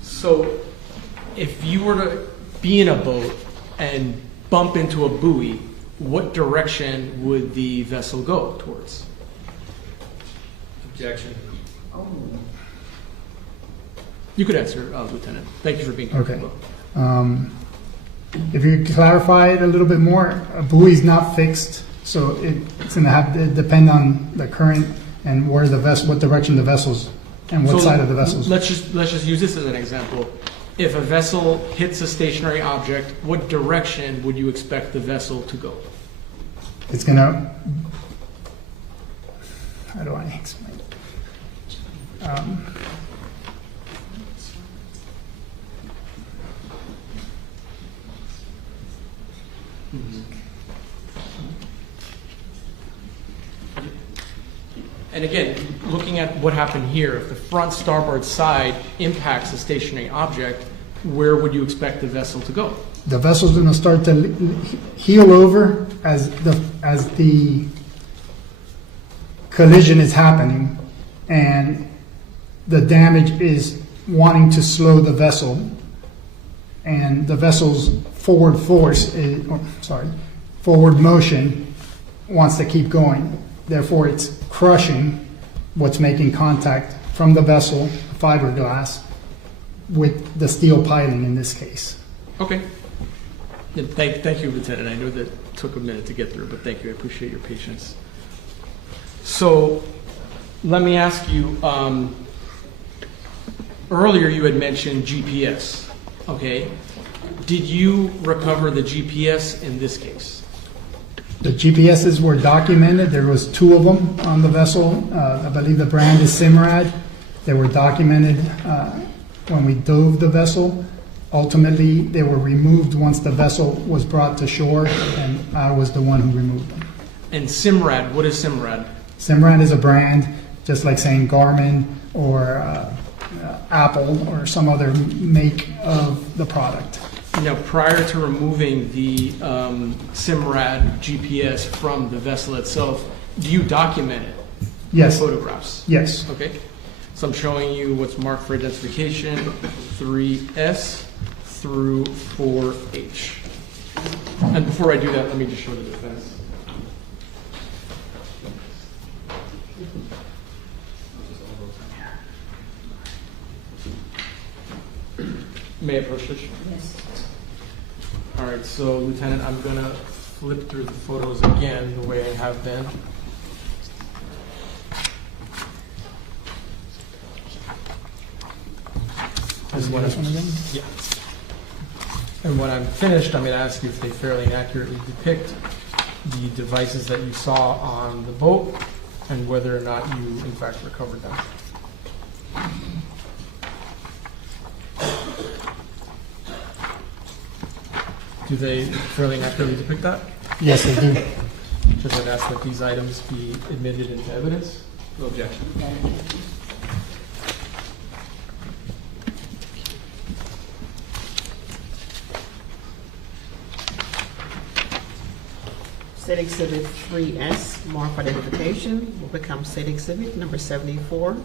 So if you were to be in a boat and bump into a buoy, what direction would the vessel go towards? Objection. You could answer, Lieutenant. Thank you for being here. Okay. If you could clarify it a little bit more, a buoy is not fixed, so it's going to have to depend on the current and where the vessel, what direction the vessel's, and what side of the vessel's. Let's just use this as an example. If a vessel hits a stationary object, what direction would you expect the vessel to go? It's going to, how do I explain it? And again, looking at what happened here, if the front starboard side impacts a stationary object, where would you expect the vessel to go? The vessel's going to start to heel over as the collision is happening, and the damage is wanting to slow the vessel, and the vessel's forward motion wants to keep going. Therefore, it's crushing what's making contact from the vessel, fiberglass, with the steel piling in this case. Okay. And thank you, Lieutenant. I know that took a minute to get through, but thank you. I appreciate your patience. So let me ask you, earlier you had mentioned GPS, okay? Did you recover the GPS in this case? The GPSs were documented. There was 2 of them on the vessel. I believe the brand is Simrad. They were documented when we dove the vessel. Ultimately, they were removed once the vessel was brought to shore, and I was the one who removed them. And Simrad, what is Simrad? Simrad is a brand, just like saying Garmin or Apple or some other make of the product. Now, prior to removing the Simrad GPS from the vessel itself, do you document it? Yes. Photographs? Yes. Okay. So I'm showing you what's marked for identification, 3S through 4H. And before I do that, let me just show the defense. May I approach this? Yes. All right, so Lieutenant, I'm gonna flip through the photos again the way I have been. This one again? Yeah. And when I'm finished, I'm gonna ask you if they fairly and accurately depict the devices that you saw on the boat and whether or not you in fact recovered them. Do they fairly and accurately depict that? Yes, they do. Should I ask that these items be admitted into evidence? No objection. State Exhibit 3S, marked identification, will become State Exhibit number 74.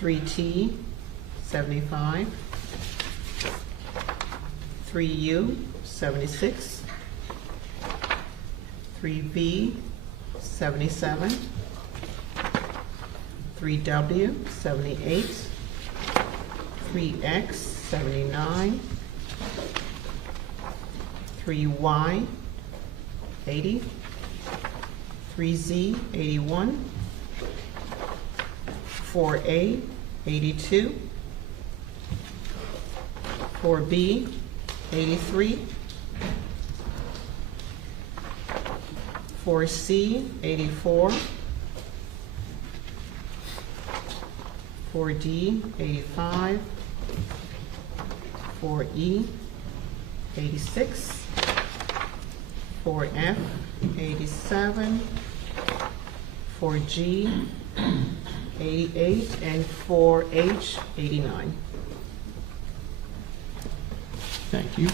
3T, 75. 3U, 76. 3V, 77. 3W, 78. 3X, 79. 3Y, 80. 3Z, 81. 4A, 82. 4B, 83. 4C, 84. 4D, 85. 4E, 86. 4F, 87. 4G, 88. And 4H, 89. Thank you.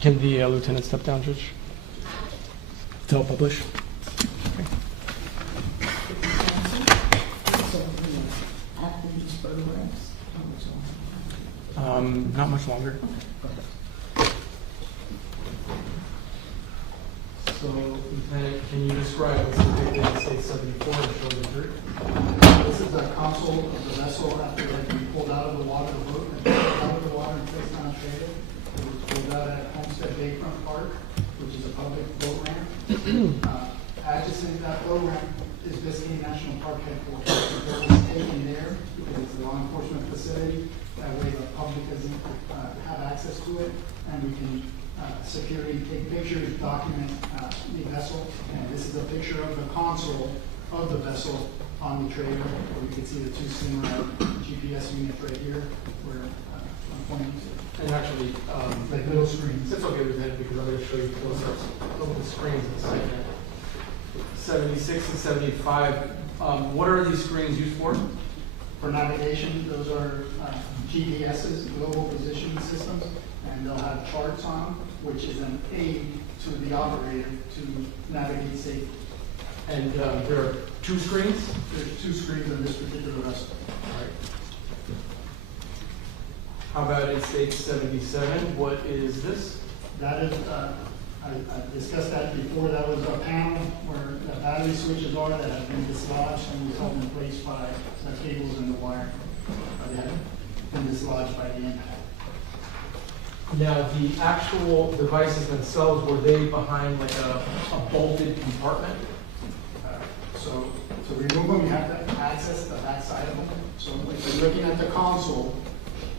Can the lieutenant step down, Judge? To help publish. Okay. So, after these photographs, how much longer? Not much longer. So, Lieutenant, can you describe what's depicted in State 74 and show the jury? This is a console of the vessel after it had been pulled out of the water, the boat, and pulled out of the water and placed on a trailer. It was pulled out at Homestead Bayfront Park, which is a public boat ramp. Adjacent to that boat ramp is Biscayne National Park headquarters. The boat was taken there because it's a law enforcement facility. That way the public doesn't have access to it, and we can securely take pictures, document the vessel. And this is a picture of the console of the vessel on the trailer, where you can see the 2 Simrad GPS units right here, where I'm pointing to. And actually, Like little screens. it's okay, Lieutenant, because I'm going to show you close-ups of the screens in a second. 76 and 75. What are these screens used for? For navigation, those are GPSs, global positioning systems, and they'll have charts on them, which is an aid to the operator to navigate safely. And there are 2 screens? There's 2 screens on this particular vessel. All right. How about in State 77? What is this? That is I discussed that before. That was a panel where the battery switches are that have been dislodged and was held in place by the cables and the wire. They have been dislodged by the impact. Now, the actual devices themselves, were they behind like a bolted compartment? So to remove them, you have to access the back side of them. So if you're looking at the console,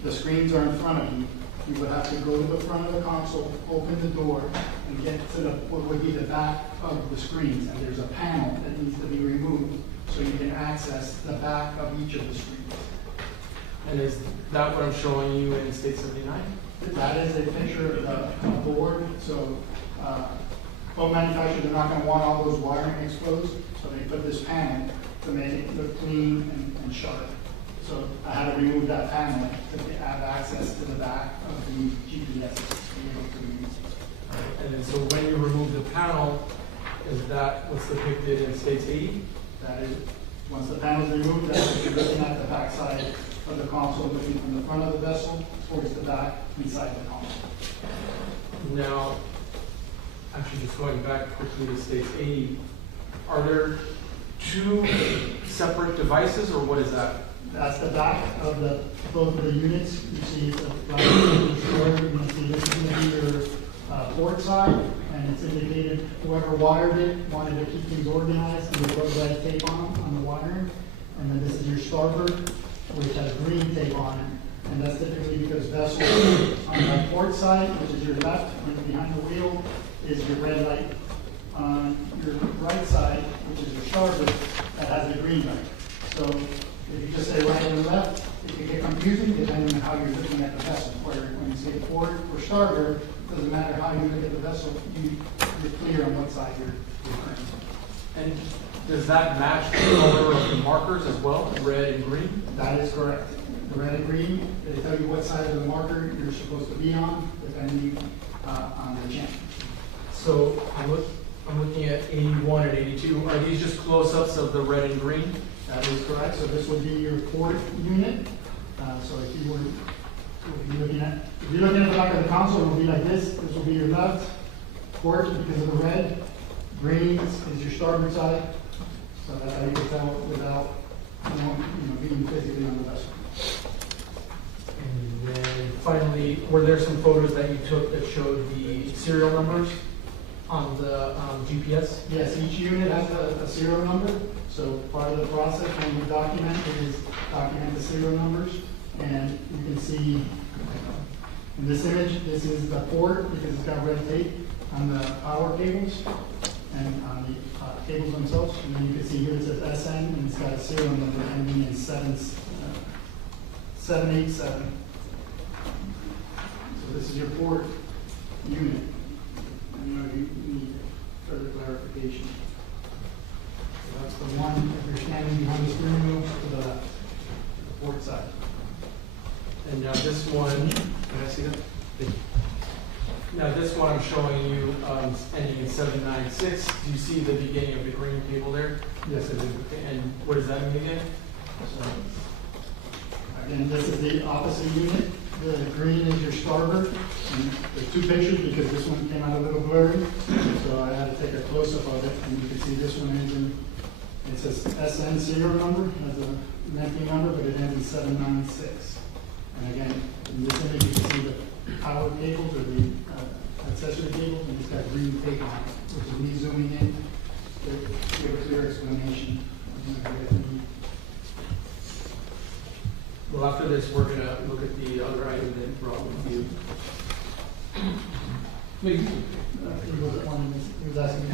the screens are in front of you. You would have to go to the front of the console, open the door, and get to what would be the back of the screens. And there's a panel that needs to be removed so you can access the back of each of the screens. And is that what I'm showing you in State 79? That is a picture of the board. So phone manufacturers are not going to want all those wiring exposed. So they put this panel to make it look clean and sharp. So I had to remove that panel to have access to the back of the GPS to be able to use it. And then so when you remove the panel, is that what's depicted in States 80? That is, once the panel is removed, that's what you're looking at the back side of the console, looking from the front of the vessel towards the back inside the console. Now, actually just going back quickly to States 80, are there two separate devices or what is that? That's the back of both of the units. You see the black story. You can see this is going to be your port side, and it's indicated whoever wired it wanted to keep things organized, and there's red tape on the wiring. And then this is your starboard, which has green tape on it. And that's typically because vessels on the port side, which is your left, when you're behind the wheel, is your red light. On your right side, which is your starboard, that has a green light. So if you just say right and left, it can get confusing depending on how you're looking at the vessel. Where when you say port or starboard, it doesn't matter how you look at the vessel, you're clear on what side you're referring to. And does that match the color of the markers as well, red and green? That is correct. The red and green, they tell you what side of the marker you're supposed to be on, depending on the channel. So I'm looking at 81 and 82. Are these just close-ups of the red and green? That is correct. So this would be your port unit. So if you're looking at the back of the console, it will be like this. This will be your left port because of the red. Green is your starboard side. So that's how you can tell without being physically on the vessel. And then finally, were there some photos that you took that showed the serial numbers on the GPS? Yes, each unit has a serial number. So part of the process when you document is document the serial numbers. And you can see in this image, this is the port because it's got red tape on the power cables and on the cables themselves. And then you can see here it says SN and it's got a serial number ending in 787. So this is your port unit. I know you need further clarification. So that's the one, if you're standing behind the steering wheel, to the port side. And now this one, can I see that? Now this one I'm showing you ending in 796. Do you see the beginning of the green cable there? Yes, it is. And what does that mean again? So, again, this is the opposite unit. The green is your starboard. And there's two pictures because this one came out a little blurry. So I had to take a close-up of it. And you can see this one ends in, it says SN serial number, has a lengthy number, but it ends in 796. And again, in this image, you can see the power cables or the accessory cables, and it's got green tape on it, which is me zooming in to give a clear explanation. Well, after this, we're going to look at the other item that brought with you. He was asking me.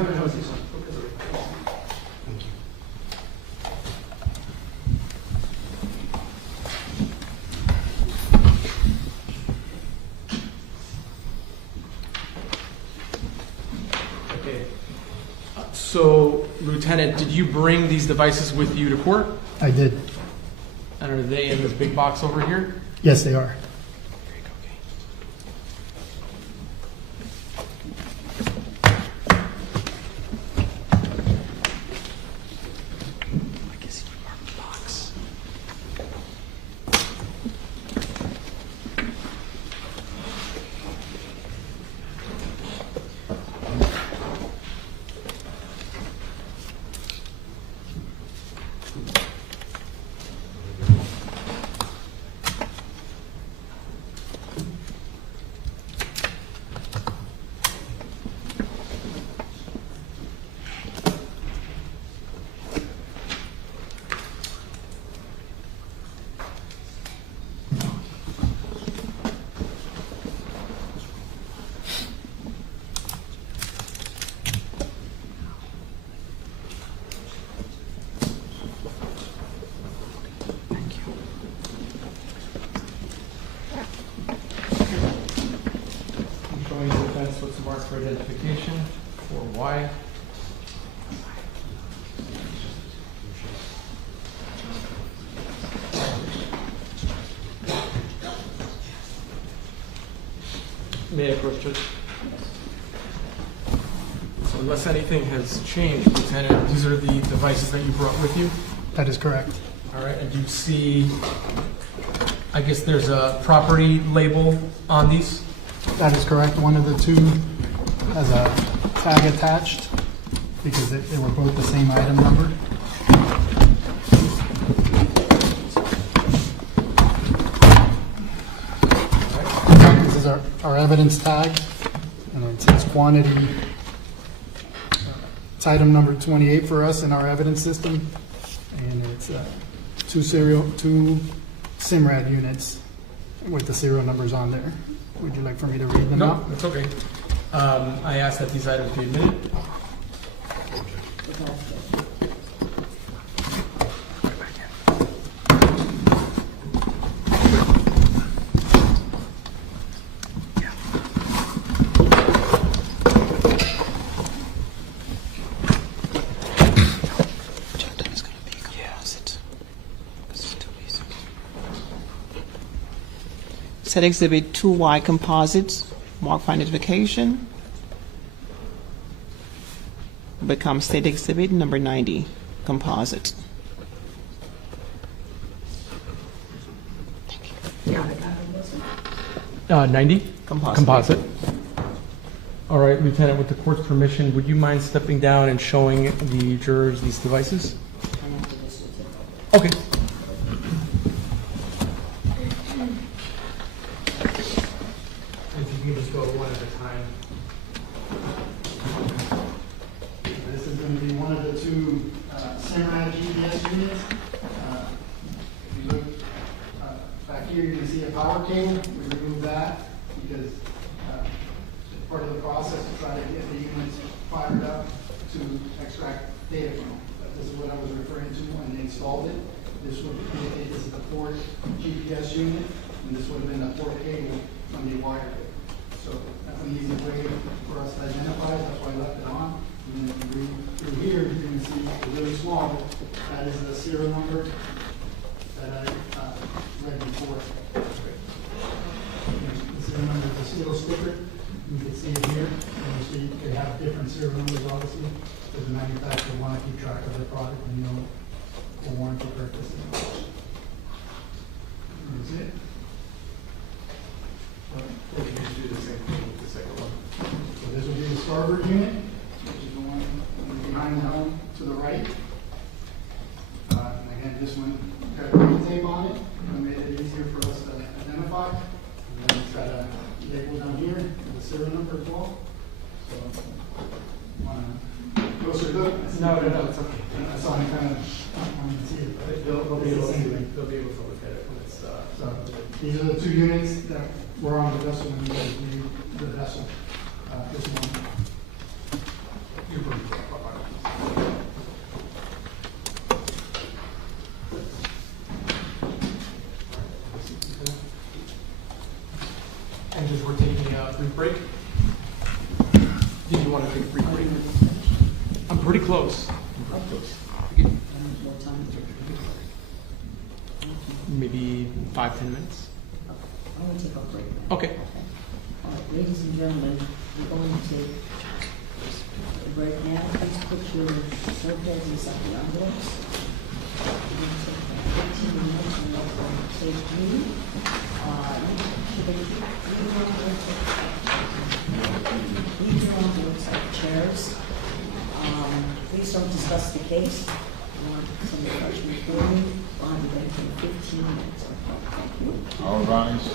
Okay. So, Lieutenant, did you bring these devices with you to court? I did. And are they in this big box over here? Yes, they are. why. May I approach, Judge? So unless anything has changed, Lieutenant, these are the devices that you brought with you? That is correct. All right, and you see, I guess there's a property label on these? That is correct. One of the two has a tag attached because they were both the same item number. This is our evidence tag, and it says quantity. It's item number 28 for us in our evidence system, and it's two SIMRAD units with the serial numbers on there. Would you like for me to read them out? No, that's okay. I ask that these items be admitted. Set Exhibit 2Y Composites, marked for identification, become State Exhibit number 90, Composite. 90? Composite. Composite. All right, Lieutenant, with the court's permission, would you mind stepping down and showing the jurors these devices? Okay. If you can just go one at a time. This is going to be one of the two SIMRAD GPS units. If you look back here, you can see a power cable. We removed that because it's part of the process to try to get the units fired up to extract data from them. This is what I was referring to when they installed it. This would indicate this is the port GPS unit, and this would have been the port cable when they wired it. So that's an easy way for us to identify. That's why I left it on. And then if you read through here, you can see it's really small. That is the serial number that I read before. The serial number is a serial sticker. You can see it here. And you see they have different serial numbers, obviously, because the manufacturer want to keep track of the product and for warranty purposes. That's it. If you could do the same thing with the second one. So this will be the starboard unit, which is the one behind the helm to the right. And again, this one got green tape on it, and made it easier for us to identify. And then it's got a label down here with the serial number as well. So, want a closer look? No, it's okay. I saw him kind of, I wanted to see it, but They'll be it's able the to, same thing. they'll be able to look at it when it's, So these are the two units that were on the vessel when we reviewed the vessel this morning. you're pretty close. And just we're taking a brief break. Did you want to take a brief break? I'm pretty close. Maybe 5-10 minutes. I'm going to take a break. Okay. All right, ladies and gentlemen, we're going to take a break now. Please put your surveys inside the envelopes. We're going to take 15 minutes and we're going to take you. Leave your envelopes at the chairs. Please don't discuss the case. Some question recording. I'll be ready in 15 minutes. Thank you. All rise.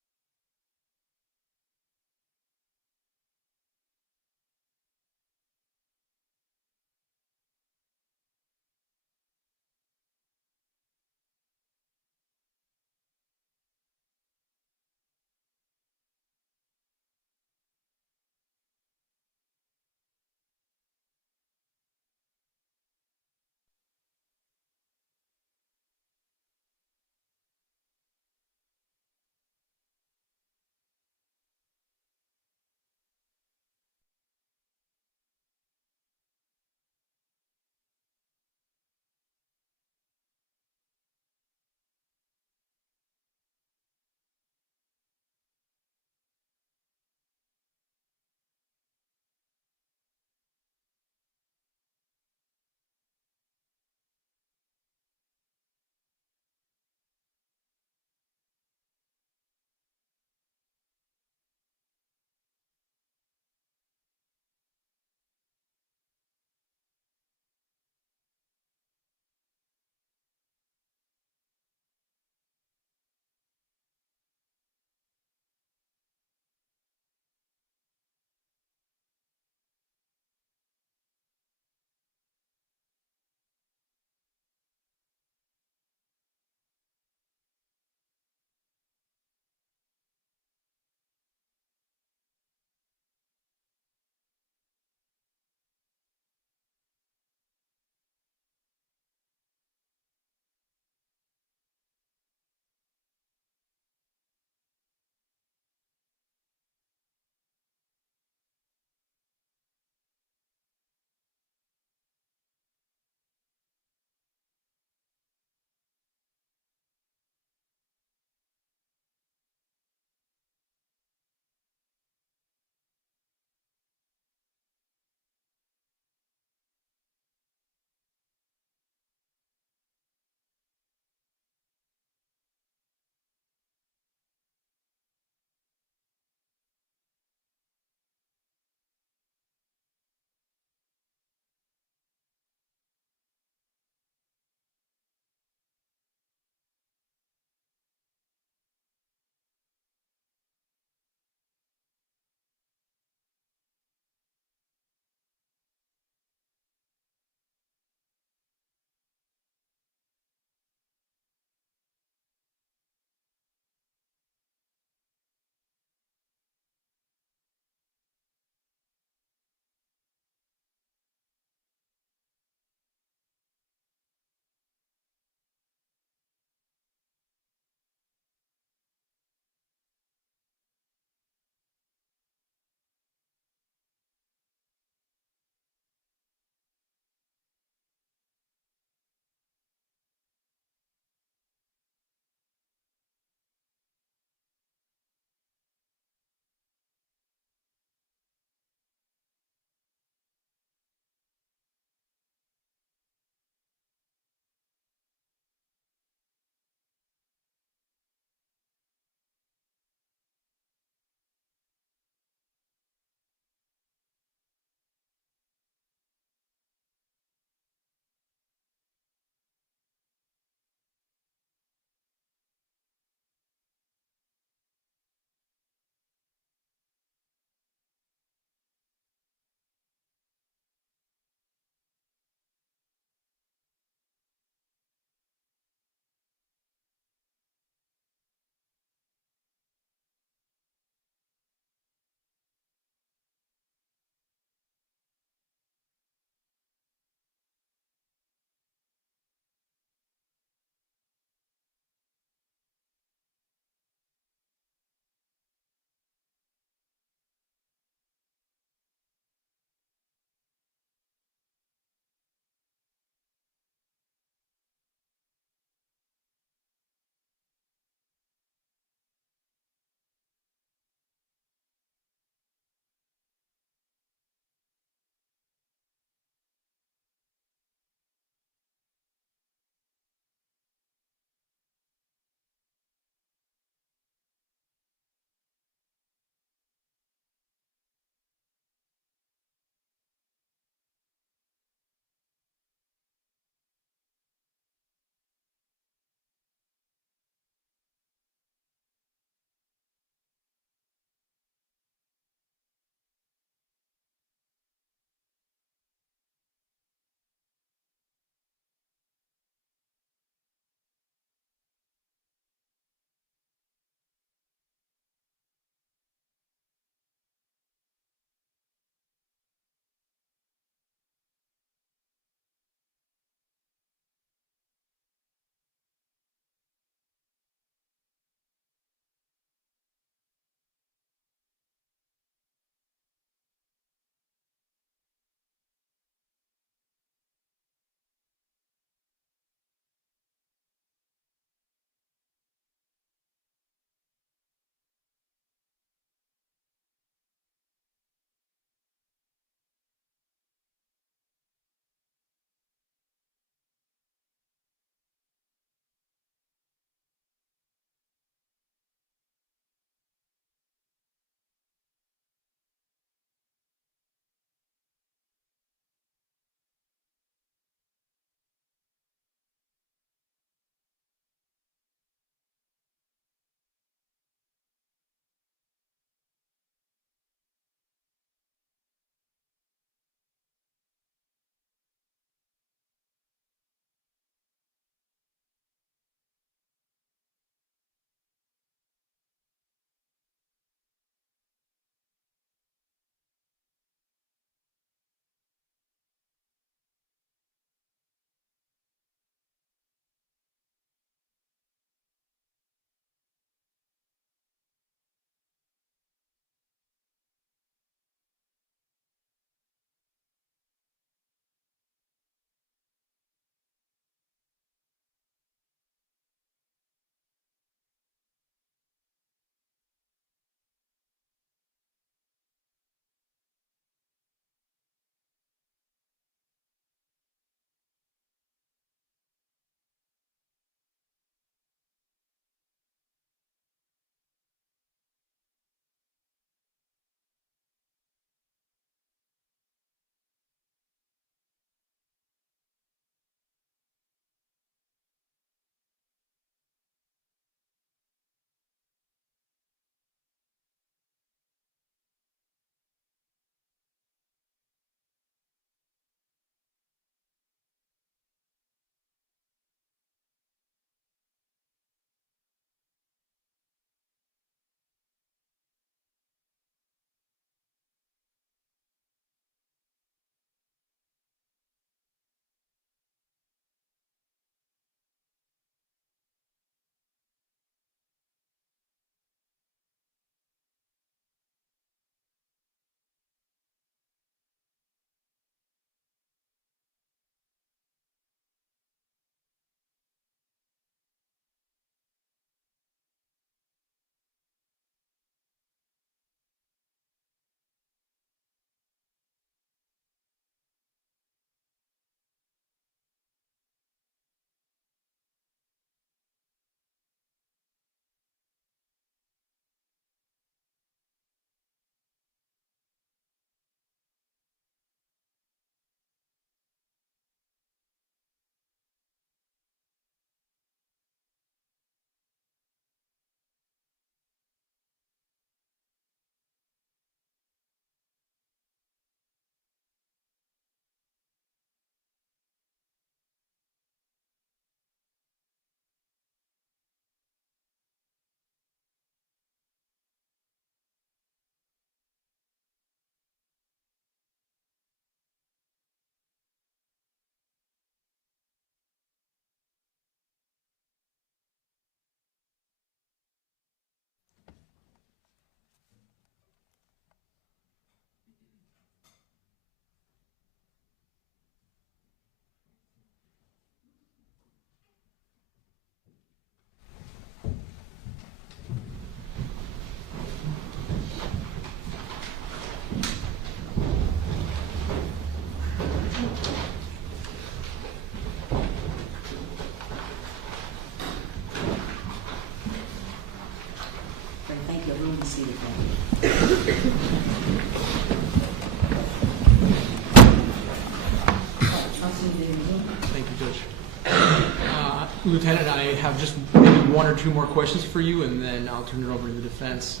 Lieutenant, I have just maybe one or two more questions for you, and then I'll turn it over to the defense.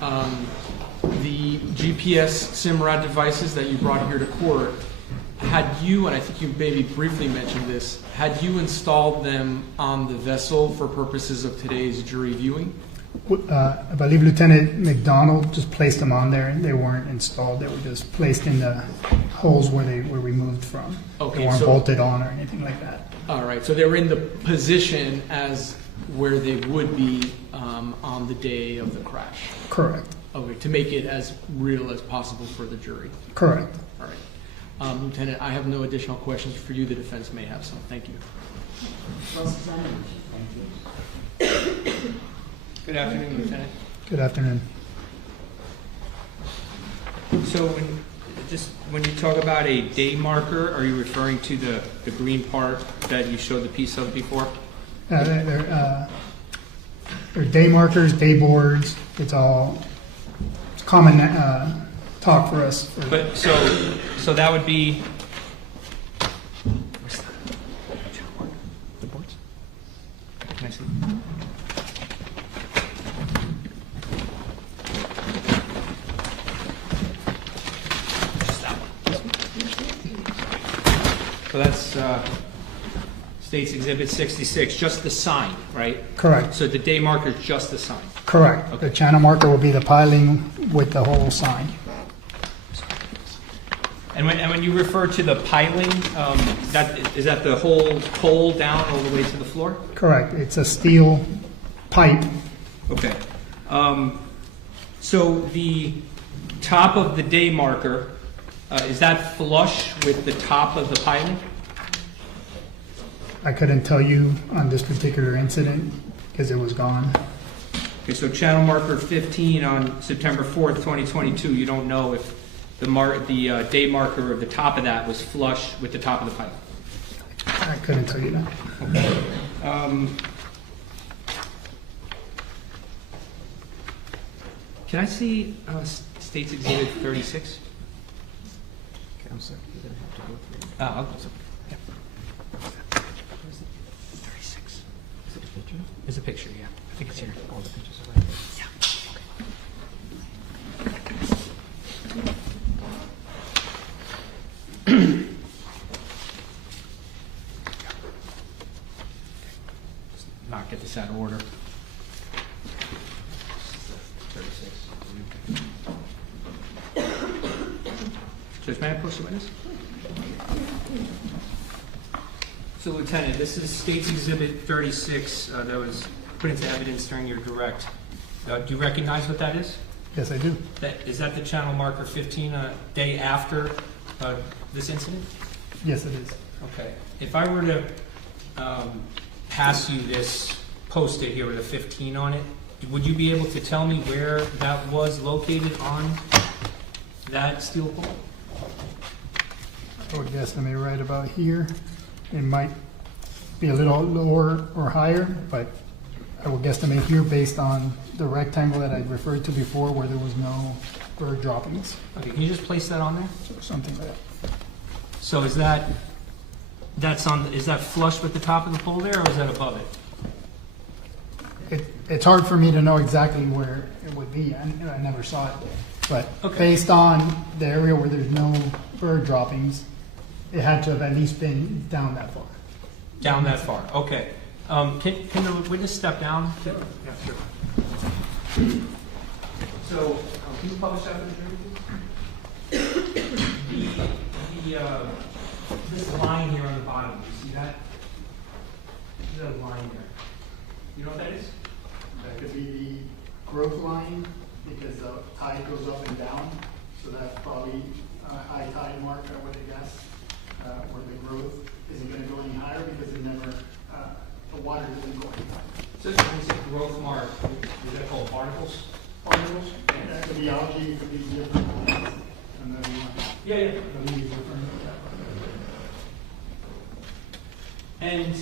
The GPS SIMRAD devices that you brought here to court, had you, and I think you maybe briefly mentioned this, had you installed them on the vessel for purposes of today's jury viewing? I believe Lieutenant McDonald just placed them on there, and they weren't installed. They were just placed in the holes where they were removed from. Okay, They weren't so- bolted on or anything like that. All right, so they were in the position as where they would be on the day of the crash. Correct. Okay, to make it as real as possible for the jury. Correct. All right. Lieutenant, I have no additional questions for you. The defense may have some. Thank you. Good afternoon, Lieutenant. Good afternoon. So when you talk about a day marker, are you referring to the green part that you showed the piece of before? They're day markers, day boards. It's common talk for us. But so that would be. The boards? Can I see? So that's State's Exhibit 66, just the sign, right? Correct. So the day marker is just the sign. Correct. Okay. The channel marker will be the piling with the whole sign. And when you refer to the piling, is that the whole pole down all the way to the floor? Correct. It's a steel pipe. Okay. So the top of the day marker, is that flush with the top of the piling? I couldn't tell you on this particular incident because it was gone. Okay, so channel marker 15 on September 4th, 2022, you don't know if the day marker of the top of that was flush with the top of the piling? I couldn't tell you that. Okay. Can I see State's Exhibit 36? Okay, I'm sorry, you're gonna have to go through. I'll go. Yeah. 36. Is it a picture? There's a picture, yeah. I think it's here. All the pictures are right there. Not get this out of order. 36. Judge, may I approach the witness? So, Lieutenant, this is State's Exhibit 36 that was put into evidence during your direct. Do you recognize what that is? Yes, I do. Is that the channel marker 15, a day after this incident? Yes, it is. Okay. If I were to pass you this post-it here with a 15 on it, would you be able to tell me where that was located on that steel pole? I would guesstimate right about here. It might be a little lower or higher, but I would guesstimate here based on the rectangle that I referred to before where there was no bird droppings. Okay, can you just place that on there? So something like that. So is that flush with the top of the pole there, or is that above it? It's hard for me to know exactly where it would be. I never saw it. But Okay. based on the area where there's no bird droppings, it had to have at least been down that far. Down that far, okay. Can the witness step down? Yeah, sure. So, can you publish that for the jury, please? This line here on the bottom, you see that? See that line there? You know what that is? That could be the growth line because the tide goes up and down. So that's probably a high tide mark, I would guess, where the growth isn't going to go any higher because it never, the water doesn't go any higher. So when you say growth mark, is that called particles? Particles? That could be algae, it could be different things. And then Yeah, yeah. it could be different. And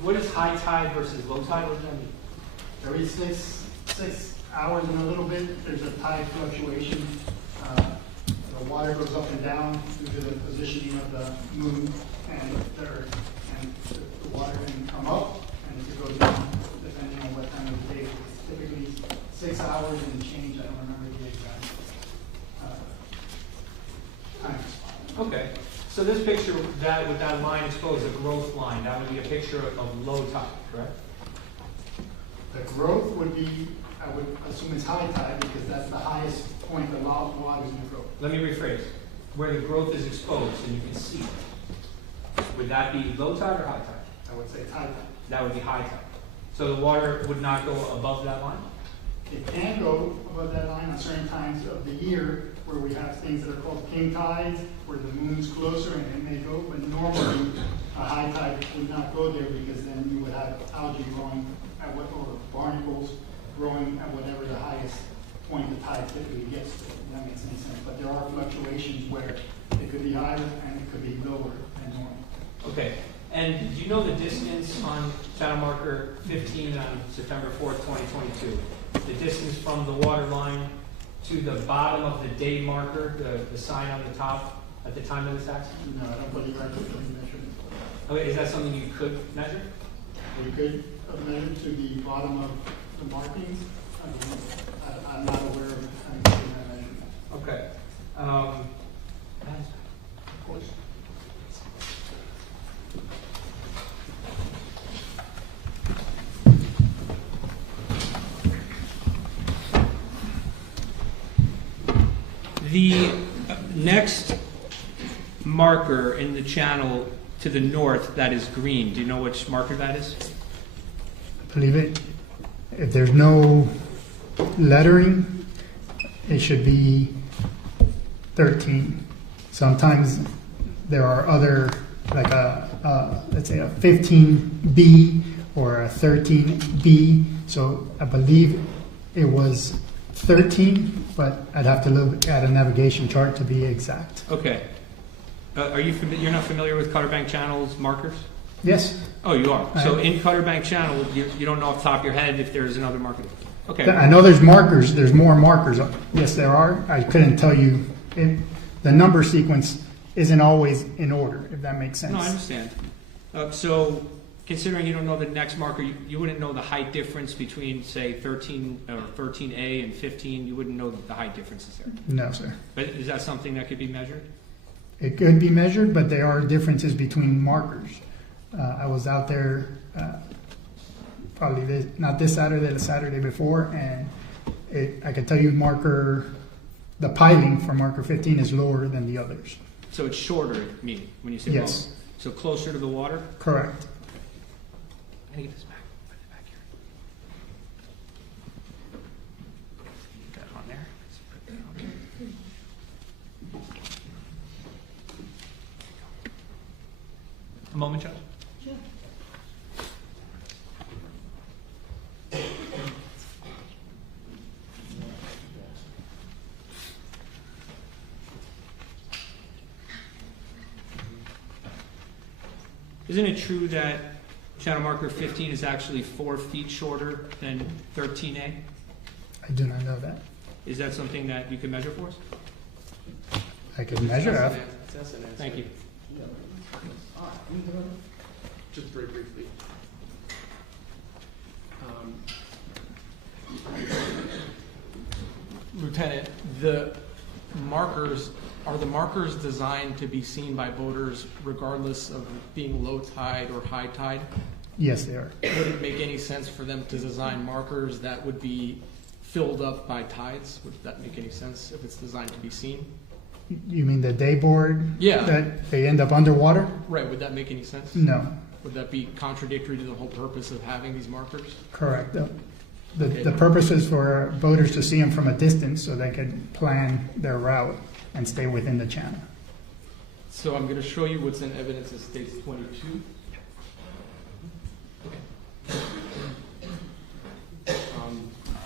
what is high tide versus low tide? What does that mean? Every 6 hours and a little bit, there's a tide fluctuation. The water goes up and down due to the positioning of the moon and the earth. And the water can come up and it could go down depending on what time of the day. It's typically 6 hours and change. I don't remember the exact time spot. Okay, so this picture, that with that line exposed, the growth line, that would be a picture of low tide, correct? The growth would be, I would assume it's high tide because that's the highest point the water is going to grow. Let me rephrase. Where the growth is exposed and you can see it, would that be low tide or high tide? I would say it's high tide. That would be high tide. So the water would not go above that line? It can go above that line on certain times of the year where we have things that are called king tides, where the moon's closer and it may go, but normally a high tide would not go there because then you would have algae growing at what, or barnacles growing at whatever the highest point the tide typically gets to. If that makes any sense. But there are fluctuations where it could be higher and it could be lower than normal. Okay. And do you know the distance on channel marker 15 on September 4th, 2022? The distance from the water line to the bottom of the day marker, the sign on the top at the time of this accident? No, I don't believe I could measure it. Okay, is that something you could measure? We could measure to the bottom of the markings. I'm not aware of it. I'm not doing that measurement. Okay. Of course. The next marker in the channel to the north that is green, do you know which marker that is? I believe it. If there's no lettering, it should be 13. Sometimes there are other, like let's say a 15B or a 13B. So I believe it was 13, but I'd have to look at a navigation chart to be exact. Okay. Are you you're not familiar with Cutter Bank Channel's markers? Yes. Oh, you are. So in Cutter Bank Channel, you don't know off the top of your head if there's another marker. Okay. I know there's markers. There's more markers. Yes, there are. I couldn't tell you. The number sequence isn't always in order, if that makes sense. No, I understand. So considering you don't know the next marker, you wouldn't know the height difference between, say, 13 or 13A and 15. You wouldn't know the height differences there. No, sir. But is that something that could be measured? It could be measured, but there are differences between markers. I was out there probably not this Saturday, the Saturday before, and I can tell you the piling for marker 15 is lower than the others. So it's shorter, when you say yes. lower. So closer to the water? Correct. I'm going to get this back. Put it back here. Put that on there. Let's put that on there. A moment, Josh. Sure. Isn't it true that channel marker 15 is actually 4 feet shorter than 13A? I do not know that. Is that something that you can measure for us? I could measure it. Thank you. Just very briefly. Lieutenant, are the markers designed to be seen by boaters regardless of being low tide or high tide? Yes, they are. Would it make any sense for them to design markers that would be filled up by tides? Would that make any sense if it's designed to be seen? You mean the day board? Yeah. That they end up underwater? Right, would that make any sense? No. Would that be contradictory to the whole purpose of having these markers? Correct. The purpose is for boaters to see them from a distance so they can plan their route and stay within the channel. So I'm going to show you what's in evidence at States 22.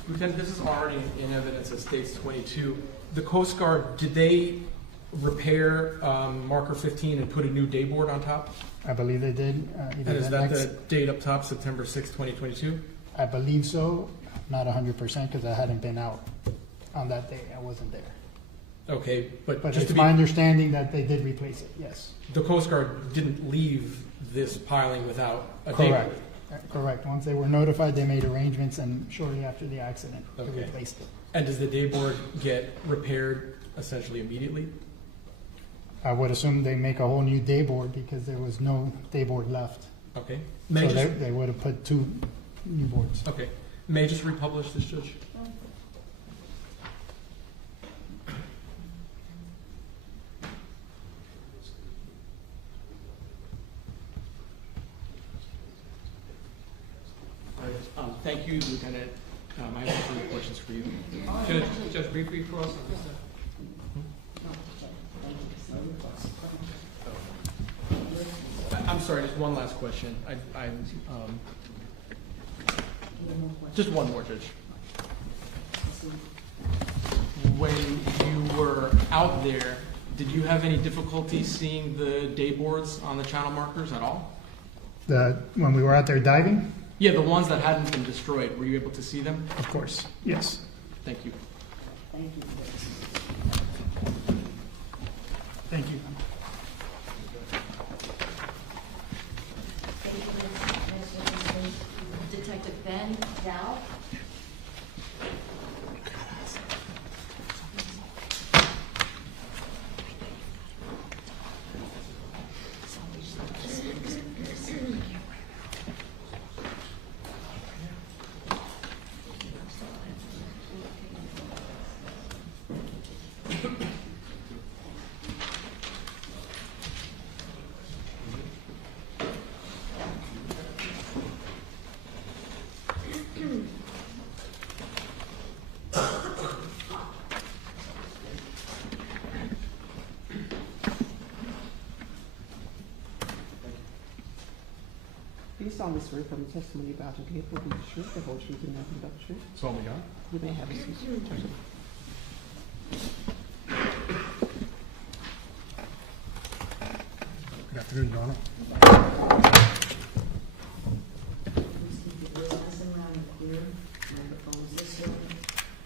Lieutenant, this is already in evidence at States 22. The Coast Guard, did they repair marker 15 and put a new day board on top? I believe they did. And is that the date up top, September 6, 2022? I believe so. Not 100% because I hadn't been out on that day. I wasn't there. Okay, but But just it's to my be, understanding that they did replace it, yes. the Coast Guard didn't leave this piling without a day board? Correct. Correct. Once they were notified, they made arrangements, and shortly after the accident, they Okay. replaced it. And does the day board get repaired essentially immediately? I would assume they make a whole new day board because there was no day board left. Okay. So May I just, they would have put 2 new boards. okay. May I just republish this, Judge? Thank you, Lieutenant. I have some questions for you. Judge, briefly for us on this. I'm sorry, just one last question. Just one more, Judge. When you were out there, did you have any difficulty seeing the day boards on the channel markers at all? When we were out there diving, Yeah, the ones that hadn't been destroyed, were you able to see them? of course, yes. Thank you. Thank you. Thank you. Detective Ben Dow. Based on this swear from the testimony about to give will be the truth, the whole truth, and nothing but the truth. So help me God. You may have a seat. Good afternoon, Your Honor. Please keep your voice nice and loud and clear. Microphone's this way,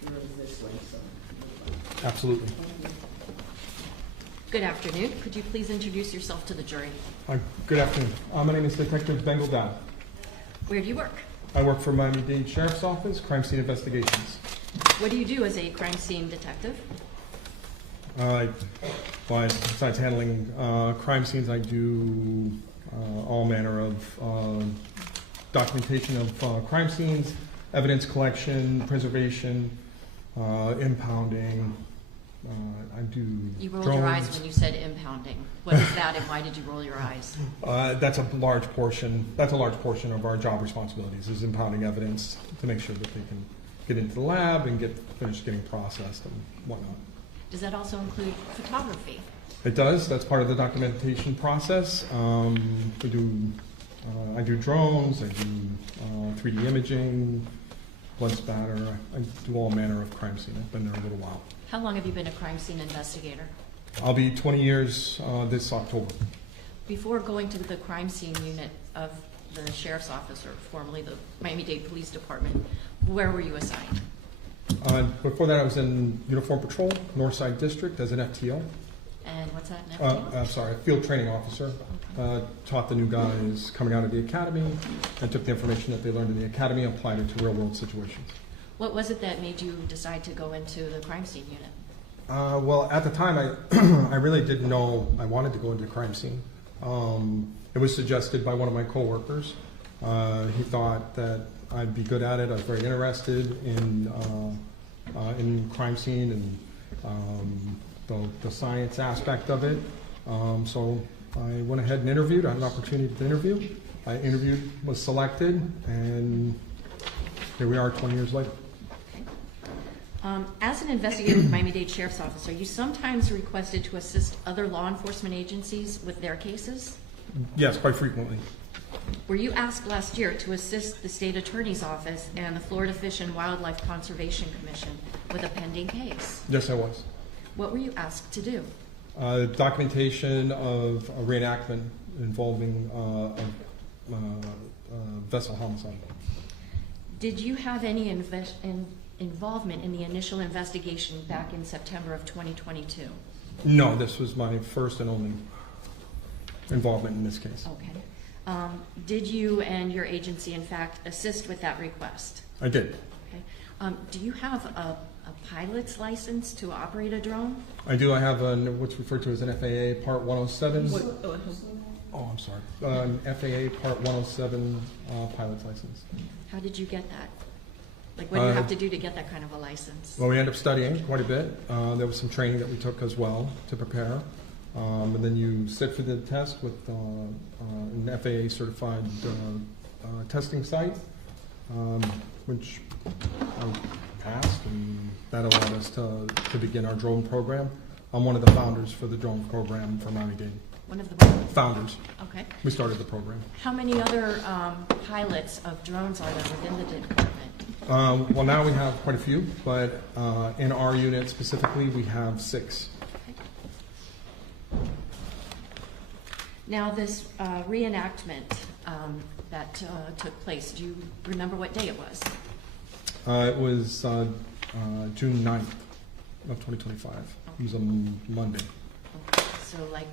yours this way, so. Absolutely. Good afternoon. Could you please introduce yourself to the jury? Good afternoon. My name is Detective Bengal Dow. Where do you work? I work for Miami-Dade Sheriff's Office, Crime Scene Investigations. What do you do as a crime scene detective? Besides handling crime scenes, I do all manner of documentation of crime scenes, evidence collection, preservation, impounding. I do You rolled drones. your eyes when you said impounding. What is that, and why did you roll your eyes? That's a large portion. That's a large portion of our job responsibilities is impounding evidence to make sure that they can get into the lab and finish getting processed and whatnot. Does that also include photography? It does. That's part of the documentation process. We do. I do drones. I do 3D imaging, blood spatter. I do all manner of crime scene. I've been there a little while. How long have you been a crime scene investigator? I'll be 20 years this October. Before going to the crime scene unit of the Sheriff's Office, or formerly the Miami-Dade Police Department, where were you assigned? Before that, I was in Uniform Patrol, Northside District, as an FTO. And what's that, an FTO? Sorry, field training officer. Taught the new guys coming out of the academy and took the information that they learned in the academy and applied it to real-world situations. What was it that made you decide to go into the crime scene unit? Well, at the time, I really didn't know I wanted to go into the crime scene. It was suggested by one of my coworkers. He thought that I'd be good at it. I was very interested in crime scene and the science aspect of it. So I went ahead and interviewed. I had an opportunity to interview. I interviewed, was selected, and here we are 20 years later. As an investigator with Miami-Dade Sheriff's Office, are you sometimes requested to assist other law enforcement agencies with their cases? Yes, quite frequently. Were you asked last year to assist the State Attorney's Office and the Florida Fish and Wildlife Conservation Commission with a pending case? Yes, I was. What were you asked to do? Documentation of a reenactment involving a vessel homicide. Did you have any involvement in the initial investigation back in September of 2022? No, this was my first and only involvement in this case. Okay. Did you and your agency, in fact, assist with that request? I did. Okay. Do you have a pilot's license to operate a drone? I do. I have what's referred to as an FAA Part 107. Oh, I'm sorry. An FAA Part 107 pilot's license. How did you get that? Like, what do you have to do to get that kind of a license? Well, we ended up studying quite a bit. There was some training that we took as well to prepare. And then you sit for the test with an FAA certified testing site, which I passed, and that allowed us to begin our drone program. I'm one of the founders for the drone program for Miami-Dade. One of the founders. Okay. We started the program. How many other pilots of drones are there within the department? Well, now we have quite a few, but in our unit specifically, we have 6. Now, this reenactment that took place, do you remember what day it was? It was June 9th of 2025. Okay. It was a Monday. Okay. So like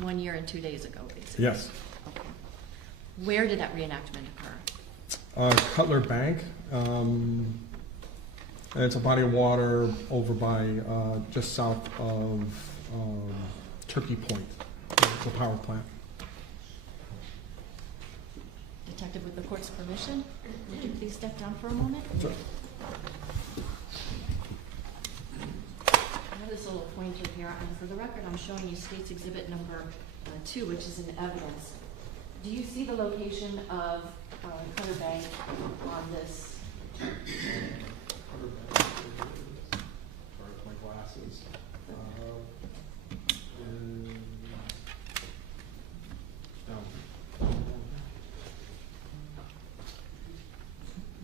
1 year and 2 days ago, basically? Yes. Okay. Where did that reenactment occur? Cutler Bank. And it's a body of water over by just south of Turkey Point. It's a power plant. Detective, with the court's permission, would you please step down for a moment? Sure. I have this little pointer here, and for the record, I'm showing you State's Exhibit number 2, which is in evidence. Do you see the location of Cutter Bank on this? Cutter Bank. Sorry, my glasses.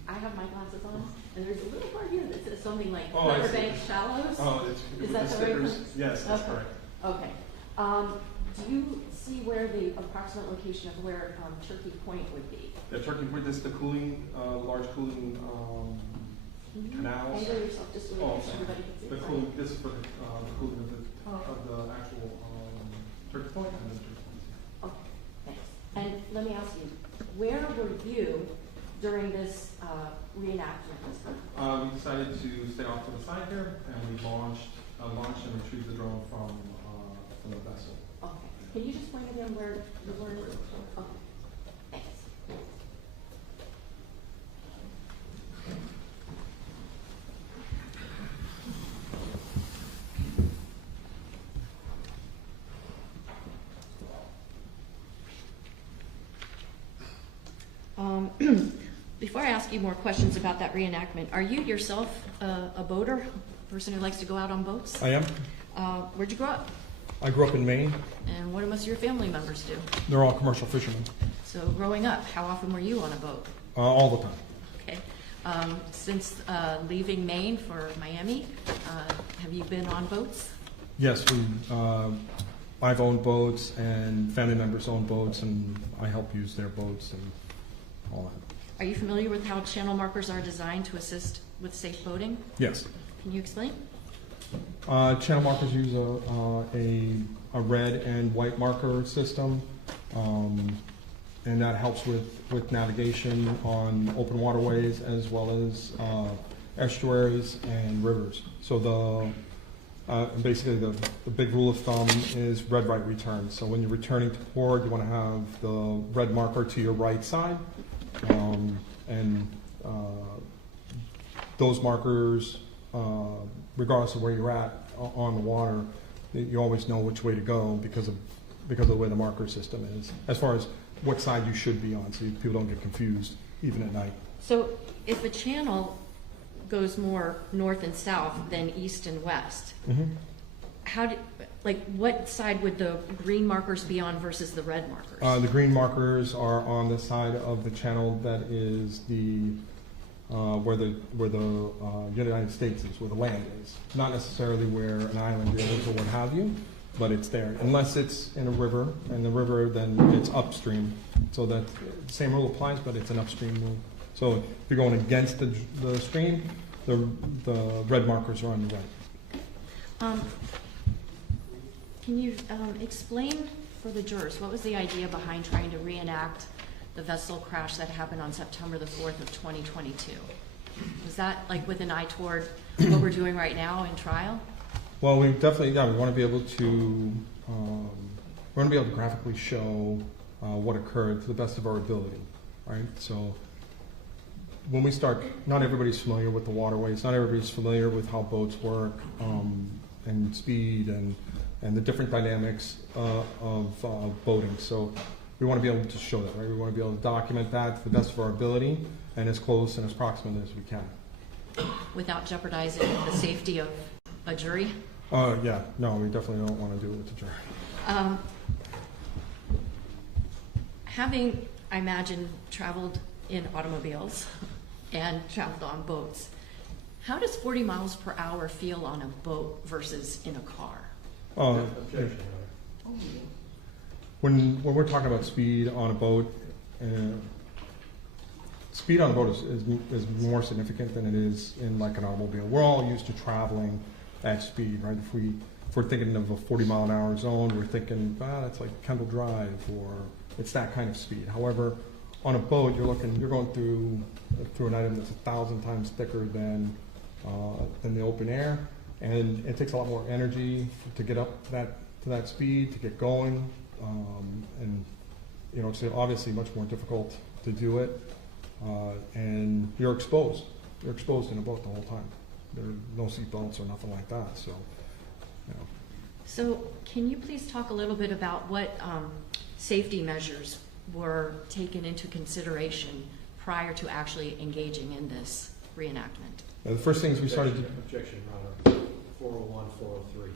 I have my glasses on, and there's a little part here that says something like Cutter Bank Shallows. Oh, is that the right place? Yes, that's correct. Okay. Do you see where the approximate location of where Turkey Point would be? Yeah, Turkey Point, this is the cooling, large cooling canals. Angle yourself just so that everybody can see. The cooling, this is for the cooling of the actual Turkey Point and the Turkey Point. Okay, thanks. And let me ask you, where were you during this reenactment? We decided to stay off to the side here, and we launched and retrieved the drone from the vessel. Okay. Can you just point again where you were? Okay. Thanks. Before I ask you more questions about that reenactment, are you yourself a boater, a person who likes to go out on boats? I am. Where'd you grow up? I grew up in Maine. And what do most of your family members do? They're all commercial fishermen. So growing up, how often were you on a boat? All the time. Okay. Since leaving Maine for Miami, have you been on boats? Yes, I've owned boats, and family members own boats, and I help use their boats and all that. Are you familiar with how channel markers are designed to assist with safe boating? Yes. Can you explain? Channel markers use a red and white marker system, and that helps with navigation on open waterways as well as estuaries and rivers. So basically the big rule of thumb is red, right return. So when you're returning to port, you want to have the red marker to your right side, and those markers, regardless of where you're at on the water, you always know which way to go because of the way the marker system is, as far as what side you should be on, so people don't get confused even at night. So if a channel goes more north and south than east and west, what side would the green markers be on versus the red markers? The green markers are on the side of the channel that is where the United States is, where the land is. Not necessarily where an island is or what have you, but it's there. Unless it's in a river, and the river then it's upstream. So that same rule applies, but it's an upstream rule. So if you're going against the stream, the red markers are on the right. Can you explain for the jurors, what was the idea behind trying to reenact the vessel crash that happened on September the 4th of 2022? Was that like with an eye toward what we're doing right now in trial? Well, we definitely, yeah, we want to be able to, graphically show what occurred to the best of our ability, right? So when we start, not everybody's familiar with the waterways, not everybody's familiar with how boats work, and speed and the different dynamics of boating. So we want to be able to show that, right? We want to be able to document that to the best of our ability and as close and as proximate as we can. Without jeopardizing the safety of a jury? Yeah, no, we definitely don't want to do it with the jury. Having, I imagine, traveled in automobiles and traveled on boats, how does 40 miles per hour feel on a boat versus in a car? Objection. When we're talking about speed on a boat, speed on a boat is more significant than it is in like an automobile. We're all used to traveling at speed, right? If we're thinking of a 40-mile-an-hour zone, we're thinking, that's like Kendall Drive, or it's that kind of speed. However, on a boat, you're going through an item that's 1,000 times thicker than the open air, and it takes a lot more energy to get up to that speed, to get going, and it's obviously much more difficult to do it, and you're exposed. You're exposed in a boat the whole time. There are no seat belts or nothing like that. So, So, can you please talk a little bit about what safety measures were taken into consideration prior to actually engaging in this reenactment? the first things we started to Objection, Your Honor. 401, 403.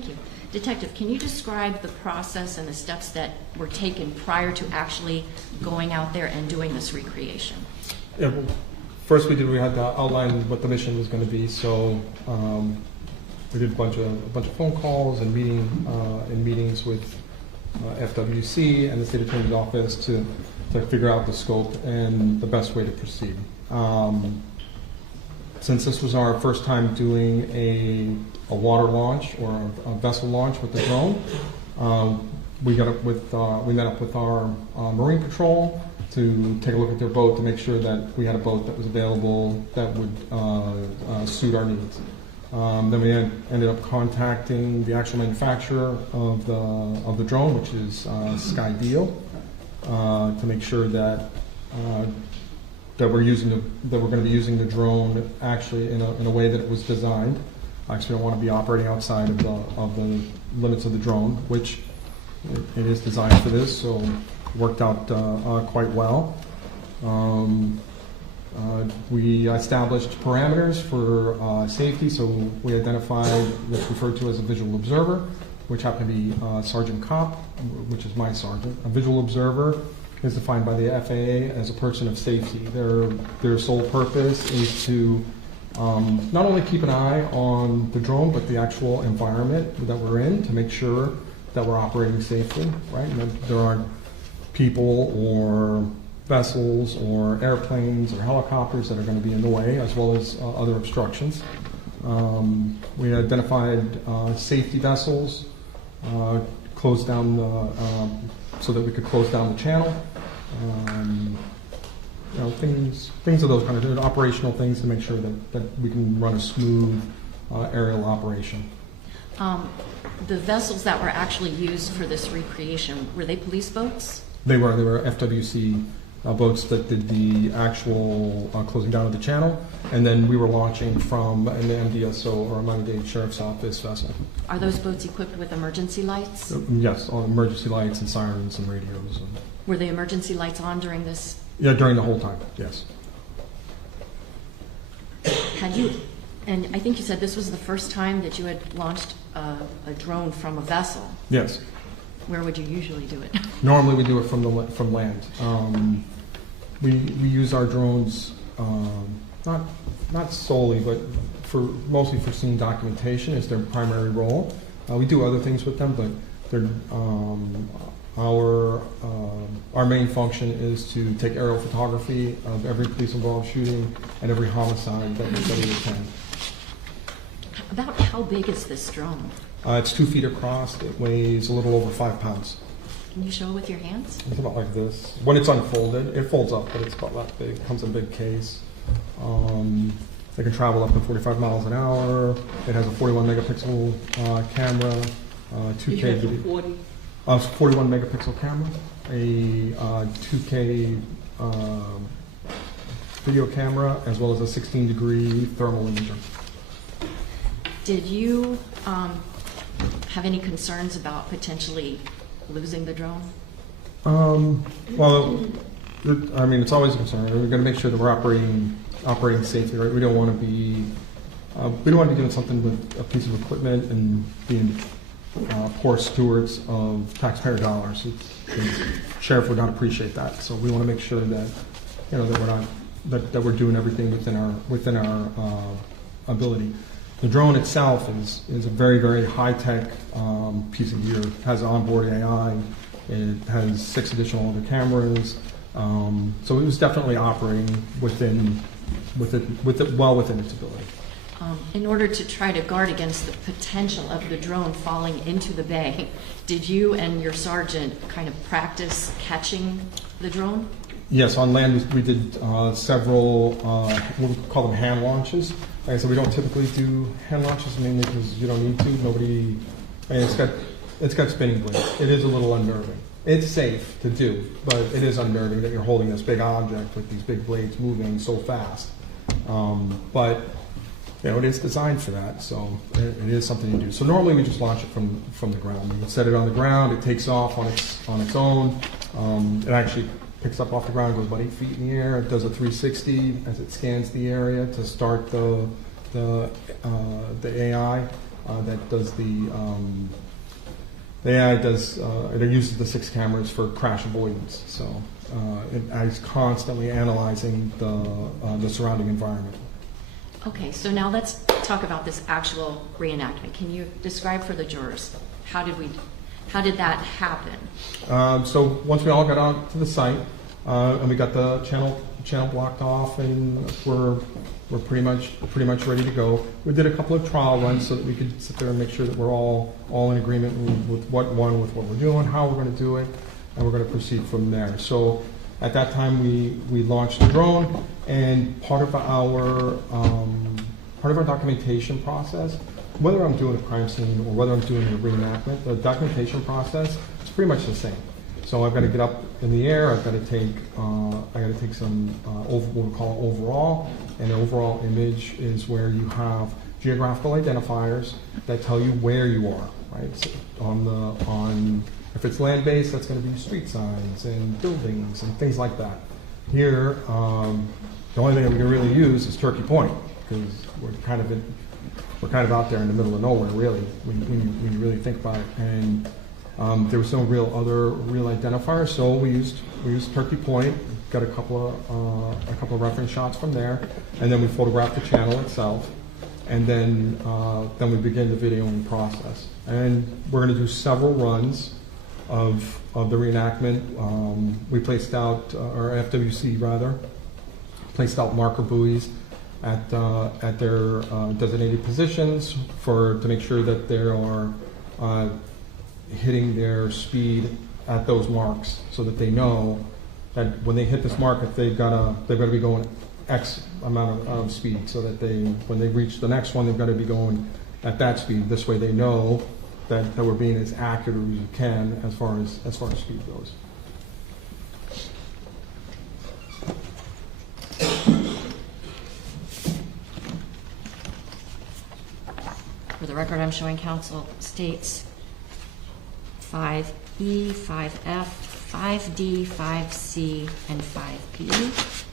Thank you. Detective, can you describe the process and the steps that were taken prior to actually going out there and doing this recreation? Yeah, well, first we had to outline what the mission was going to be. So we did a bunch of phone calls and meetings with FWC and the state attorney's office to figure out the scope and the best way to proceed. Since this was our first time doing a water launch or a vessel launch with the drone, we met up with our Marine Patrol to take a look at their boat to make sure that we had a boat that was available that would suit our needs. Then we ended up contacting the actual manufacturer of the drone, which is Skydeal, to make sure that we're going to be using the drone actually in a way that it was designed. I actually don't want to be operating outside of the limits of the drone, which it is designed for this, so it worked out quite well. We established parameters for safety, so we identified what's referred to as a visual observer, which happened to be Sergeant Kopp, which is my sergeant. A visual observer is defined by the FAA as a person of safety. Their sole purpose is to not only keep an eye on the drone, but the actual environment that we're in to make sure that we're operating safely, right? And that there aren't people or vessels or airplanes or helicopters that are going to be in the way, as well as other obstructions. We identified safety vessels, closed down so that we could close down the channel. Things of those kind of operational things to make sure that we can run a smooth aerial operation. The vessels that were actually used for this recreation, were they police boats? They were FWC boats that did the actual closing down of the channel, and then we were launching from an MDSO or a Miami-Dade Sheriff's Office vessel. Are those boats equipped with emergency lights? Yes, all emergency lights and sirens and radios. Were the emergency lights on during this? Yeah, during the whole time, yes. Had you, and I think you said this was the first time that you had launched a drone from a vessel. Yes. Where would you usually do it? Normally we do it from land. We use our drones not solely, but mostly for scene documentation is their primary role. We do other things with them, but they're, our main function is to take aerial photography of every police-involved shooting and every homicide that we attend. About how big is this drone? It's 2 feet across. It weighs a little over 5 pounds. Can you show it with your hands? It's about like this. When it's unfolded, it folds up, but it's about that big. It comes in a big case. It can travel up to 45 miles an hour. It has a 41 megapixel camera, 2K video. 41 megapixel camera, a 2K video camera, as well as a 16-degree thermal imager. Did you have any concerns about potentially losing the drone? Well, I mean, it's always a concern. We're going to make sure that we're operating safely, right? We don't want to be doing something with a piece of equipment and being poor stewards of taxpayer dollars. The sheriff would not appreciate that. So we want to make sure that that we're doing everything within our ability. The drone itself is a very, very high-tech piece of gear. It has onboard AI. It has 6 additional other cameras. So it was definitely operating well within its ability. In order to try to guard against the potential of the drone falling into the bay, did you and your sergeant kind of practice catching the drone? Yes, on land we did several, we call them hand launches. Like I said, we don't typically do hand launches mainly because you don't need to. It's got spinning blades. It is a little unnerving. It's safe to do, but it is unnerving that you're holding this big object with these big blades moving so fast. But it is designed for that, so it is something to do. So normally we just launch it from the ground. You set it on the ground, it takes off on its own. It actually picks up off the ground, goes about 8 feet in the air. It does a 360 as it scans the area to start the AI. that does the AI does, it uses the 6 cameras for crash avoidance. So it is constantly analyzing the surrounding environment. Okay, so now let's talk about this actual reenactment. Can you describe for the jurors, how did that happen? So once we all got out to the site, and we got the channel blocked off, and we're pretty much ready to go. We did a couple of trial runs so that we could sit there and make sure that we're all in agreement with what we're doing, how we're going to do it, and we're going to proceed from there. So at that time, we launched the drone, and part of our documentation process, whether I'm doing a crime scene or whether I'm doing a reenactment, the documentation process is pretty much the same. So I've got to get up in the air. I've got to take some what we call overall. An overall image is where you have geographical identifiers that tell you where you are. Right. So if it's land-based, that's going to be street signs and buildings and things like that. Here, the only thing that we can really use is Turkey Point, because we're kind of out there in the middle of nowhere, really, when you really think about it. And there was no real identifier, so we used Turkey Point. Got a couple of reference shots from there, and then we photographed the channel itself, and then we begin the videoing process. And we're going to do several runs of the reenactment. We placed out, or FWC rather, placed out marker buoys at their designated positions to make sure that they are hitting their speed at those marks, so that they know that when they hit this mark, if they've got to be going X amount of speed, so that when they reach the next one, they've got to be going at that speed. This way, they know that we're being as accurate as we can as far as speed goes. For the record, I'm showing counsel states 5E, 5F, 5D, 5C, and 5B.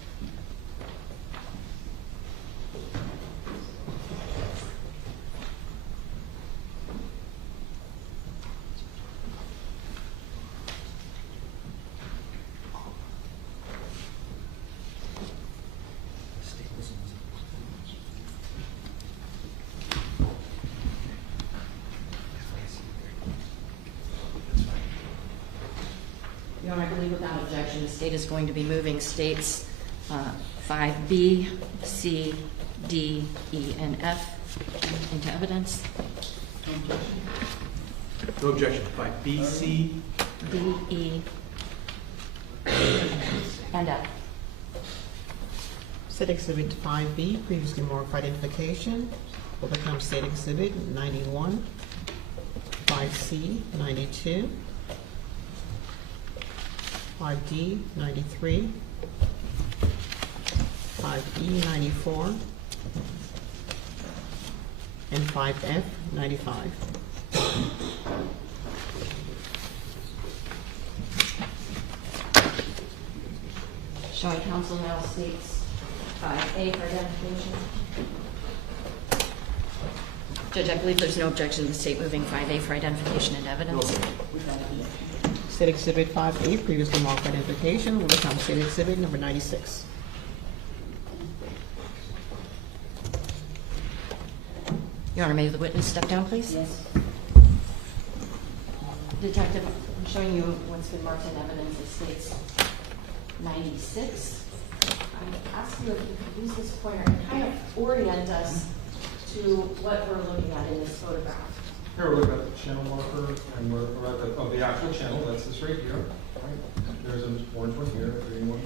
Your Honor, I believe without objection, the state is going to be moving states 5B, C, D, E, and F into evidence. No objection. 5B, C, D, E, and F. State Exhibit 5B, previously marked for identification, will become State Exhibit 91, 5C 92, 5D 93, 5E 94, and 5F 95. Showing counsel now states 5A for identification. Judge, I believe there's no objection to the state moving 5A for identification and evidence. State Exhibit 5A, previously marked for identification, will become State Exhibit number 96. Your Honor, may the witness step down, please? Yes. Detective, I'm showing you what's been marked in evidence. It states 96. I'm asking you if you could use this pointer and kind of orient us to what we're looking at in this photograph. Here we're looking at the channel marker, and we're at the actual channel. That's this right here. Right? There's an orange one here, a green one,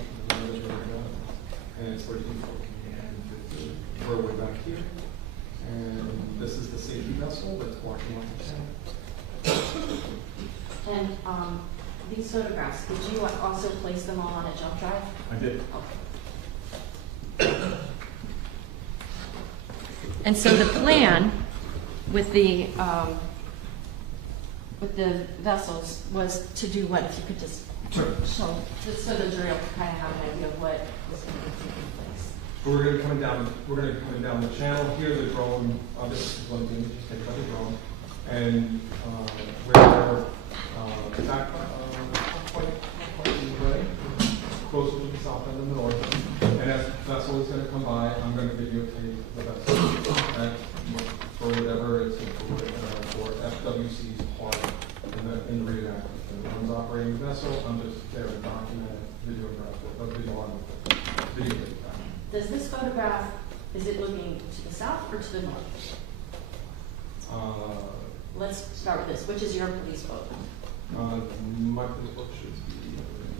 and it's 13, 14, and 15. We're way back here, and this is the safety vessel that's blocking off the channel. And these photographs, did you also place them all on a jump drive? I did. Okay. And so the plan with the vessels was to do what? If you could just show, just so the jury will kind of have an idea of what was going to be taking place. Sure. But we're gonna be coming down the channel here, the drone, this is one thing, just take by the drone. And, we're, back, not quite way, closer to the south end of the north. And as the vessel is gonna come by, I'm gonna videotape the vessel for whatever it's, for FWC's part in the reenactment. When I'm operating the vessel, I'm just there to document it, videograph it, video it. Does this photograph, is it looking to the south or to the north? Let's start with this. Which is your police boat? My police boat should be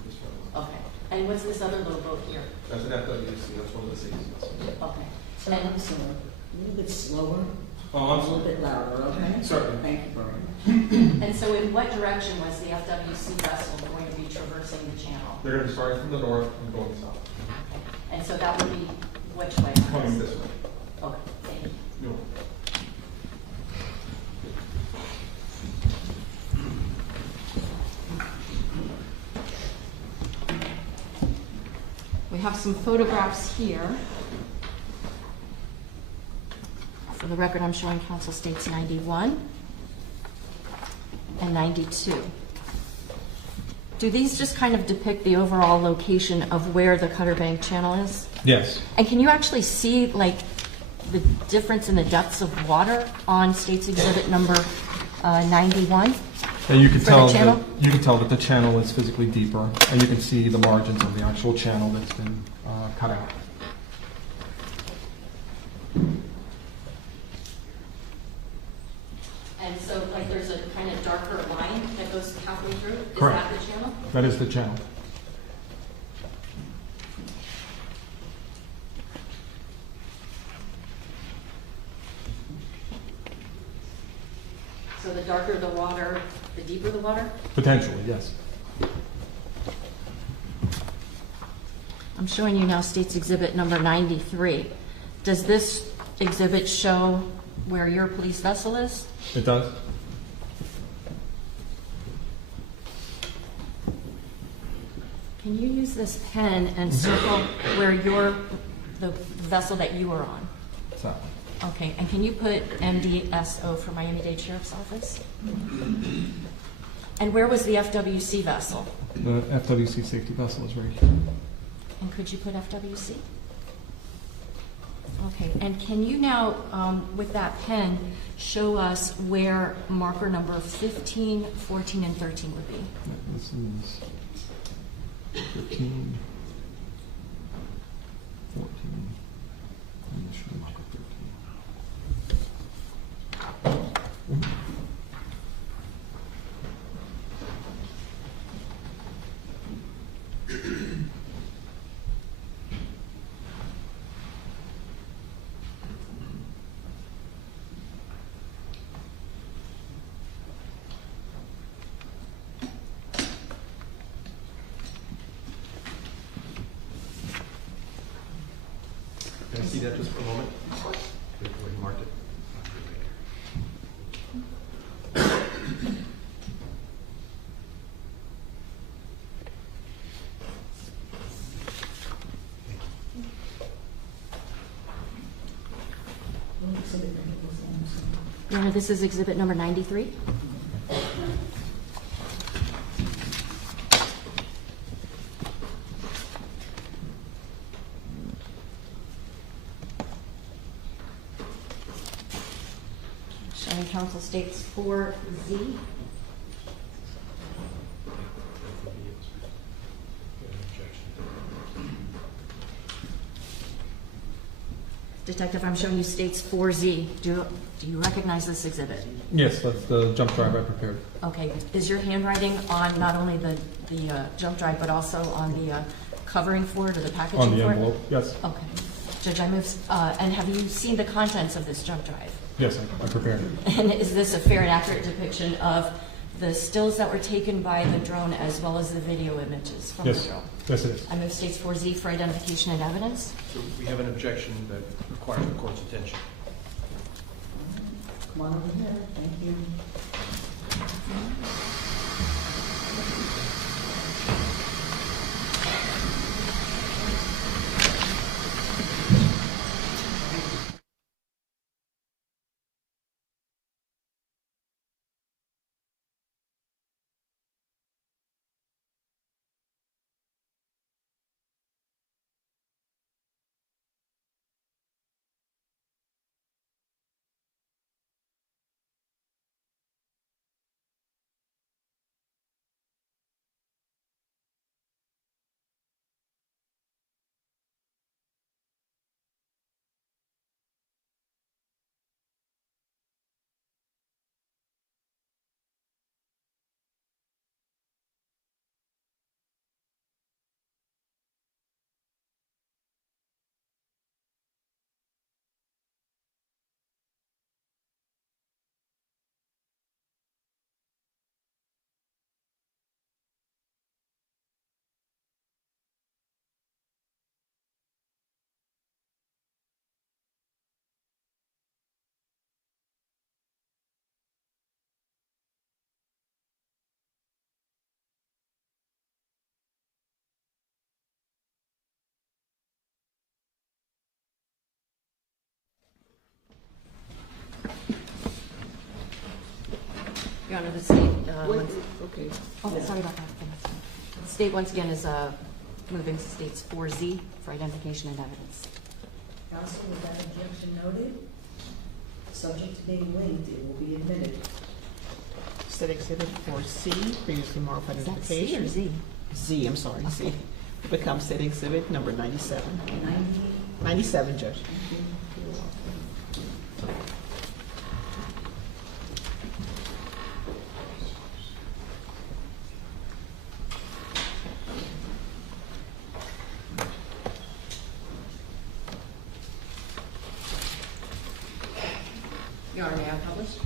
this one. Okay. And what's this other little boat here? That's an FWC, that's one of the safety vessels. Okay. So I'm sorry, a little bit slower, Oh, a I'm little sorry. bit louder, okay? Certainly. Thank you very much. And so in what direction was the FWC vessel going to be traversing the channel? They're going to be starting from the north and going south. Okay. And so that would be which way? Coming this way. Okay, thank you. No. We have some photographs here. For the record, I'm showing Council States 91 and 92. Do these just kind of depict the overall location of where the Cutter Bank channel is? Yes. And can you actually see like the difference in the depths of water on States Exhibit number 91? And you can For the tell channel? that you can tell that the channel is physically deeper, and you can see the margins of the actual channel that's been cut out. And so like there's a kind of darker line that goes halfway through? Is Correct. that the channel? That is the channel. So the darker the water, the deeper the water? Potentially, yes. I'm showing you now States Exhibit number 93. Does this exhibit show where your police vessel is? It does. Can you use this pen and circle where the vessel that you were on? So, Okay, and can you put MDSO for Miami-Dade Sheriff's Office? And where was the FWC vessel? the FWC safety vessel is right here. And could you put FWC? Okay, and can you now, with that pen, show us where marker number 15, 14, and 13 would be? This is 15, 14, and this should be marker 13. Can I see that just for a moment? Where you marked it? Your Honor, this is exhibit number 93. Showing council states 4Z. Detective, I'm showing you states 4Z. Do you recognize this exhibit? Yes, that's the jump drive I prepared. Okay. Is your handwriting on not only the jump drive, but also on the covering for it or the packaging On the for envelope, it? yes. Okay. Judge, I move, and have you seen the contents of this jump drive? Yes, I prepared it. And is this a fair and accurate depiction of the stills that were taken by the drone as well as the video images from the Yes, drone? yes it is. I move states 4Z for identification and evidence. So we have an objection that requires the court's attention. Come on over here, thank you. Your Honor, the state, Okay. oh, sorry about that. The state, once again, is moving to states 4Z for identification and evidence. Counsel, with that objection noted, subject to being linked, it will be admitted. State Exhibit 4C, previously marked for Is that C or identification. Z? Z, I'm sorry, Z. Becomes State Exhibit number 97. 97, Judge. Your Honor, may I publish?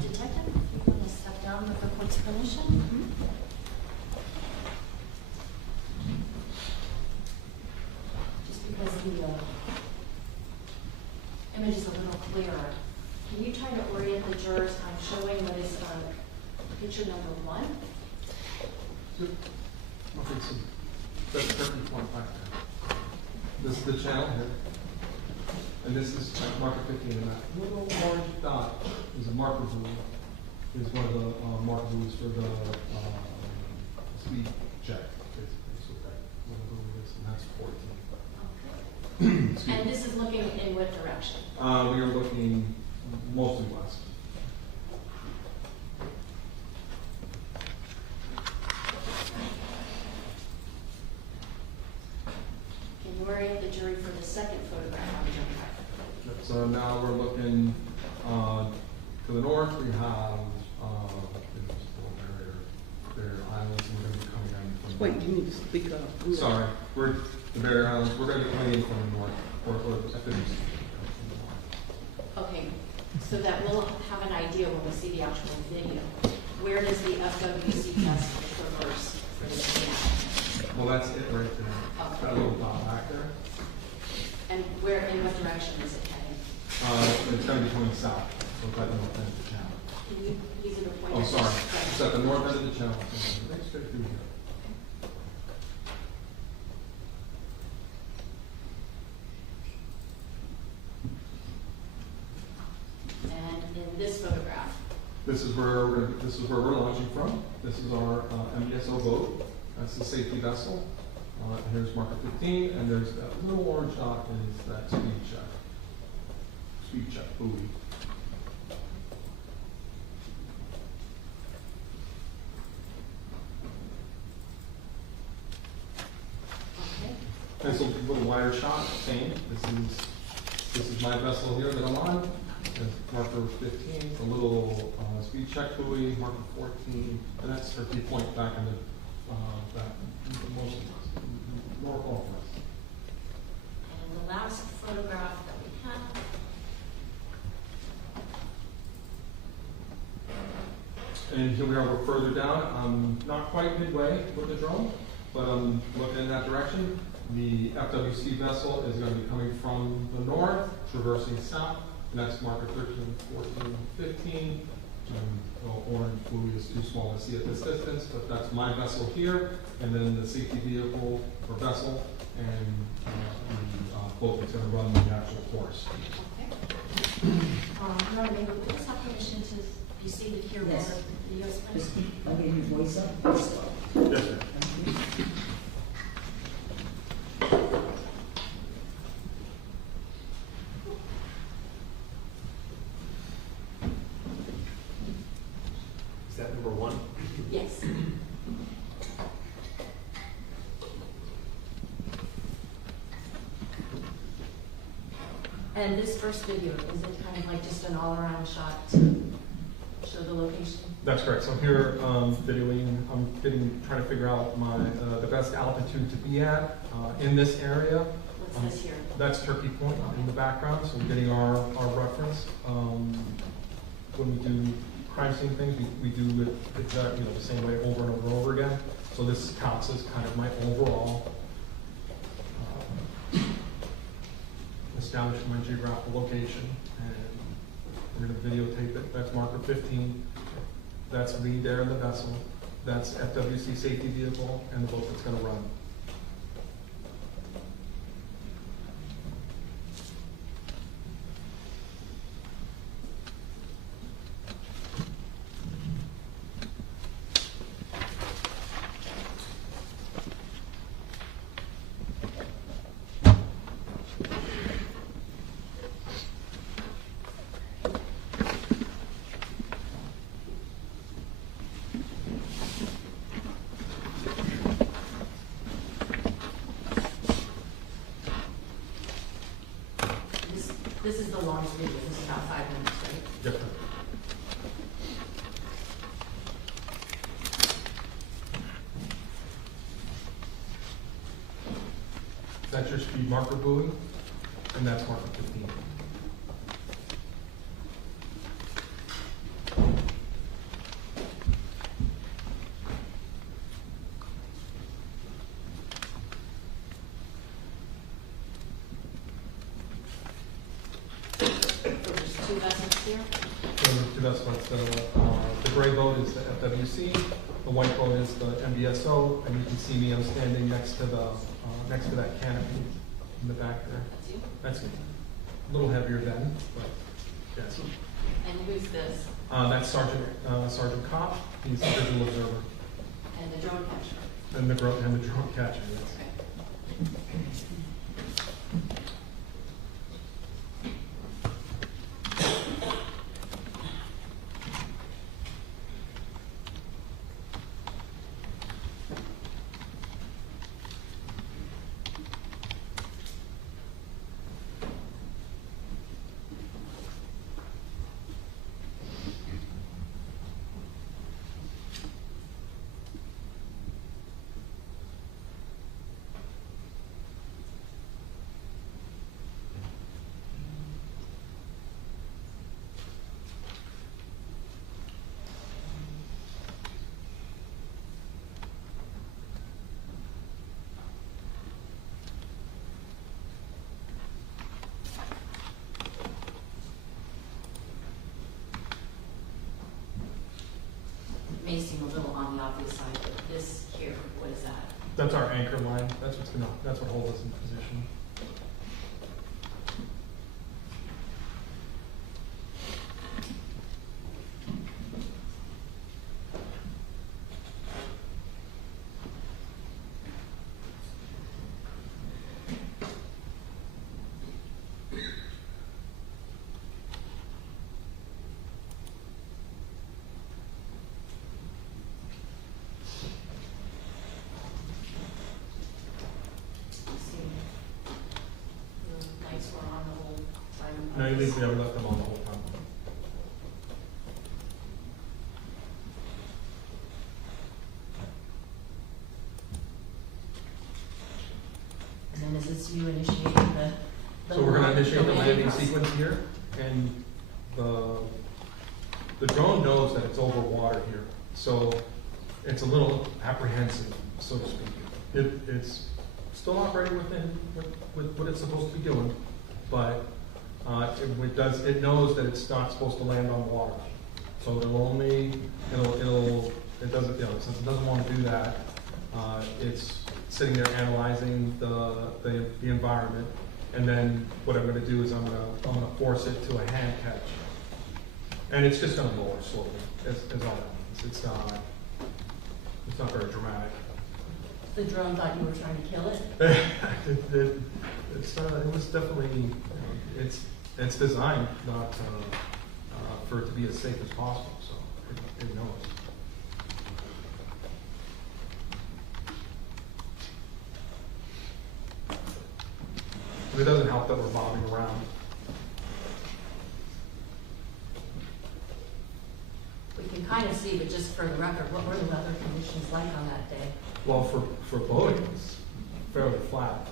Detective, you want to step down with the court's permission? Just because the image is a little clearer, can you try to orient the jurors on showing what is picture number 1? Okay, so that's turkey point back there. This is the channel here. And this is marker 15, and that little orange dot is a marker buoy. Is one of the marker buoys for the speed check, basically. So that one of them is, and that's 14. Okay. And this is looking in what direction? We are looking mostly west. Can you orient the jury for the second photograph on the jump drive? So now we're looking to the north. We have barrier islands, and we're going to be coming in from. Wait, you need to speak up. Sorry, we're the barrier islands. We're going to be coming in from the north, or at the east. Okay, so that we'll have an idea when we see the actual video. Where does the FWC test traverse for this channel? Well, that's it right there. Okay. That little dot back there. And where, in what direction is it heading? It's going to be coming south, so it's at the north end of the channel. Can you please point Oh, at sorry. this? It's at the north end of the channel. Right straight through here. And in this photograph, This is where we're launching from. This is our MDSO boat. That's the safety vessel. And here's marker 15, and there's that little orange dot is that speed check. Speed check buoy. okay. And it's a little wider shot, same. This is my vessel here that I'm on. It's marker 15, it's a little speed check buoy, marker 14, and that's Turkey Point back in the most northwest. And the last photograph that we have, And here we are, we're further down. I'm not quite midway with the drone, but I'm looking in that direction. The FWC vessel is going to be coming from the north, traversing south. And that's marker 13, 14, 15. The orange buoy is too small to see at this distance, but that's my vessel here, and then the safety vehicle or vessel, and the boat that's going to run the actual course. okay. Your Honor, maybe we just have permission to be seated here while Yes. the video is Just playing? keep plugging your voice up. Voice up. Yes, sir. Thank you. Is that number 1? Yes. And this first video, is it kind of like just an all-around shot to show the location? That's correct. So here, videoing, I'm trying to figure out the best altitude to be at in this area. What's this here? That's Turkey Point in the background, so we're getting our reference. When we do crime scene things, we do it exactly the same way over and over and over again. So this counts as kind of my overall establish my geographical location, and we're going to videotape it. That's marker 15. That's me there in the vessel. That's FWC safety vehicle and the boat that's going to run. This is the longest video, this is about 5 minutes, right? Yep. That's your speed marker buoy, and that's marker 15. Two vessels here. So that's what's the gray boat is the FWC, the white boat is the MBSO, and you can see me, I'm standing next to that canopy in the back there. That's you. That's me. A little heavier then, but yes. And who's this? That's Sergeant Kopp. He's the visual observer. And the drone catcher. And the drone catcher, yes. Okay. May seem a little on the obvious side, but this here, what is that? That's our anchor line. That's what holds us in position. No, you leave me, I left them on the whole time. And then is this you initiating the So we're gonna initiate the landing process? sequence here, and the drone knows that it's over water here, so it's a little apprehensive, so to speak. It's still operating within with what it's supposed to be doing, but it knows that it's not supposed to land on water. So it doesn't, since it doesn't want to do that, it's sitting there analyzing the environment, and then what I'm going to do is I'm going to force it to a hand catch, and it's just going to lower slowly. Is all that means. It's not very dramatic. The drone thought you were trying to kill it? It was definitely, it's designed not for it to be as safe as possible, so it knows. But it doesn't help that we're bobbing around. We can kind of see, but just for the record, what were the weather conditions like on that day? Well, for boating, it was fairly flat.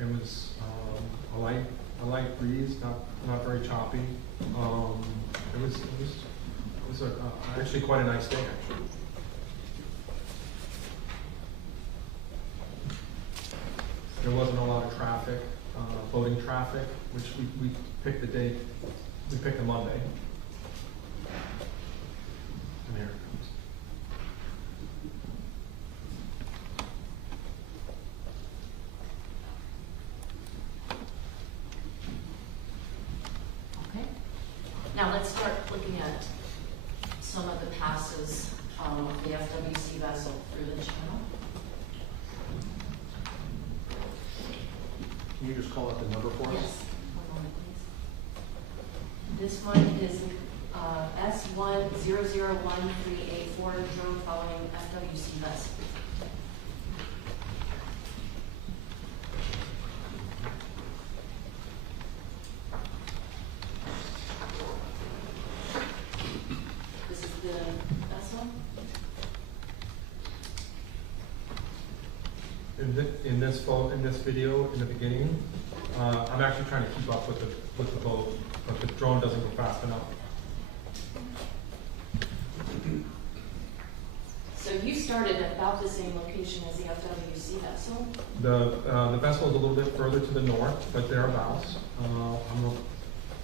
It was a light breeze, not very choppy. It was actually quite a nice day, actually. There wasn't a lot of traffic, boating traffic, which we picked the date. We picked a Monday. And there it comes. Okay. Now let's start looking at some of the passes of the FWC vessel through the channel. Can you just call out the number for us? Yes. One moment, please. This one is S100138 drone following FWC vessel. in this video in the beginning. I'm actually trying to keep up with the boat, but the drone doesn't go fast enough. So you started at about the same location as the FWC vessel? The vessel is a little bit further to the north, but thereabouts. I'm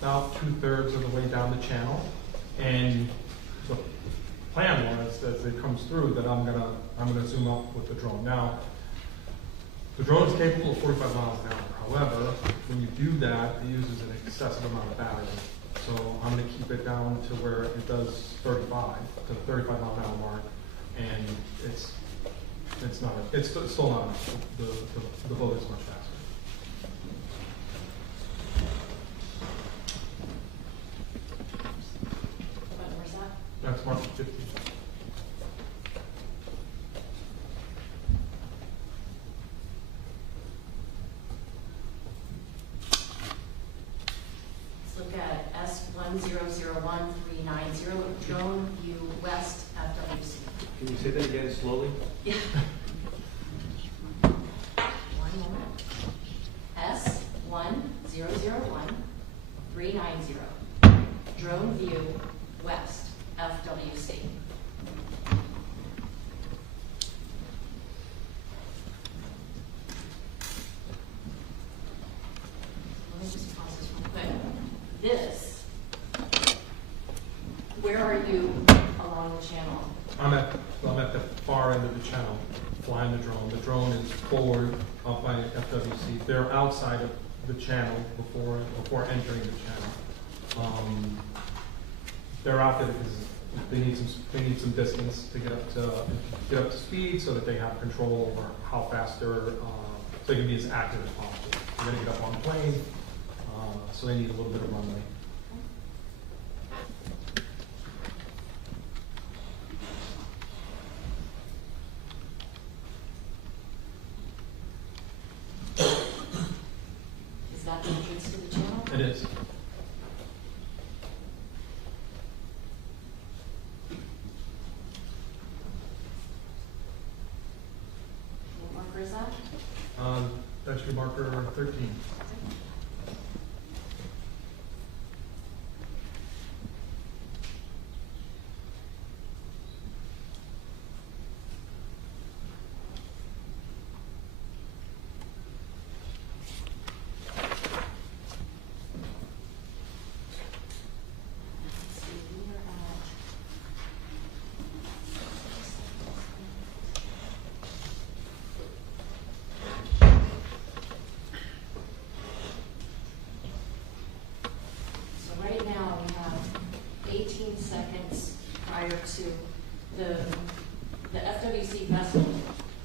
about 2/3 of the way down the channel, and the plan was as it comes through that I'm gonna zoom up with the drone. Now, the drone is capable of 45 miles an hour. However, when you do that, it uses an excessive amount of battery. So I'm gonna keep it down to where it does 35 to the 35 mile an hour mark, and it's still not enough. The boat is much faster. What number is that? That's Mark 50. Let's look at S1001-390, drone view west FWC. Can you say that again slowly? Yeah. One moment. S1001-390, drone view west FWC. Let me just pause this real quick. This, where are you along the channel? I'm at the far end of the channel, flying the drone. The drone is forward up by FWC. They're outside of the channel before entering the channel. They're out there because they need some distance to get up to speed, so that they have control over how fast they're so they can be as active as possible. They're going to get up on the plane, so they need a little bit of runway. Is that the entrance to the channel? It is. What marker is that? That's your marker 13. Let's see, we are at. So right now we have 18 seconds prior to the FWC vessel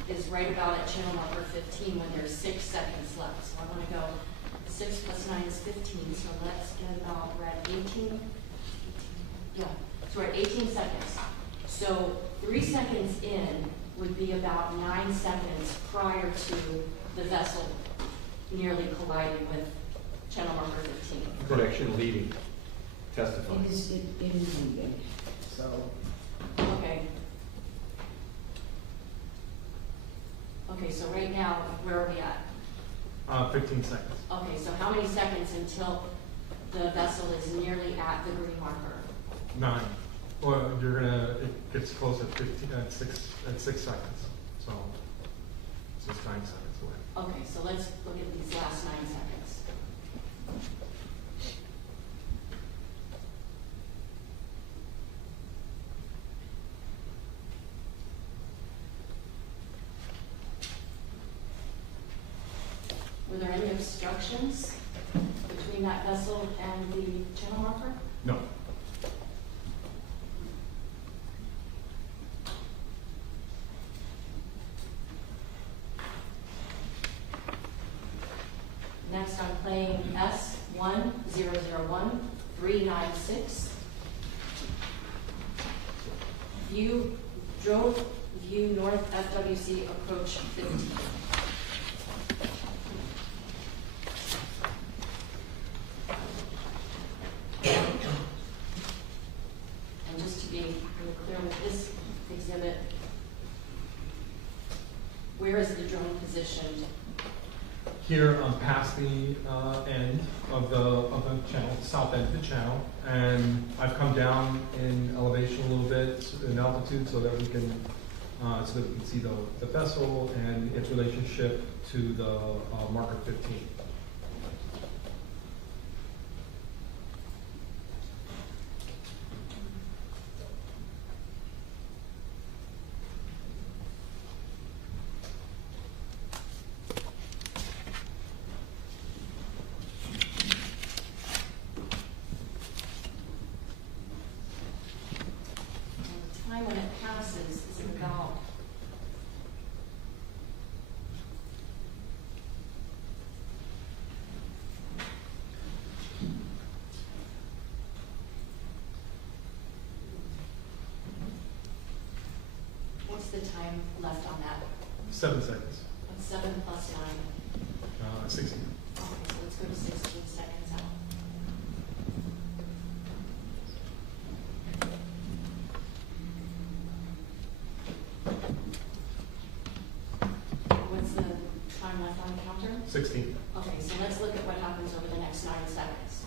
is right about at channel marker 15 when there's 6 seconds left. So I want to go 6 plus 9 is 15. So let's get about, we're at 18. Yeah, so we're at 18 seconds. So 3 seconds in would be about 9 seconds prior to the vessel nearly colliding with channel marker 15. Correction leading, testifying. It is leaving, so. Okay. Okay, so right now, where are we at? 15 seconds. Okay, so how many seconds until the vessel is nearly at the green marker? 9. Well, it gets close at 15, at 6 seconds. So it's just 9 seconds away. Okay, so let's look at these last 9 seconds. Were there any obstructions between that vessel and the channel marker? No. Next, I'm playing S1001-396. Drone view north FWC approach 15. And just to be really clear with this exhibit, where is the drone positioned here past the end of the channel, south end of the channel, and I've come down in elevation a little bit in altitude so that we can see the vessel and its relationship to the marker 15. When it passes is about what's the time left on that? 7 seconds. What's 7 plus 9? 16. Okay, so let's go to 16 seconds out. What's the time left on the counter? 16. Okay, so let's look at what happens over the next 9 seconds.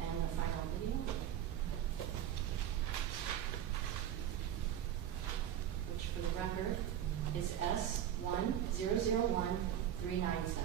And the final video, which for the record is S1001397.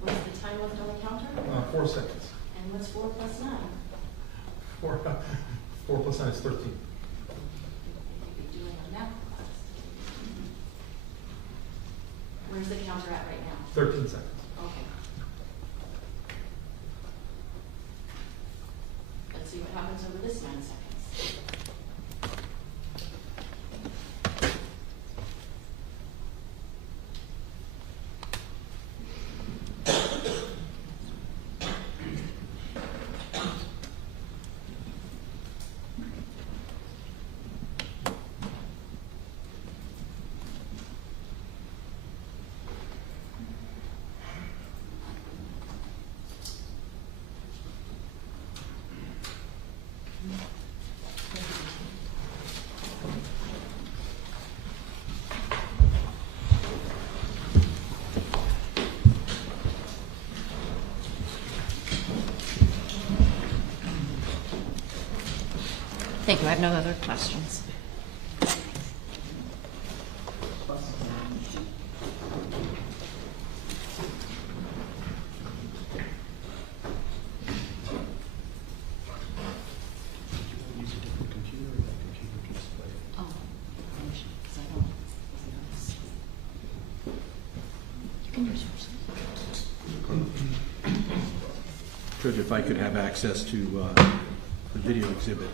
What's the time left on the counter? 4 seconds. And what's 4 plus 9? 4 plus 9 is 13. You could be doing a math class. Where's the counter at right now? 13 seconds. Okay. Let's see what happens over this 9 seconds. Thank you. I have no other questions. Use a different computer, or that computer can display it? Oh, because I don't notice. You can use yours. Judge, if I could have access to the video exhibit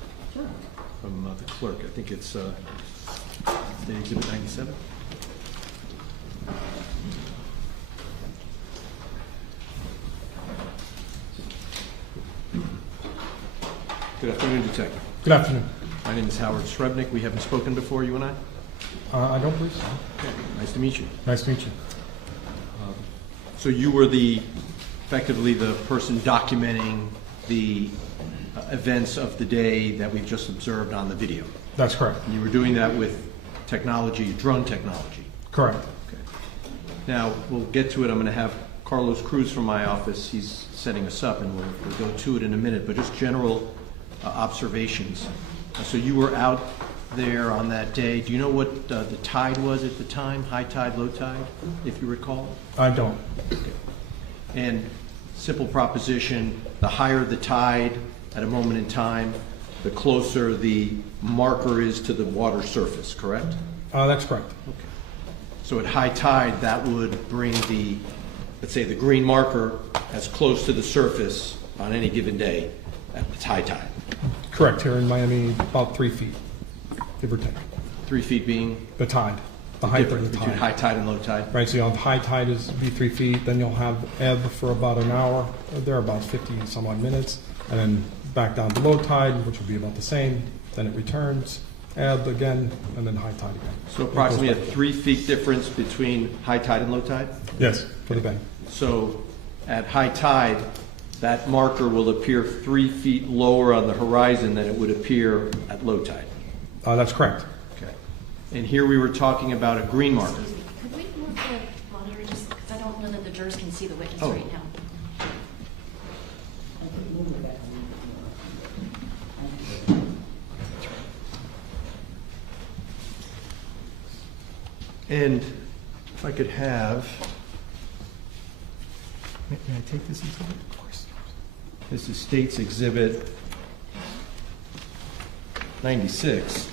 from the clerk. I think it's the exhibit 97. Good afternoon, Detective. Good afternoon. My name is Howard Srebnick. We haven't spoken before, you and I? I don't believe so. Okay, nice to meet you. Nice to meet you. So you were effectively the person documenting the events of the day that we've just observed on the video. That's correct. And you were doing that with technology, drone technology. Correct. Okay. Now, we'll get to it. I'm going to have Carlos Cruz from my office. He's setting us up, and we'll go to it in a minute. But just general observations. So you were out there on that day. Do you know what the tide was at the time? High tide, low tide, if you recall? I don't. Okay. And simple proposition, the higher the tide at a moment in time, the closer the marker is to the water surface, correct? That's correct. Okay. So at high tide, that would bring the, let's say, the green marker as close to the surface on any given day at the high tide. Correct. Here in Miami, about 3 feet, give or take. 3 feet being The tide, the height of difference the between tide. high tide and low tide? Right, so you'll have high tide is be 3 feet, then you'll have ebb for about an hour, there about 50 some odd minutes, and then back down to low tide, which will be about the same, then it returns, ebb again, and then high tide again. So approximately a 3 feet difference between high tide and low tide? Yes, for the bay. So at high tide, that marker will appear 3 feet lower on the horizon than it would appear at low tide. That's correct. Okay. And here we were talking about a green marker. Excuse me, could we move the monitor just, because I don't know that the jurors can see the witness Oh. right now. And if I could have, may I take this exhibit? Of course. This is State's Exhibit 96.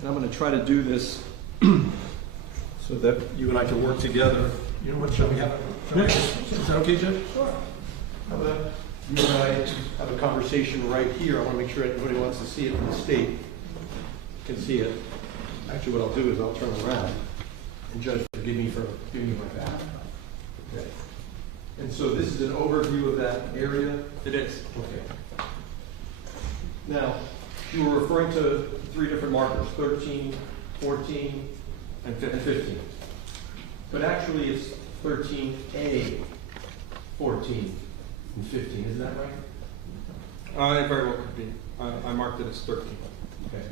And I'm going to try to do this so that you and I can work together. You know what, shall we have? Is that okay, Judge? Sure. How about you and I have a conversation right here? I want to make sure everybody wants to see it from the state can see it. Actually, what I'll do is I'll turn around and Judge, forgive me for giving you my back. Okay. And so this is an overview of that area? It is. Okay. Now, you were referring to 3 different markers, 13, 14, and 15. But actually, it's 13A, 14, and 15. Is that right? It very well could be. I marked it as 13. Okay.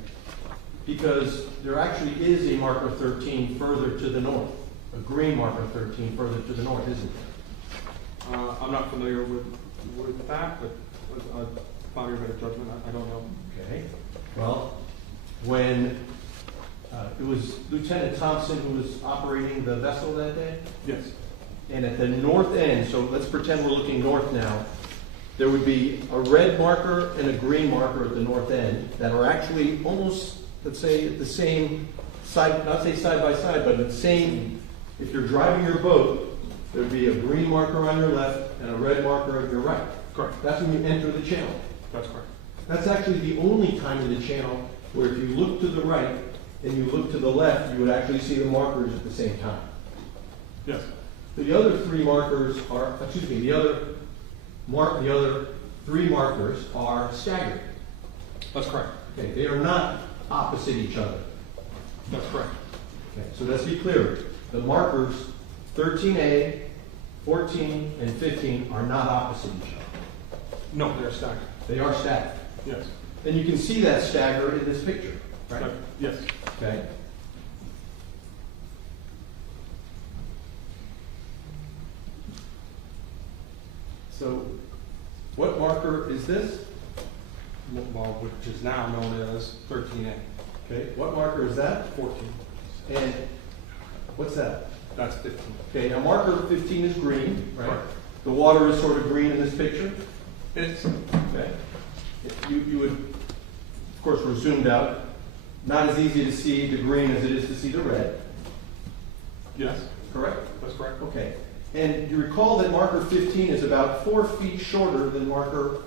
Because there actually is a marker 13 further to the north. A green marker 13 further to the north, isn't there? I'm not familiar with that, but upon your better judgment, I don't know. Okay. Well, when it was Lieutenant Thompson who was operating the vessel that day? Yes. And at the north end, so let's pretend we're looking north now, there would be a red marker and a green marker at the north end that are actually almost, let's say, at the same side, not say side by side, but at the same, if you're driving your boat, there'd be a green marker on your left and a red marker on your right. Correct. That's when you enter the channel. That's correct. That's actually the only time in the channel where if you look to the right and you look to the left, you would actually see the markers at the same time. Yes. The other 3 markers are, the other 3 markers are staggered. That's correct. Okay, they are not opposite each other. That's correct. Okay, so let's be clear. The markers 13A, 14, and 15 are not opposite each other. No, they're staggered. They are staggered. Yes. And you can see that stagger in this picture, right? Yes. Okay. So, what marker is this? Well, which is now known as 13A. Okay, what marker is that? 14. And what's that? That's 15. Okay, now marker 15 is green, right? Correct. The water is sort of green in this picture. It's Okay. You would, of course, we're zoomed out. Not as easy to see the green as it is to see the red. yes. Correct? That's correct. Okay. And you recall that marker 15 is about 4 feet shorter than marker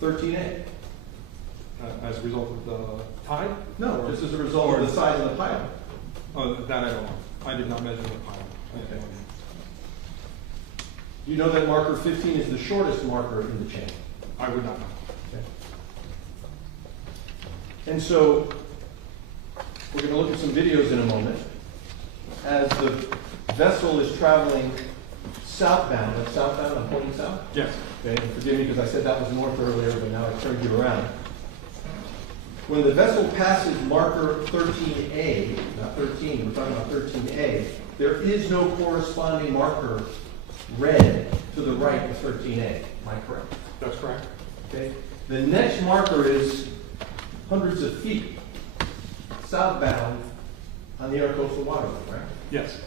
13A. As a result of the tide? No, just as a result of the size of the pile. Oh, that I don't know. I did not measure the pile. Okay. You know that marker 15 is the shortest marker in the channel. I would not know. Okay. And so, we're going to look at some videos in a moment. As the vessel is traveling southbound, that's southbound, I'm pointing south? Yes. Okay, and forgive me because I said that was north earlier, but now I turned you around. When the vessel passes marker 13A, not 13, we're talking about 13A, there is no corresponding marker red to the right of 13A. Am I correct? Okay? The next marker is hundreds of feet southbound on the intercoastal waterway, right? Yes.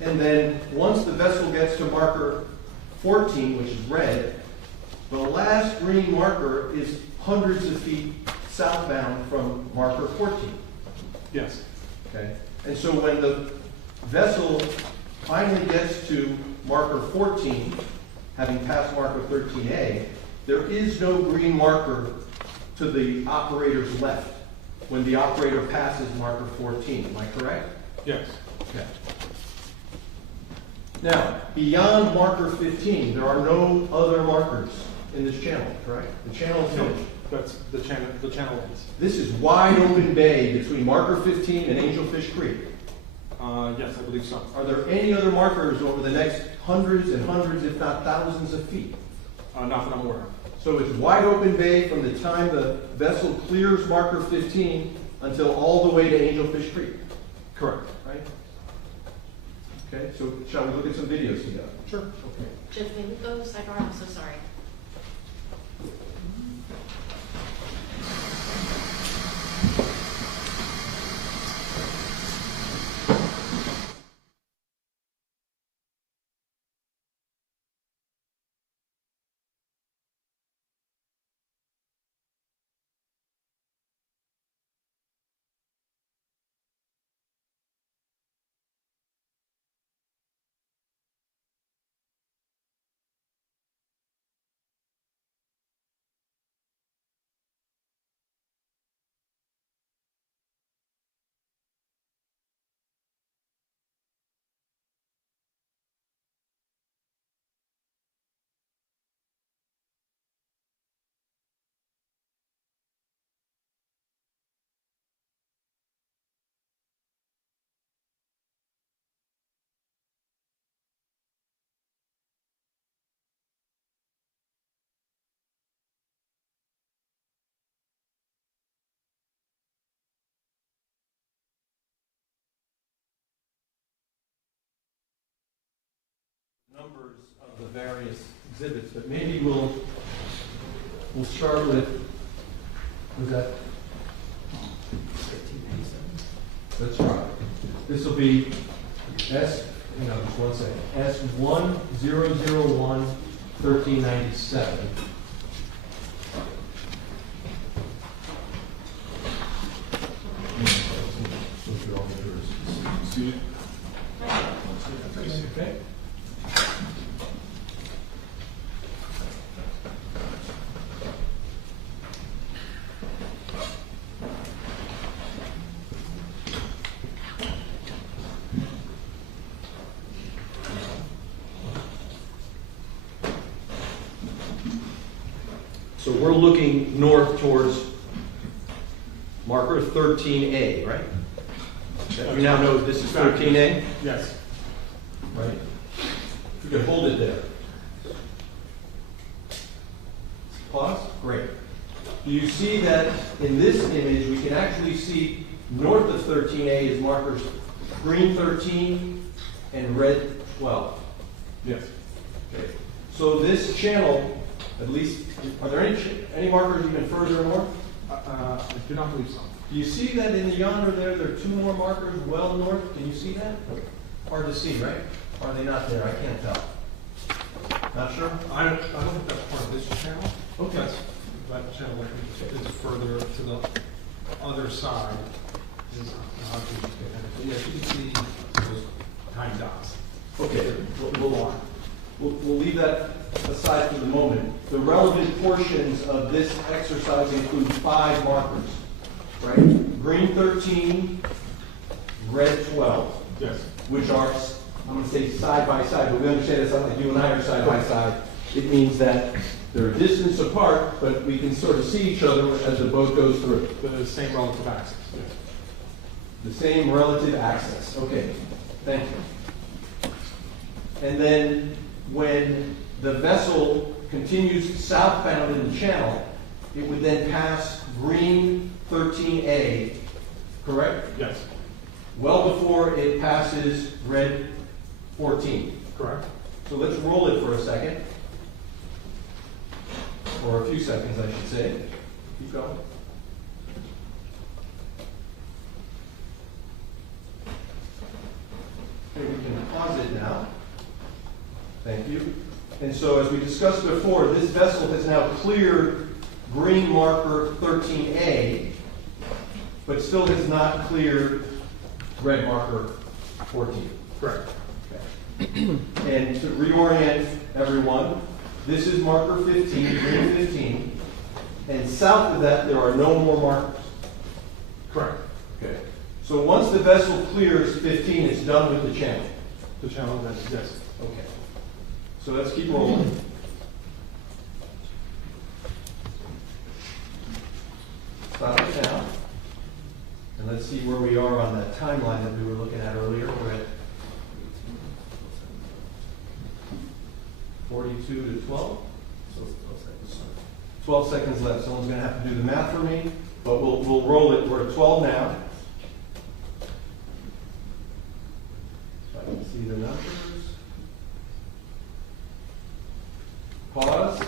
And then once the vessel gets to marker 14, which is red, the last green marker is hundreds of feet southbound from marker 14. Yes. Okay? And so when the vessel finally gets to marker 14, having passed marker 13A, there is no green marker to the operator's left when the operator passes marker 14. Am I correct? Yes. Okay. Now, beyond marker 15, there are no other markers in this channel, correct? The channel is finished. That's the channel ends. This is wide open bay between marker 15 and Angelfish Creek. Yes, I believe so. Are there any other markers over the next hundreds and hundreds, if not thousands of feet? Not that I'm aware of. So it's wide open bay from the time the vessel clears marker 15 until all the way to Angelfish Creek, Correct. right? Okay, so shall we look at some videos together? Sure. Okay. Judge, may we go sidebar? I'm so sorry. Numbers of the various exhibits, but maybe we'll start with, was that? That's right. This will be S, hang on just one second, S1001-1397. Okay. So we're looking north towards marker 13A, right? We now know this is 13A? Yes. Right? You can hold it there. Pause? Great. Do you see that in this image we can actually see north of 13A is markers green 13 and red 12? Yes. Okay. So this channel, at least, are there any markers even further north? I do not believe so. Do you see that in the yonder there are two more markers well north? Can you see that? Hard to see, right? Are they not there? I can't tell. Not sure? I don't think that's part of this channel. Okay. That channel is further to the other side. Yes, you can see those tiny dots. Okay, we'll leave that aside for the moment. The relevant portions of this exercise include 5 markers, right? Green 13, red 12. Yes. Which are, I'm going to say side by side, but we understand it's not like you and I are side by side. It means that they're a distance apart, but we can sort of see each other as the boat goes through. The same relative axis. Yes. The same relative axis. Okay, thank you. And then when the vessel continues southbound in the channel, it would then pass green 13A, correct? Yes. Well before it passes red 14. Correct. So let's roll it for a second. or a few seconds, I should say. Keep going. Okay, we can pause it now. Thank you. And so as we discussed before, this vessel has now cleared green marker 13A, but still has not cleared red marker 14. Correct. And to reorient everyone, this is marker 15, green 15, and south of that there are no more markers. Correct. Okay. So once the vessel clears 15, it's done with the channel. The channel, then, yes. Okay. So let's keep rolling. Stop it now. And let's see where we are on that timeline that we were looking at earlier. We're at 42 to 12. So 12 seconds left. Someone's going to have to do the math for me, but we'll roll it. We're at 12 now. If I can see the numbers. Pause.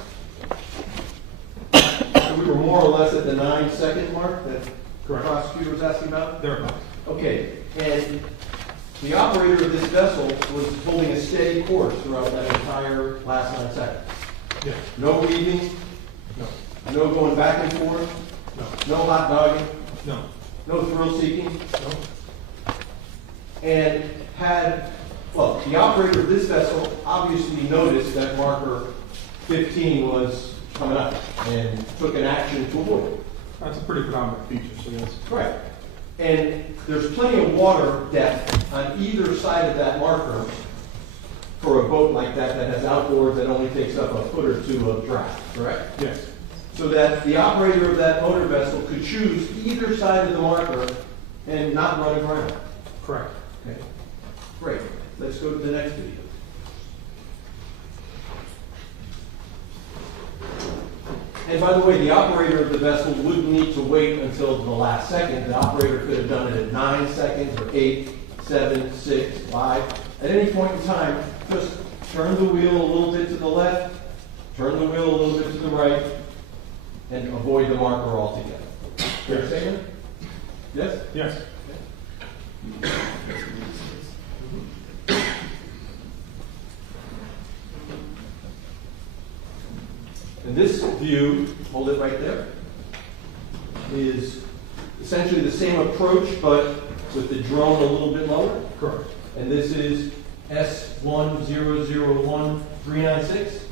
So we were more or less at the 9-second mark that the prosecutor was asking about? Thereabouts. Okay, and the operator of this vessel was holding a steady course throughout that entire last 9 seconds. Yeah. No weaving, No. no going back and forth, No. no hot dogging, No. no thrill seeking, No. and the operator of this vessel obviously noticed that marker 15 was coming up and took an action to avoid it. That's a pretty predominant feature, so yes. Right. And there's plenty of water depth on either side of that marker for a boat like that that has outboards that only takes up a foot or two of draft, correct? Yes. So that the operator of that motor vessel could choose either side of the marker and not run aground. Correct. Okay. Great. Let's go to the next video. And by the way, the operator of the vessel wouldn't need to wait until the last second. The operator could have done it at 9 seconds or 8, 7, 6, 5. At any point in time, just turn the wheel a little bit to the left, turn the wheel a little bit to the right, and avoid the marker altogether. Fair statement? Yes? Yes. And this view, hold it right there, is essentially the same approach, but with the drone a little bit lower. Correct. And this is S1001396.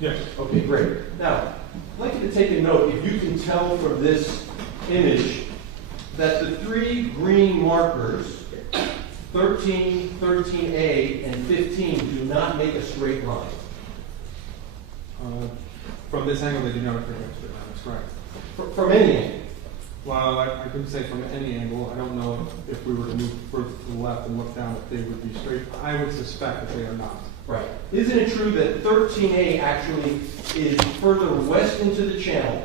Yes. Okay, great. Now, I'd like you to take a note, if you can tell from this image, that the three green markers, 13, 13A, and 15, do not make a straight line. From this angle, they do not appear to be. That's correct. From any angle. Well, I couldn't say from any angle. I don't know if we were to move further to the left and look down if they would be straight. I would suspect that they are not. Right. Isn't it true that 13A actually is further west into the channel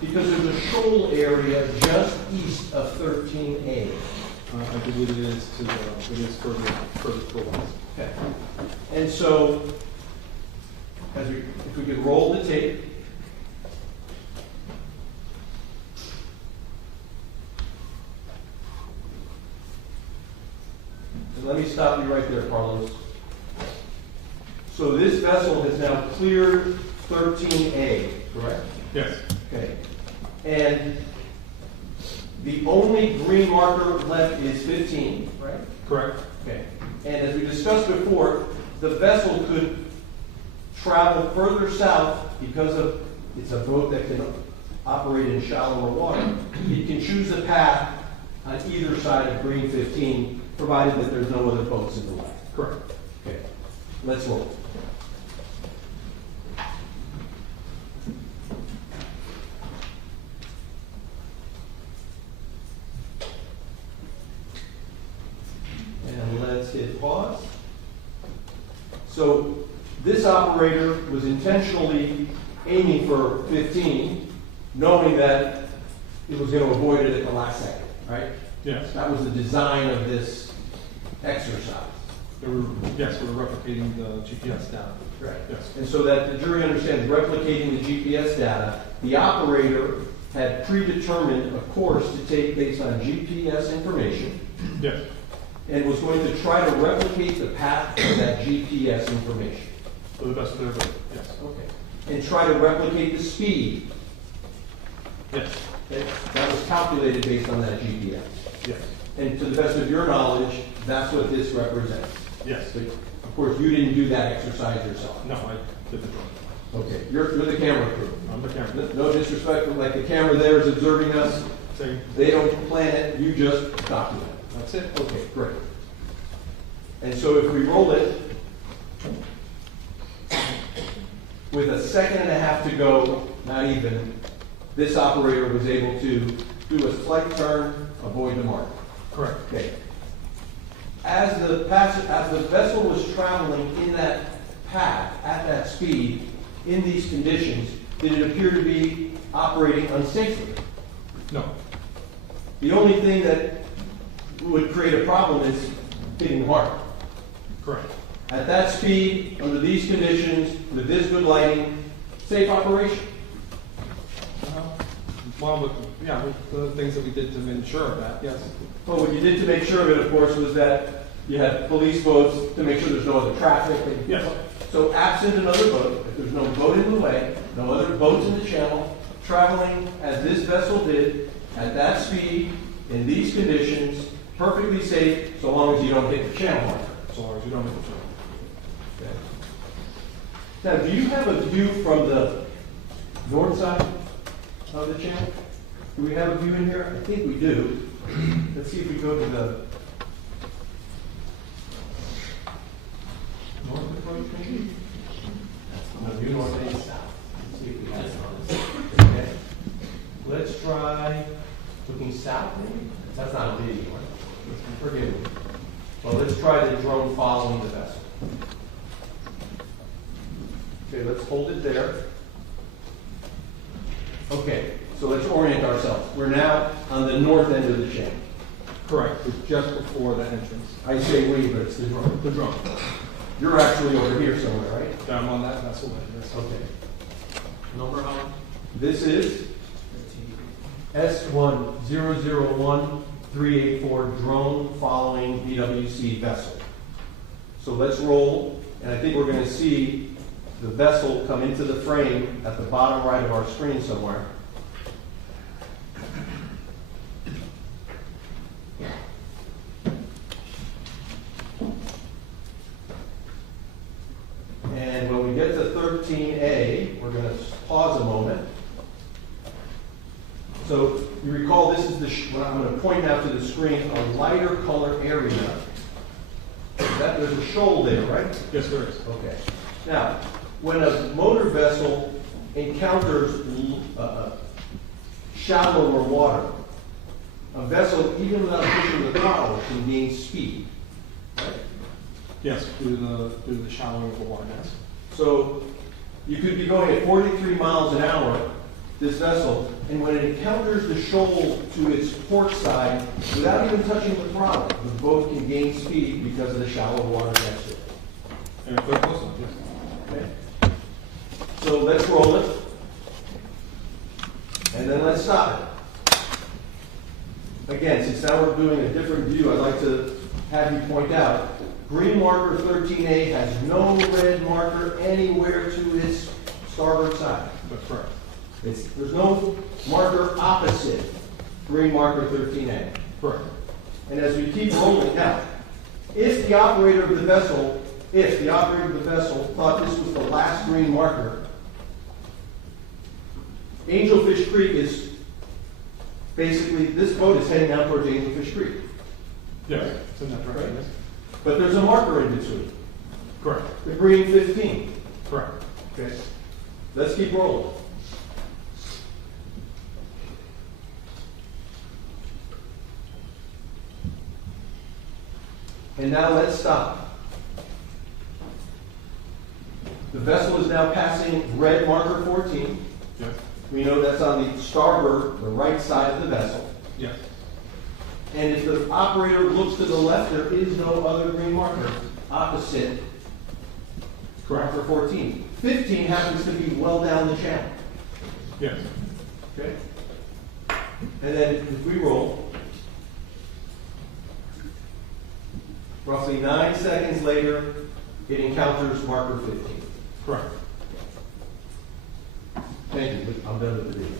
because there's a shoal area just east of 13A? I believe it is further to the west. Okay. And so, if we could roll the tape. And let me stop you right there, Carlos. So this vessel has now cleared 13A, correct? Yes. Okay. And the only green marker left is 15, right? Correct. Okay. And as we discussed before, the vessel could travel further south because it's a boat that can operate in shallower water. It can choose a path on either side of green 15, provided that there's no other boats in the way. Correct. Okay. Let's roll. And let's hit pause. So this operator was intentionally aiming for 15, knowing that it was going to avoid it at the last second, right? Yes. That was the design of this exercise. Yes, we're replicating the GPS data. Right. Yes. And so that the jury understands replicating the GPS data, the operator had predetermined a course to take based on GPS information Yes. and was going to try to replicate the path of that GPS information. To the best of their ability. Yes. Okay. And try to replicate the speed. Yes. Okay? That was calculated based on that GPS. Yes. And to the best of your knowledge, that's what this represents. Yes. But of course, you didn't do that exercise yourself. No, I did the drawing. Okay, you're the camera crew. I'm the camera. No disrespect, but like the camera there is observing us. Same. They don't plan it, you just document it. That's it. Okay, great. And so if we roll it, with a second and a half to go, not even, this operator was able to do a slight turn, avoid the mark. Correct. Okay. As the vessel was traveling in that path, at that speed, in these conditions, did it appear to be operating unsafely? No. The only thing that would create a problem is hitting the mark. Correct. At that speed, under these conditions, with this good lighting, safe operation. Well, with the things that we did to ensure that, yes. Well, what you did to make sure of it, of course, was that you had police boats to make sure there's no other traffic. Yes. So absent another boat, if there's no boat in the way, no other boats in the channel, traveling as this vessel did, at that speed, in these conditions, perfectly safe, so long as you don't hit the channel marker. So long as you don't hit the channel. Okay. Now, do you have a view from the north side of the channel? Do we have a view in here? I think we do. Let's see if we go to the north approach, maybe? No, view north and south. Let's see if we have it on this. Okay. Let's try looking south, maybe? That's not a video, right? Forgive me. Well, let's try the drone following the vessel. Okay, let's hold it there. Okay, so let's orient ourselves. We're now on the north end of the channel. Correct. It's just before the entrance. I say we, but it's the drone. The drone. You're actually over here somewhere, right? I'm on that vessel line, yes. Okay. Number how much? This is S1001384 drone following BWC vessel. So let's roll, and I think we're going to see the vessel come into the frame at the bottom right of our screen somewhere. And when we get to 13A, we're going to pause a moment. So you recall this is when I'm going to point now to the screen, a lighter color area. There's a shoal there, right? Yes, there is. Okay. Now, when a motor vessel encounters shallower water, a vessel, even without pushing the throttle, can gain speed. Right? Yes, due to the shallowing of the water, yes. So you could be going at 43 miles an hour, this vessel, and when it encounters the shoal to its port side, without even touching the throttle, the boat can gain speed because of the shallow water next to it. And if they're close enough, yes. Okay? So let's roll it, and then let's stop it. Again, since now we're doing a different view, I'd like to have you point out, green marker 13A has no red marker anywhere to its starboard side. That's correct. There's no marker opposite green marker 13A. Correct. And as we keep rolling now, if the operator of the vessel thought this was the last green marker, Angelfish Creek is basically, this boat is heading down towards Angelfish Creek. Yes, it's in that direction, yes. But there's a marker in between, Correct. the green 15. Correct. Okay. Let's keep rolling. And now let's stop. The vessel is now passing red marker 14. Yes. We know that's on the starboard, the right side of the vessel. Yes. And if the operator looks to the left, there is no other green marker opposite for 14. 15 happens to be well down the channel. Yes. Okay? And then if we roll, roughly 9 seconds later, it encounters marker 15. Correct. Thank you. I'm done with the video.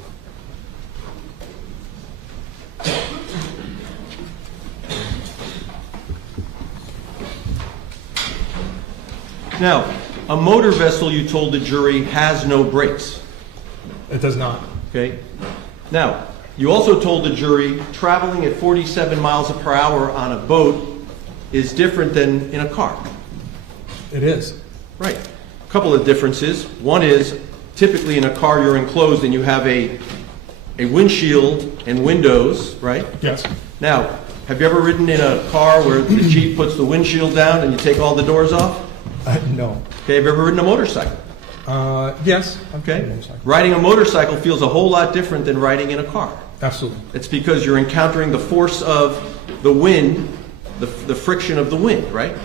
Now, a motor vessel, you told the jury, has no brakes. It does not. Okay? Now, you also told the jury traveling at 47 miles per hour on a boat is different than in a car. It is. Right. A couple of differences. One is, typically in a car you're enclosed and you have a windshield and windows, right? Yes. Now, have you ever ridden in a car where the Jeep puts the windshield down and you take all the doors off? No. Okay, have you ever ridden a motorcycle? Yes. Okay. Riding a motorcycle feels a whole lot different than riding in a car. Absolutely. It's because you're encountering the force of the wind, the friction of the wind, right?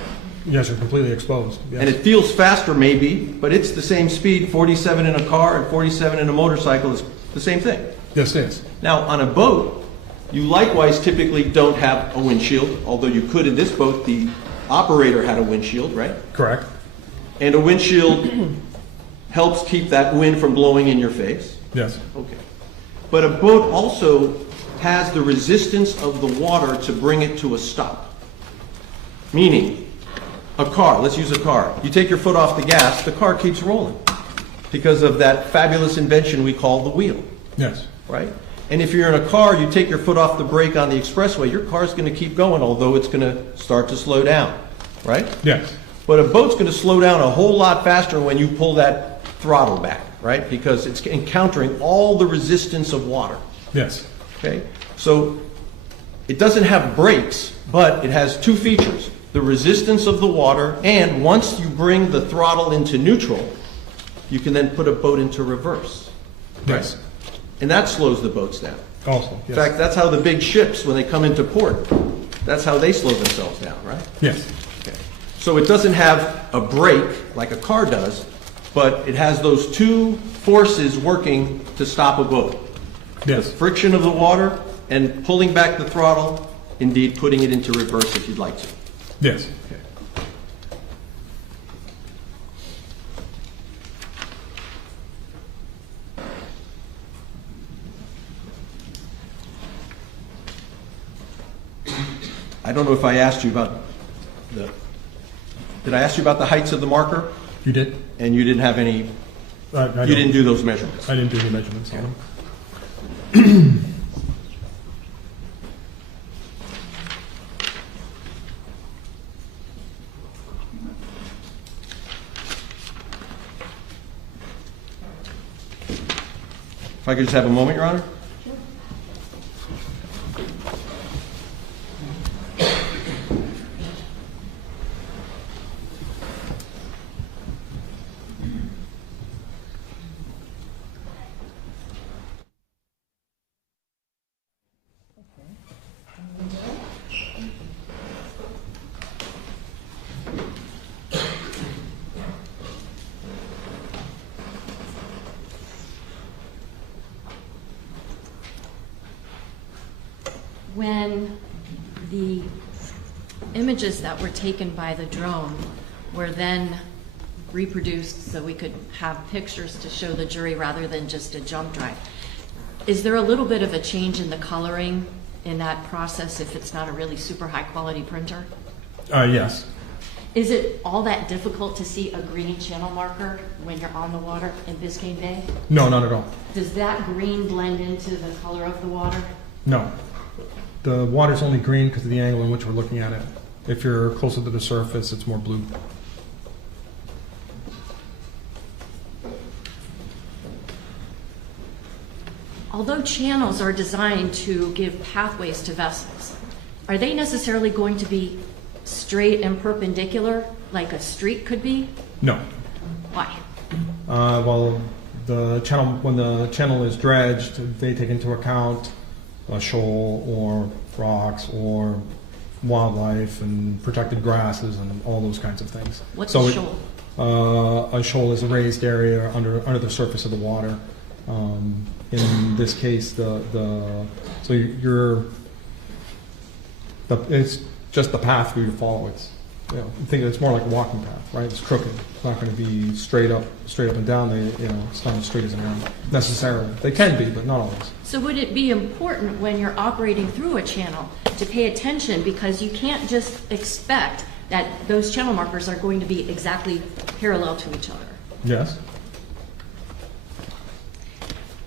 Yes, you're completely exposed. Yes. And it feels faster maybe, but it's the same speed. 47 in a car and 47 in a motorcycle is the same thing. Yes, it is. Now, on a boat, you likewise typically don't have a windshield, although you could in this boat. The operator had a windshield, right? Correct. And a windshield helps keep that wind from blowing in your face. Yes. Okay. But a boat also has the resistance of the water to bring it to a stop. Meaning, a car, let's use a car. You take your foot off the gas, the car keeps rolling because of that fabulous invention we call the wheel. Yes. Right? And if you're in a car, you take your foot off the brake on the expressway, your car's going to keep going, although it's going to start to slow down. Right? Yes. But a boat's going to slow down a whole lot faster when you pull that throttle back, right? Because it's encountering all the resistance of water. Yes. Okay? So it doesn't have brakes, but it has two features: the resistance of the water, and once you bring the throttle into neutral, you can then put a boat into reverse. Yes. Right? And that slows the boats down. Also. Yes. In fact, that's how the big ships, when they come into port, that's how they slow themselves down, right? Yes. Okay. So it doesn't have a brake like a car does, but it has those two forces working to stop a boat. Yes. The friction of the water and pulling back the throttle, indeed putting it into reverse if you'd like to. Yes. Okay. I don't know if I asked you about did I ask you about the heights of the marker? You did? And you didn't have any, I you didn't do those measurements? I didn't do any measurements on them. If I could just have a moment, Your Honor? When the images that were taken by the drone were then reproduced so we could have pictures to show the jury rather than just a jump drive, is there a little bit of a change in the coloring in that process if it's not a really super high quality printer? Yes. Is it all that difficult to see a green channel marker when you're on the water in Biscayne Bay? No, not at all. Does that green blend into the color of the water? No. The water's only green because of the angle in which we're looking at it. If you're closer to the surface, it's more blue. Although channels are designed to give pathways to vessels, are they necessarily going to be straight and perpendicular like a street could be? No. Why? Well, the channel, when the channel is dredged, they take into account a shoal or rocks or wildlife and protected grasses and all those kinds of things. What's So a it- shoal? A shoal is a raised area under the surface of the water. In this case, it's just the path for you to follow. It's, you know, think it's more like a walking path, right? It's crooked. It's not going to be straight up and down. It's not as straight as an arrow necessarily. They can be, but not always. So would it be important when you're operating through a channel to pay attention, because you can't just expect that those channel markers are going to be exactly parallel to each other? Yes.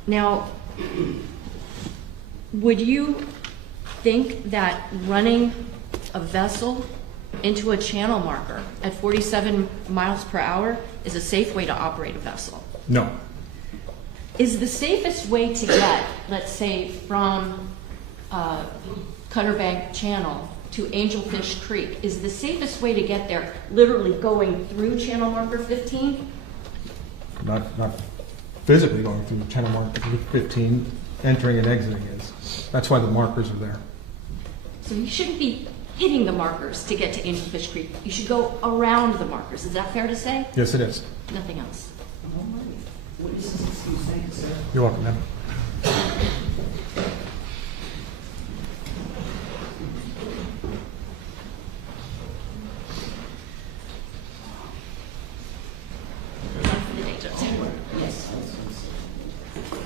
Now, would you think that running a vessel into a channel marker at 47 miles per hour is a safe way to operate a vessel? No. Is the safest way to get, let's say, from Cutter Bank Channel to Angelfish Creek, is the safest way to get there literally going through channel marker 15? Not physically going through channel marker 15, entering and exiting is. That's why the markers are there. So you shouldn't be hitting the markers to get to Angelfish Creek. You should go around the markers. Is that fair to say? Yes, it is. Nothing else. You're welcome, ma'am. Yes.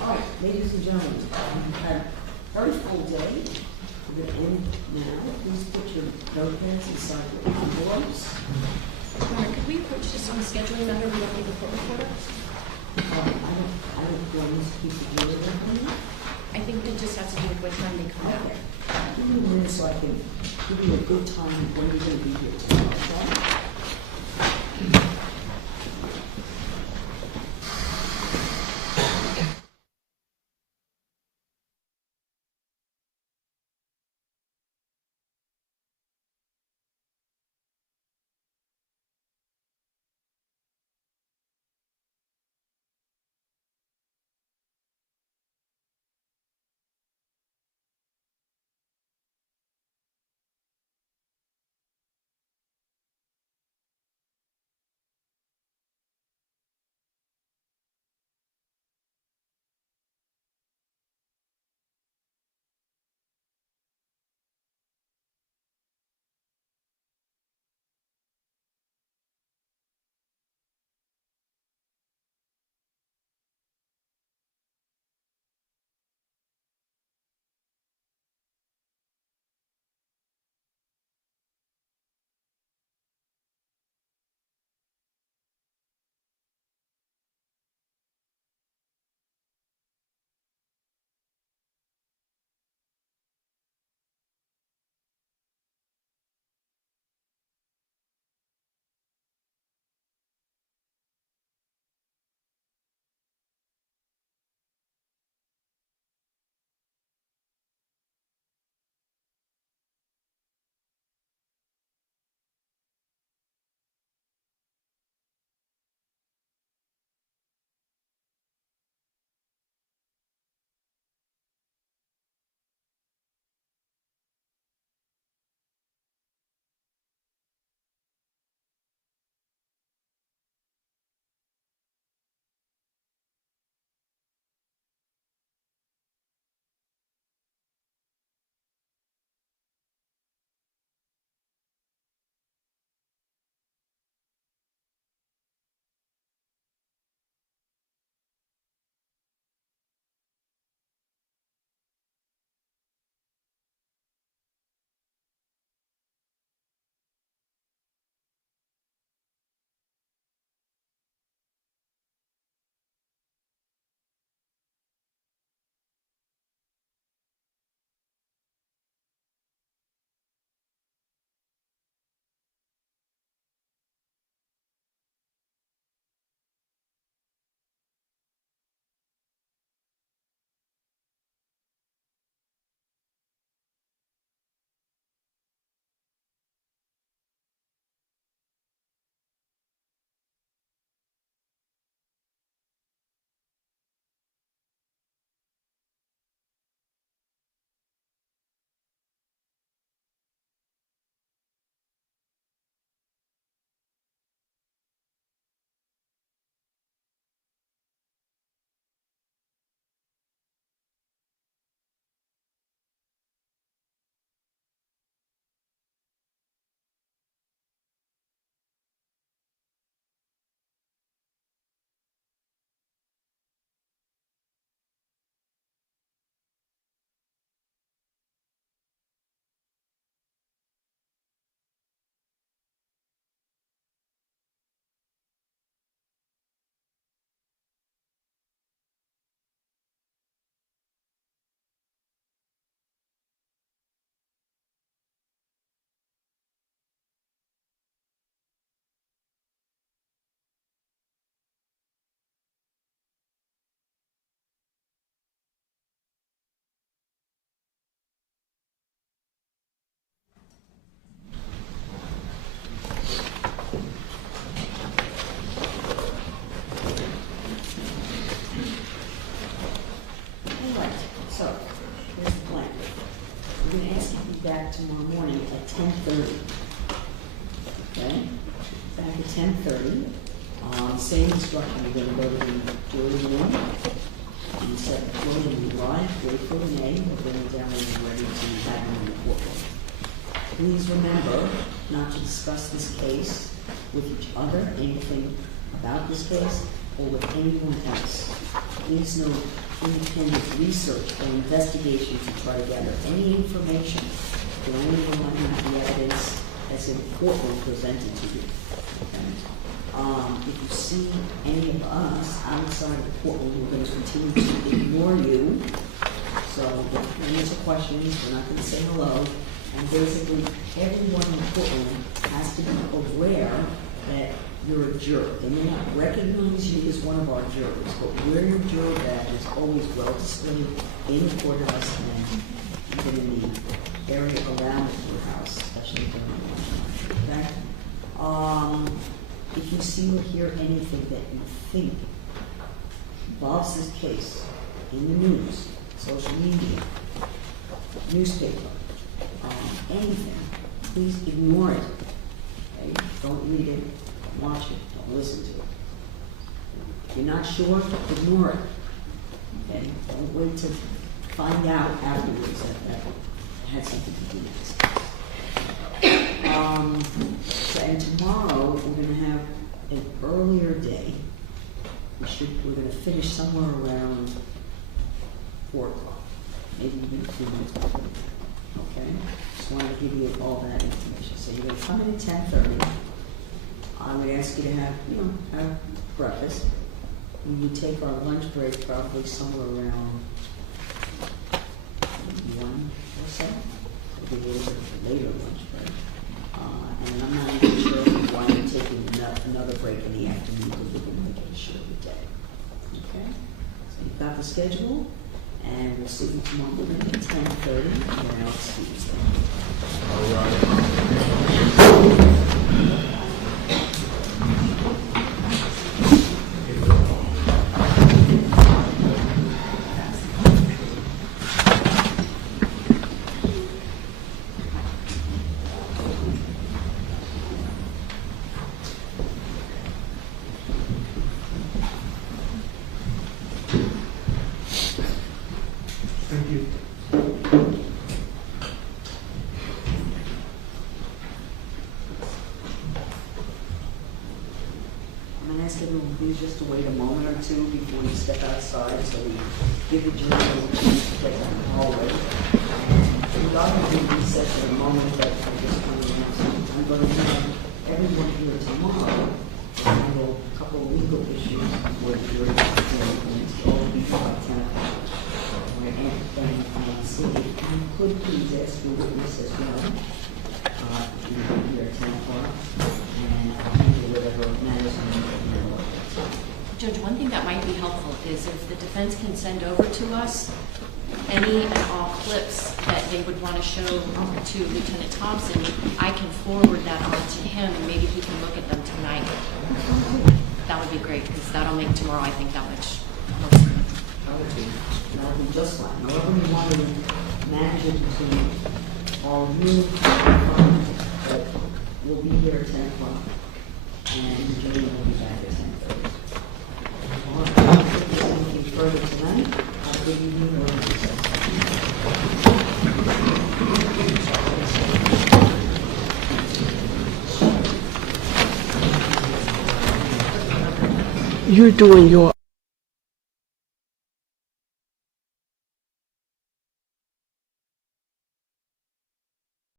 All right, ladies and gentlemen, we've had a very full day. We're going to end now. Please put your notepads inside your envelopes. Could we approach this on a scheduling matter? We don't need the court reporter. I don't want us to keep the deal with them. I think it just has to do with what time they come out. Okay. Give me a minute so I can give you a good time when you're going to be here tomorrow, okay? tomorrow morning at 10:30. Okay? Back at 10:30. Same instruction, we're going to go to the jury room. And set the floor to be live, wait for an A, we'll bring it down when we're ready to have them in the courtroom. Please remember not to discuss this case with each other, anything about this case, or with anyone else. Please no independent research or investigation to try to gather any information or anyone of the evidence that's in the courtroom presented to you. Okay? If you see any of us outside of the courtroom, we're going to continue to ignore you. So we're not going to answer questions, we're not going to say hello. And basically, everyone in the courtroom has to be aware that you're a juror. They may not recognize you as one of our jurors, but where your juror badge is always well displayed in the courthouse and even in the area around the courthouse, especially during the lunch hour. Okay? If you see or hear anything that you think involves this case in the news, social media, newspaper, anything, please ignore it. Okay? Don't read it, don't watch it, don't listen to it. If you're not sure, ignore it. Okay? Don't wait to find out afterwards that had something to do with this case. And tomorrow we're going to have an earlier day. We're going to finish somewhere around 4 o'clock, maybe even 2 minutes before. Okay? Just wanted to give you all that information. So you're going to come in at 10:30. I would ask you to have breakfast. We would take our lunch break probably somewhere around 1 or so. It'll be a little bit later lunch break. And I'm not even sure why you're taking another break in the afternoon because we're going to make it a shorter day. Okay? So you've got the schedule, and we'll see you tomorrow morning at 10:30. And I'll see you Thank you. I'm going to ask everyone please just to wait a moment or two before you step outside so we give the jury a chance to get down the hallway. We're not going to do recess in a moment, but I just want to announce something. I'm going to have everyone here tomorrow to handle a couple of legal issues before the jury is all before 10 o'clock. And see if you could please ask your witness as well. If you can be here at 10 o'clock. And handle whatever matters in the Judge, one thing that might be helpful is if the defense can send over to us any and all clips that they would want to show to Lieutenant Thompson, I can forward that on to him and maybe he can look at them tonight. That would be great because that'll make tomorrow, I think, that much more sense. That would be just fine. However you want to manage it between all of you, but we'll be here at 10 o'clock. And the jury will be back at 10:30. If there's anything further tonight, I'll give you more recess. You're doing your